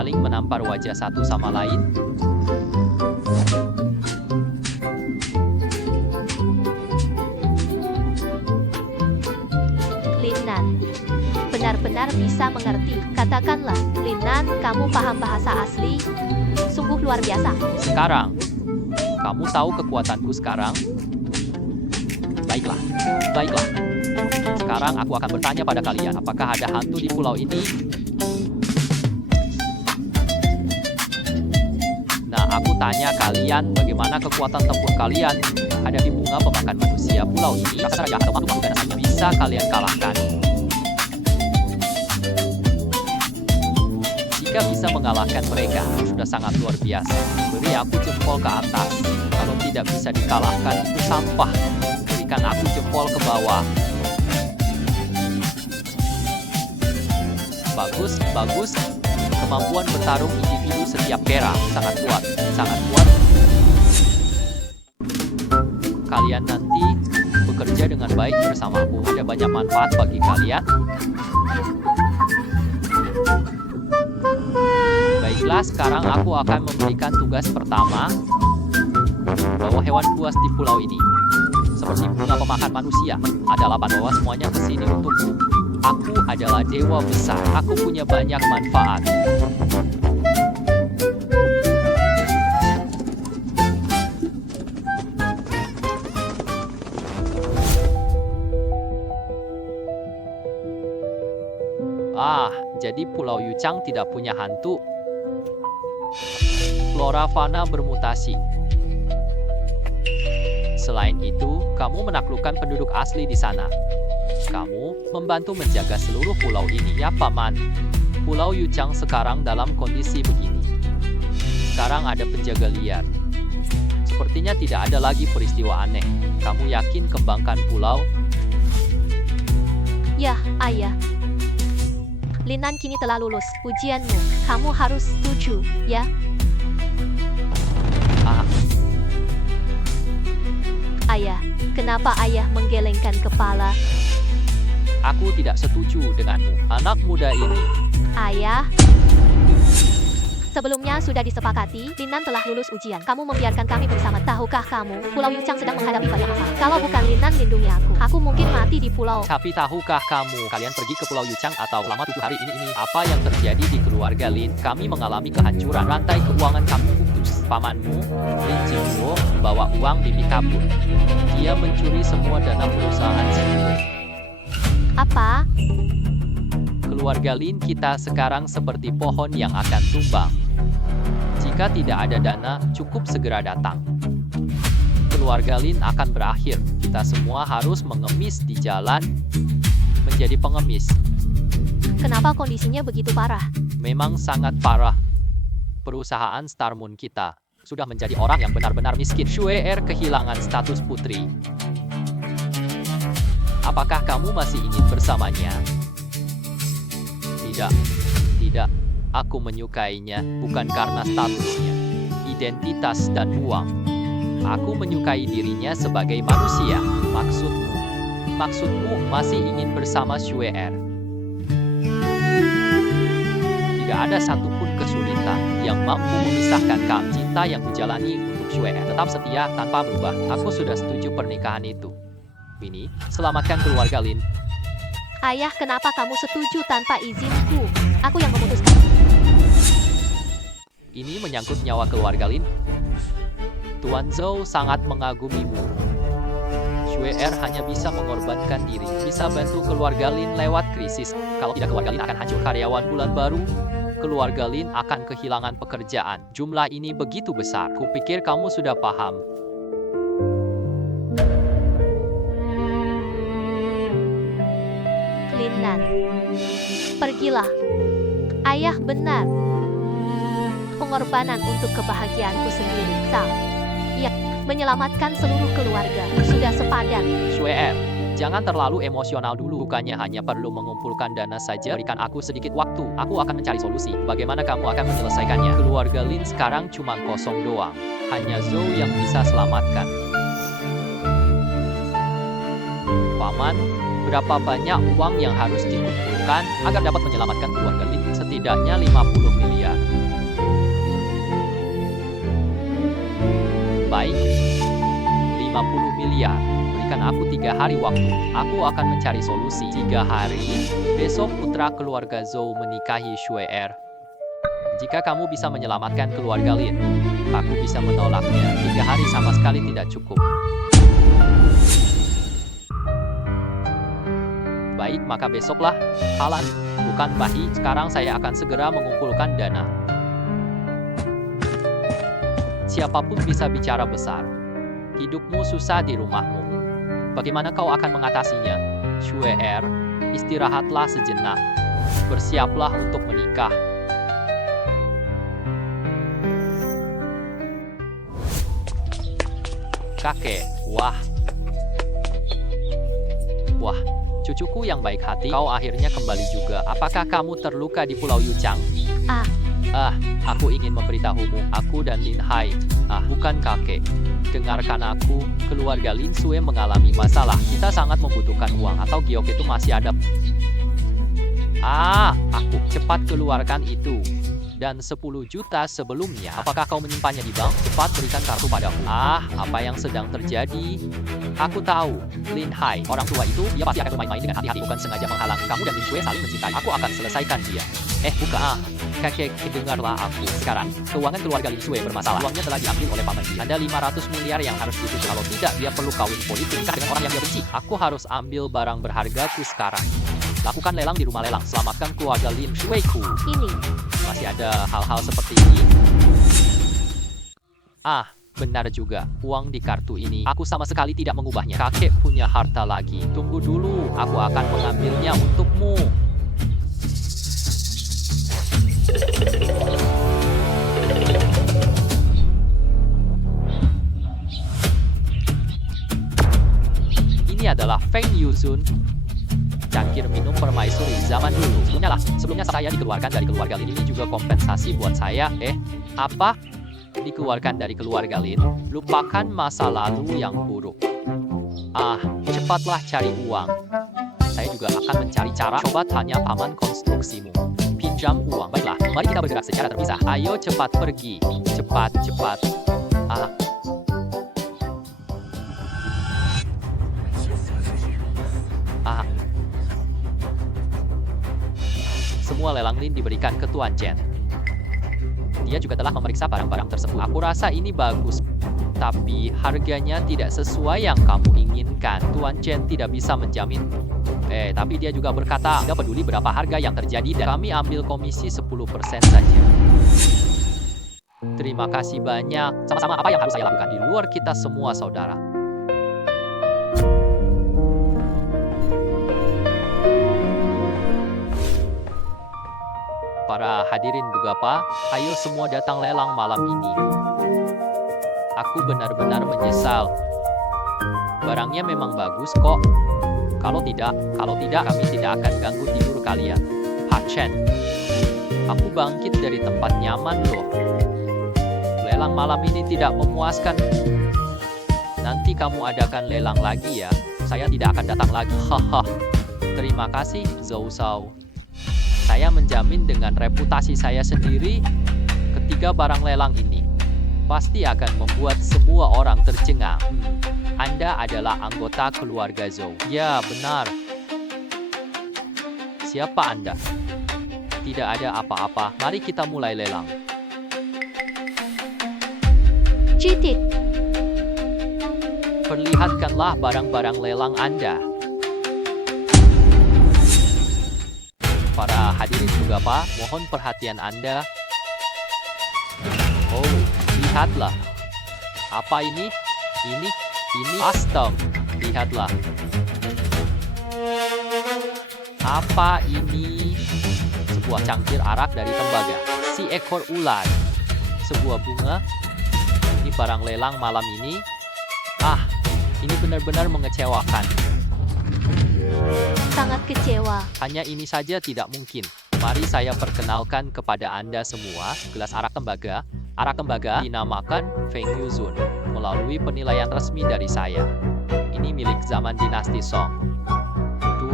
saling menampar wajah satu sama lain. Linnan benar-benar bisa mengerti. Katakanlah, Linnan, kamu paham bahasa asli? Sungguh luar biasa. Sekarang, kamu tahu kekuatanku sekarang? Baiklah, baiklah. Sekarang aku akan bertanya pada kalian, apakah ada hantu di pulau ini? Nah, aku tanya kalian, bagaimana kekuatan tempur kalian menghadapi bunga pemakan manusia pulau ini? Raksasa raja atau makhluk ganasnya bisa kalian kalahkan? Jika bisa mengalahkan mereka, sudah sangat luar biasa. Beri aku jempol ke atas. Kalau tidak bisa dikalahkan, itu sampah. Berikan aku jempol ke bawah. Bagus, bagus. Kemampuan bertarung individu setiap era sangat kuat, sangat kuat. Kalian nanti bekerja dengan baik bersamaku. Ada banyak manfaat bagi kalian. Baiklah, sekarang aku akan memberikan tugas pertama. Bawa hewan buas di pulau ini. Seperti bunga pemakan manusia. Ada 8, bawa semuanya ke sini untukku. Aku adalah dewa besar. Aku punya banyak manfaat. Jadi Pulau Yuchang tidak punya hantu. Flora fauna bermutasi. Selain itu, kamu menaklukkan penduduk asli di sana. Kamu membantu menjaga seluruh pulau ini, ya Paman. Pulau Yuchang sekarang dalam kondisi begini. Sekarang ada penjaga liar. Sepertinya tidak ada lagi peristiwa aneh. Kamu yakin kembangkan pulau? Ya, Ayah. Linnan kini telah lulus ujianmu. Kamu harus setuju, ya? Ayah, kenapa Ayah menggelengkan kepala? Aku tidak setuju denganmu, anak muda ini. Ayah, sebelumnya sudah disepakati, Linnan telah lulus ujian. Kamu membiarkan kami bersama. Tahukah kamu, Pulau Yuchang sedang menghadapi banyak masalah. Kalau bukan Linnan lindungi aku mungkin mati di pulau. Tapi tahukah kamu, kalian pergi ke Pulau Yuchang atau selama 7 hari ini, apa yang terjadi di keluarga Lin? Kami mengalami kehancuran, rantai keuangan kami putus. Pamanmu, Lin Jingwo, bawa uang bibi kabur. Dia mencuri semua dana perusahaan Xinhui. Apa? Keluarga Lin kita sekarang seperti pohon yang akan tumbang. Jika tidak ada dana, cukup segera datang. Keluarga Lin akan berakhir. Kita semua harus mengemis di jalan, menjadi pengemis. Kenapa kondisinya begitu parah? Memang sangat parah. Perusahaan Star Moon kita sudah menjadi orang yang benar-benar miskin. Xue Er kehilangan status putri. Apakah kamu masih ingin bersamanya? Tidak, tidak. Aku menyukainya bukan karena statusnya, identitas dan uang. Aku menyukai dirinya sebagai manusia. Maksudmu masih ingin bersama Xue Er. Tidak ada satupun kesulitan yang mampu memisahkan kami. Cinta yang kujalani untuk Xue Er tetap setia tanpa berubah. Aku sudah setuju pernikahan itu. Ini, selamatkan keluarga Lin. Ayah, kenapa kamu setuju tanpa izinku? Aku yang memutuskan. Ini menyangkut nyawa keluarga Lin. Tuan Zhou sangat mengagumimu. Xue Er hanya bisa mengorbankan diri, bisa bantu keluarga Lin lewat krisis. Kalau tidak, keluarga Lin akan hancur. Karyawan bulan baru, keluarga Lin akan kehilangan pekerjaan. Jumlah ini begitu besar. Kupikir kamu sudah paham. Linnan, pergilah. Ayah benar. Pengorbanan untuk kebahagiaanku sendiri. Ya, menyelamatkan seluruh keluarga. Sudah sepadan. Xue Er, jangan terlalu emosional dulu. Bukannya hanya perlu mengumpulkan dana saja. Berikan aku sedikit waktu. Aku akan mencari solusi. Bagaimana kamu akan menyelesaikannya? Keluarga Lin sekarang cuma kosong doang. Hanya Zhou yang bisa selamatkan. Paman, berapa banyak uang yang harus dikumpulkan agar dapat menyelamatkan keluarga Lin? Setidaknya Setidaknya 50 miliar. Baik, 50 miliar. Berikan aku 3 hari waktu. Aku akan mencari solusi. 3 hari, besok putra keluarga Zhou menikahi Xue Er. Jika kamu bisa menyelamatkan keluarga Lin, aku bisa menolaknya. 3 hari sama sekali tidak cukup. Baik, maka besoklah. Halan, bukan Bahi. Sekarang saya akan segera mengumpulkan dana. Siapapun bisa bicara besar. Hidupmu susah di rumahmu. Bagaimana kau akan mengatasinya? Xue Er, istirahatlah sejenak. Bersiaplah untuk menikah. Kakek, wah. Wah, cucuku yang baik hati, kau akhirnya kembali juga. Apakah kamu terluka di Pulau Yuchang? Aku ingin memberitahumu, aku dan Lin Hai. Bukan kakek. Dengarkan aku, keluarga Lin Sue mengalami masalah. Kita sangat membutuhkan uang, atau giok itu masih ada. Aku cepat keluarkan itu. Dan 10 juta sebelumnya. Apakah kau menyimpannya di bank? Cepat berikan kartu padaku. Apa yang sedang terjadi? Aku tahu, Lin Hai, orang tua itu, dia pasti akan bermain-main dengan hati-hati, bukan sengaja menghalangi kamu dan Lin Sue saling mencintai. Aku akan selesaikan dia. Bukan. Kakek, dengarlah aku. Sekarang, keuangan keluarga Lin Sue bermasalah. Uangnya telah diambil oleh paman Ji. Ada 500 miliar yang harus ditutup. Kalau tidak, dia perlu kawin politik nikah dengan orang yang dia benci. Aku harus ambil barang berhargaku sekarang. Lakukan lelang di rumah lelang. Selamatkan keluarga Lin Sue-ku. Ini. Masih ada hal-hal seperti ini? Benar juga. Uang di kartu ini. Aku sama sekali tidak mengubahnya. Kakek punya harta lagi. Tunggu dulu. Aku akan mengambilnya untukmu. Ini adalah Feng Yuzun. Cangkir minum permaisuri zaman dulu. Sebelumnya saya dikeluarkan dari keluarga Lin. Ini juga kompensasi buat saya. Apa? Dikeluarkan dari keluarga Lin? Lupakan masa lalu yang buruk. Cepatlah cari uang. Saya juga akan mencari cara. Coba tanya paman konstruksimu. Pinjam uang. Baiklah, mari kita bergerak secara terpisah. Ayo cepat pergi. Cepat. Semua lelang Lin diberikan ke Tuan Chen. Dia juga telah memeriksa barang-barang tersebut. Aku rasa ini bagus, tapi harganya tidak sesuai yang kamu inginkan. Tuan Chen tidak bisa menjamin. Tapi dia juga berkata, tidak peduli berapa harga yang terjadi dan kami ambil komisi 10% saja. Terima kasih banyak. Sama-sama, apa yang harus saya lakukan? Di luar kita semua saudara. Para hadirin Bugapa, ayo semua datang lelang malam ini. Aku benar-benar menyesal. Barangnya memang bagus kok. Kalau tidak kami tidak akan ganggu tidur kalian. Pak Chen, aku bangkit dari tempat nyaman loh. Lelang malam ini tidak memuaskan. Nanti kamu adakan lelang lagi ya. Saya tidak akan datang lagi. Terima kasih, Zhou Shao. Saya menjamin dengan reputasi saya sendiri, ketiga barang lelang ini pasti akan membuat semua orang tercengang. Anda adalah anggota keluarga Zhou. Ya, benar. Siapa Anda? Tidak ada apa-apa. Mari kita mulai lelang. Citit. Perlihatkanlah barang-barang lelang Anda. Para hadirin juga Pak, mohon perhatian Anda. Lihatlah. Apa ini? Ini astaga. Lihatlah. Apa ini? Sebuah cangkir arak dari tembaga. Si ekor ular. Sebuah bunga. Ini barang lelang malam ini. Ini benar-benar mengecewakan. Sangat kecewa. Hanya ini saja tidak mungkin. Mari saya perkenalkan kepada Anda semua gelas arak tembaga. Arak tembaga dinamakan Feng Yuzun melalui penilaian resmi dari saya. Ini milik zaman dinasti Song.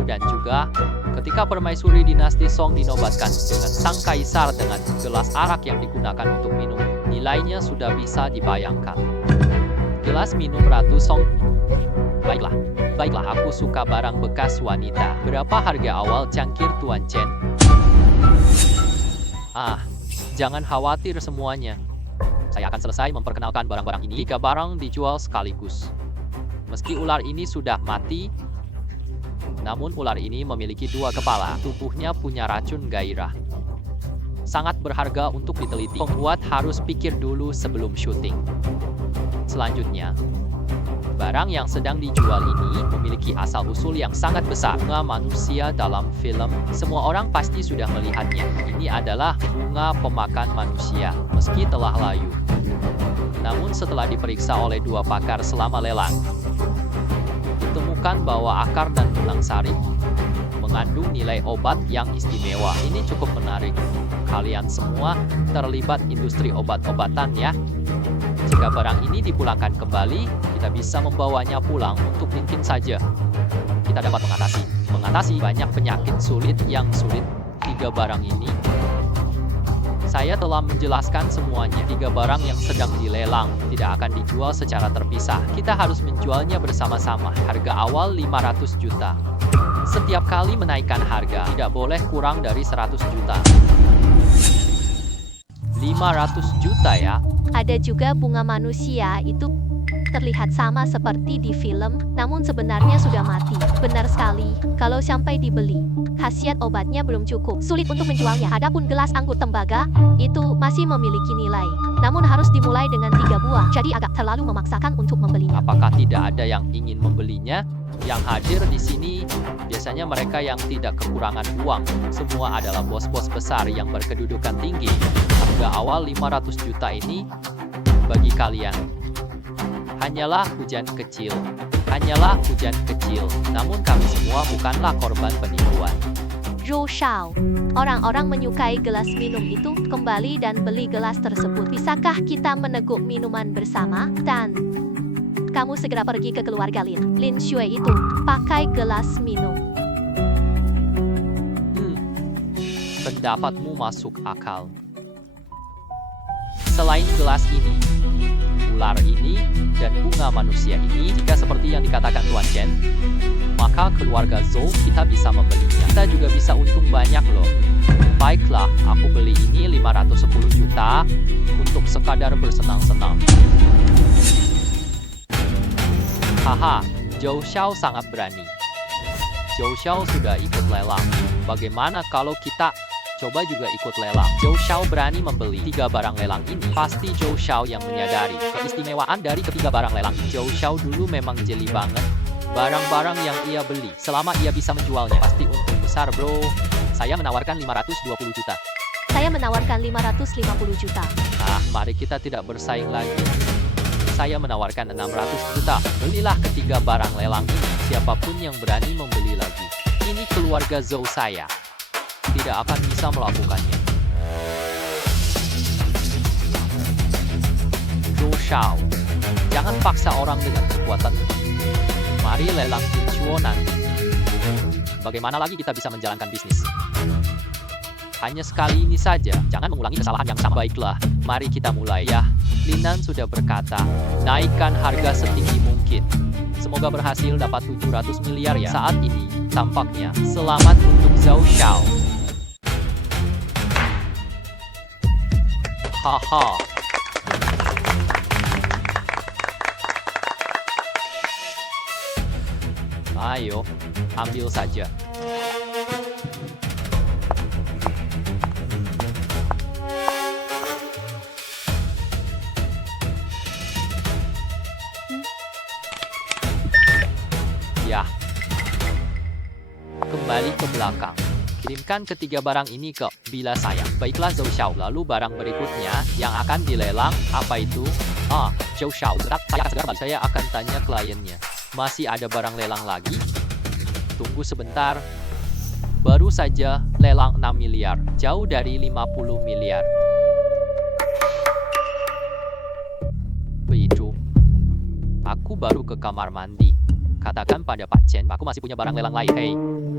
dan juga ketika permaisuri dinasti Song dinobatkan dengan sang kaisar dengan gelas arak yang digunakan untuk minum, nilainya sudah bisa dibayangkan. Gelas minum Ratu Song. Baiklah, aku suka barang bekas wanita. Berapa harga awal cangkir Tuan Chen? Jangan khawatir semuanya. Saya akan selesai memperkenalkan barang-barang ini. 3 barang dijual sekaligus. Meski ular ini sudah mati, namun ular ini memiliki 2 kepala. Tubuhnya punya racun gairah. Sangat berharga untuk diteliti. Pembuat harus pikir dulu sebelum syuting. Selanjutnya, barang yang sedang dijual ini memiliki asal-usul yang sangat besar. Bunga manusia dalam film, semua orang pasti sudah melihatnya. Ini adalah bunga pemakan manusia, meski telah layu. Namun setelah diperiksa oleh 2 pakar selama lelang, ditemukan bahwa akar dan tulang sari mengandung nilai obat yang istimewa. Ini cukup menarik. Kalian semua terlibat industri obat-obatan ya. Jika barang ini dipulangkan kembali, kita bisa membawanya pulang untuk mungkin saja kita dapat mengatasi banyak penyakit sulit yang sulit. 3 barang ini saya telah menjelaskan semuanya. 3 barang yang sedang dilelang tidak akan dijual secara terpisah. Kita harus menjualnya bersama-sama. Harga awal 500 juta. Setiap kali menaikkan harga, tidak boleh kurang dari 100 juta. 500 juta ya. Ada juga bunga manusia itu terlihat sama seperti di film, namun sebenarnya sudah mati. Benar sekali, kalau sampai dibeli, khasiat obatnya belum cukup. Sulit untuk menjualnya. Adapun gelas anggur tembaga, itu masih memiliki nilai. Namun harus dimulai dengan 3 buah, jadi agak terlalu memaksakan untuk membelinya. Apakah tidak ada yang ingin membelinya? Yang hadir di sini biasanya mereka yang tidak kekurangan uang. Semua adalah bos-bos besar yang berkedudukan tinggi. Harga awal 500 juta ini bagi kalian hanyalah hujan kecil. Namun kami semua bukanlah korban penipuan. Zhou Shao, orang-orang menyukai gelas minum itu, kembali dan beli gelas tersebut. Bisakah kita meneguk minuman bersama? Dan kamu segera pergi ke keluarga Lin Shui itu, pakai gelas minum. Pendapatmu masuk akal. Selain gelas ini, ular ini, dan bunga manusia ini, jika seperti yang dikatakan Tuan Chen, maka keluarga Zhou kita bisa membelinya. Kita juga bisa untung banyak loh. Baiklah, aku beli ini 510 juta untuk sekadar bersenang-senang. Haha, Zhou Xiao sangat berani. Zhou Xiao sudah ikut lelang. Bagaimana kalau kita coba juga ikut lelang? Zhou Xiao berani membeli 3 barang lelang ini. Pasti Zhou Xiao yang menyadari keistimewaan dari ketiga barang lelang. Zhou Xiao dulu memang jeli banget. Barang-barang yang ia beli, selama ia bisa menjualnya, pasti untung besar bro. Saya menawarkan 520 juta. Saya menawarkan 550 juta. Mari kita tidak bersaing lagi. Saya menawarkan 600 juta. Belilah ketiga barang lelang ini. Siapapun yang berani membeli lagi. Ini keluarga Zhou saya. Tidak akan bisa melakukannya. Zhou Shao, jangan paksa orang dengan kekuatan. Mari lelang Jinchuo nanti. Bagaimana lagi kita bisa menjalankan bisnis? Hanya sekali ini saja, jangan mengulangi kesalahan yang sama. Baiklah, mari kita mulai ya. Linan sudah berkata, naikkan harga setinggi mungkin. Semoga berhasil dapat 700 miliar ya. Saat ini, tampaknya, selamat untuk Zhou Xiao. Haha. Ayo, ambil saja. Ya. Kembali ke belakang. Kirimkan ketiga barang ini ke bila sayang. Baiklah Zhou Xiao. Lalu barang berikutnya yang akan dilelang apa itu? Zhou Xiao. Saya akan segera balik. Saya akan tanya kliennya. Masih ada barang lelang lagi? Tunggu sebentar. Baru saja lelang 6 miliar. Jauh dari 50 miliar. Begitu. Aku baru ke kamar mandi. Katakan pada Pak Chen, aku masih punya barang lelang lain. Hei,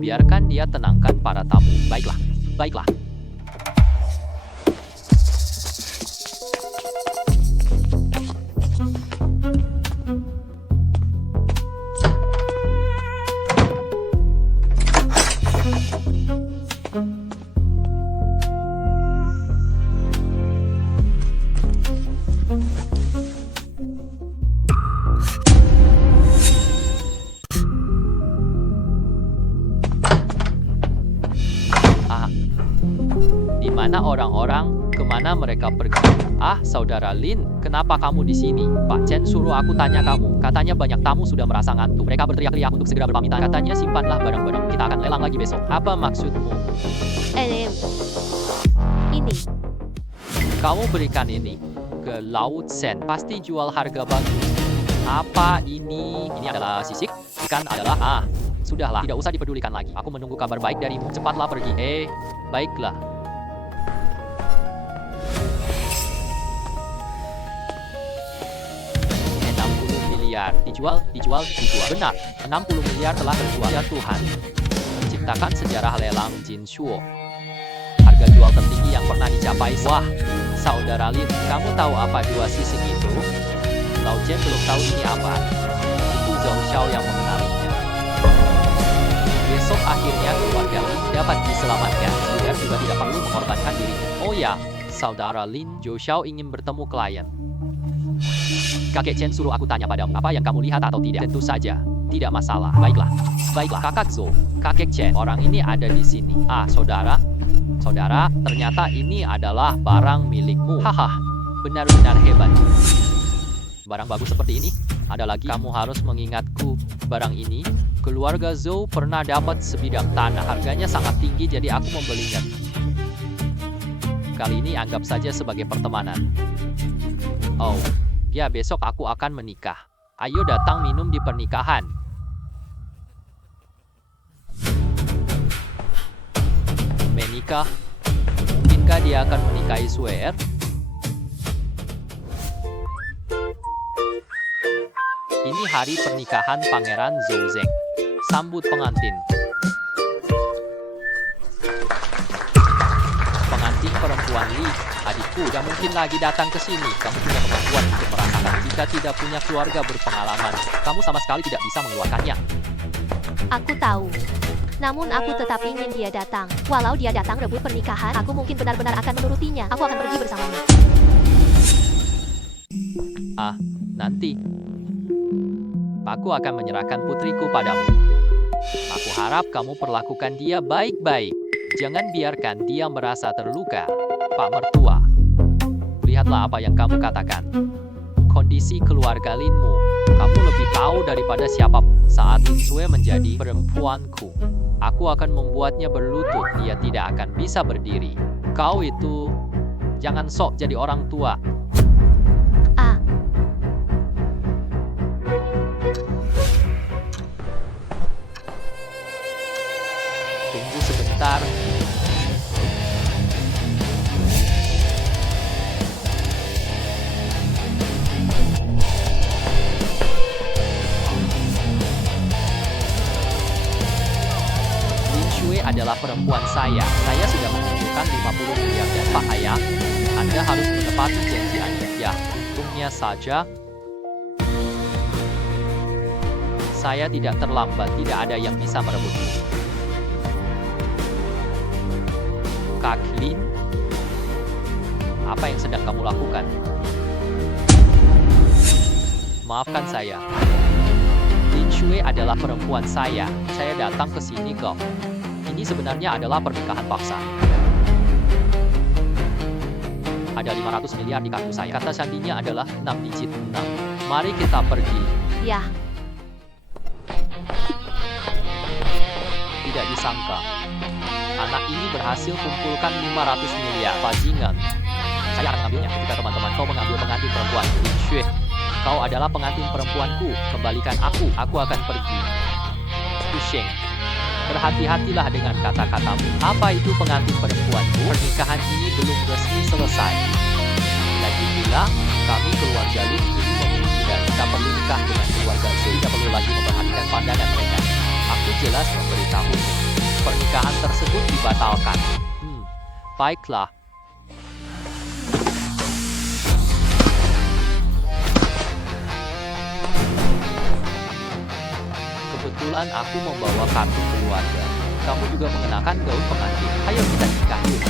Biarkan dia tenangkan para tamu. Baiklah, baiklah. Di mana orang-orang? Kemana mereka pergi? Ah, saudara Lin, kenapa kamu di sini? Pak Chen suruh aku tanya kamu. Katanya banyak tamu sudah merasa ngantuk. Mereka berteriak-teriak untuk segera berpamitan. Katanya simpanlah barang-barang. Kita akan lelang lagi besok. Apa maksudmu? Ini. Kamu berikan ini ke Laut Sen. Pasti jual harga bagus. Apa ini? Ini adalah sisik. Ikan adalah sudahlah, tidak usah dipedulikan lagi. Aku menunggu kabar baik darimu. Cepatlah pergi. Baiklah. Dijual. Benar, 60 miliar telah terjual. Ya Tuhan. Menciptakan sejarah lelang Jin Shuo. Harga jual tertinggi yang pernah dicapai. Wah, saudara Lin, kamu tahu apa dua sisik itu? Lao Chen belum tahu ini apa. Itu Zhou Xiao yang mengenalinya. Besok akhirnya keluarga Lin dapat diselamatkan. Sudah juga tidak perlu mengorbankan dirinya. Oh ya, saudara Lin, Zhou Xiao ingin bertemu klien. Kakek Chen suruh aku tanya padamu, apa yang kamu lihat atau tidak? Tentu saja, tidak masalah. Baiklah, kakak Zhou, kakek Chen, orang ini ada di sini. Saudara, ternyata ini adalah barang milikmu. Haha, benar-benar hebat. Barang bagus seperti ini, ada lagi kamu harus mengingatku. Barang ini, keluarga Zhou pernah dapat sebidang tanah. Harganya sangat tinggi, jadi aku membelinya. Kali ini anggap saja sebagai pertemanan. Oh. Ya, besok aku akan menikah. Ayo datang minum di pernikahan. Menikah? Mungkinkah dia akan menikahi Suer? Ini hari pernikahan Pangeran Zhou Zeng. Sambut pengantin. Pengantin perempuan Li, adikku, tidak mungkin lagi datang ke sini. Kamu punya kemampuan untuk merasakan. Jika tidak punya keluarga berpengalaman, kamu sama sekali tidak bisa mengeluarkannya. Aku tahu. Namun aku tetap ingin dia datang. Walau dia datang rebut pernikahan, aku mungkin benar-benar akan menurutinya. Aku akan pergi bersamanya. Nanti. Aku akan menyerahkan putriku padamu. Aku harap kamu perlakukan dia baik-baik. Jangan biarkan dia merasa terluka. Pak Mertua, lihatlah apa yang kamu katakan. Kondisi keluarga Linmu, kamu lebih tahu daripada siapa. Saat Lin Sui menjadi perempuanku, aku akan membuatnya berlutut. Dia tidak akan bisa berdiri. Kau itu, jangan sok jadi orang tua. Tunggu sebentar. Adalah perempuan saya. Saya sudah mengumpulkan 50 miliar dan Pak Ayah, Anda harus menepati janji Anda. Ya, untungnya saja saya tidak terlambat. Tidak ada yang bisa merebutku. Kak Lin, apa yang sedang kamu lakukan? Maafkan saya. Lin Shui adalah perempuan saya. Saya datang ke sini kok. Ini sebenarnya adalah pernikahan paksa. Ada 500 miliar di kartu saya. Kata sandinya adalah 6 digit 6. Mari kita pergi. Ya. Tidak disangka. Anak ini berhasil kumpulkan 500 miliar. Bajingan. Saya akan mengambilnya ketika teman-teman kau mengambil pengantin perempuan. Lin Shui, kau adalah pengantin perempuanku. Kembalikan aku. Aku akan pergi. Pushing. Berhati-hatilah dengan kata-katamu. Apa itu pengantin perempuanku? Pernikahan ini belum resmi selesai. Lagi pula, kami keluarga Lin ini memiliki dan kita perlu nikah dengan keluarga Zhou. Tidak perlu lagi memperhatikan pandangan mereka. Aku jelas memberitahumu. pernikahan tersebut dibatalkan. Baiklah. Kebetulan aku membawa kartu keluarga. Kamu juga mengenakan gaun pengantin. Ayo kita nikah yuk.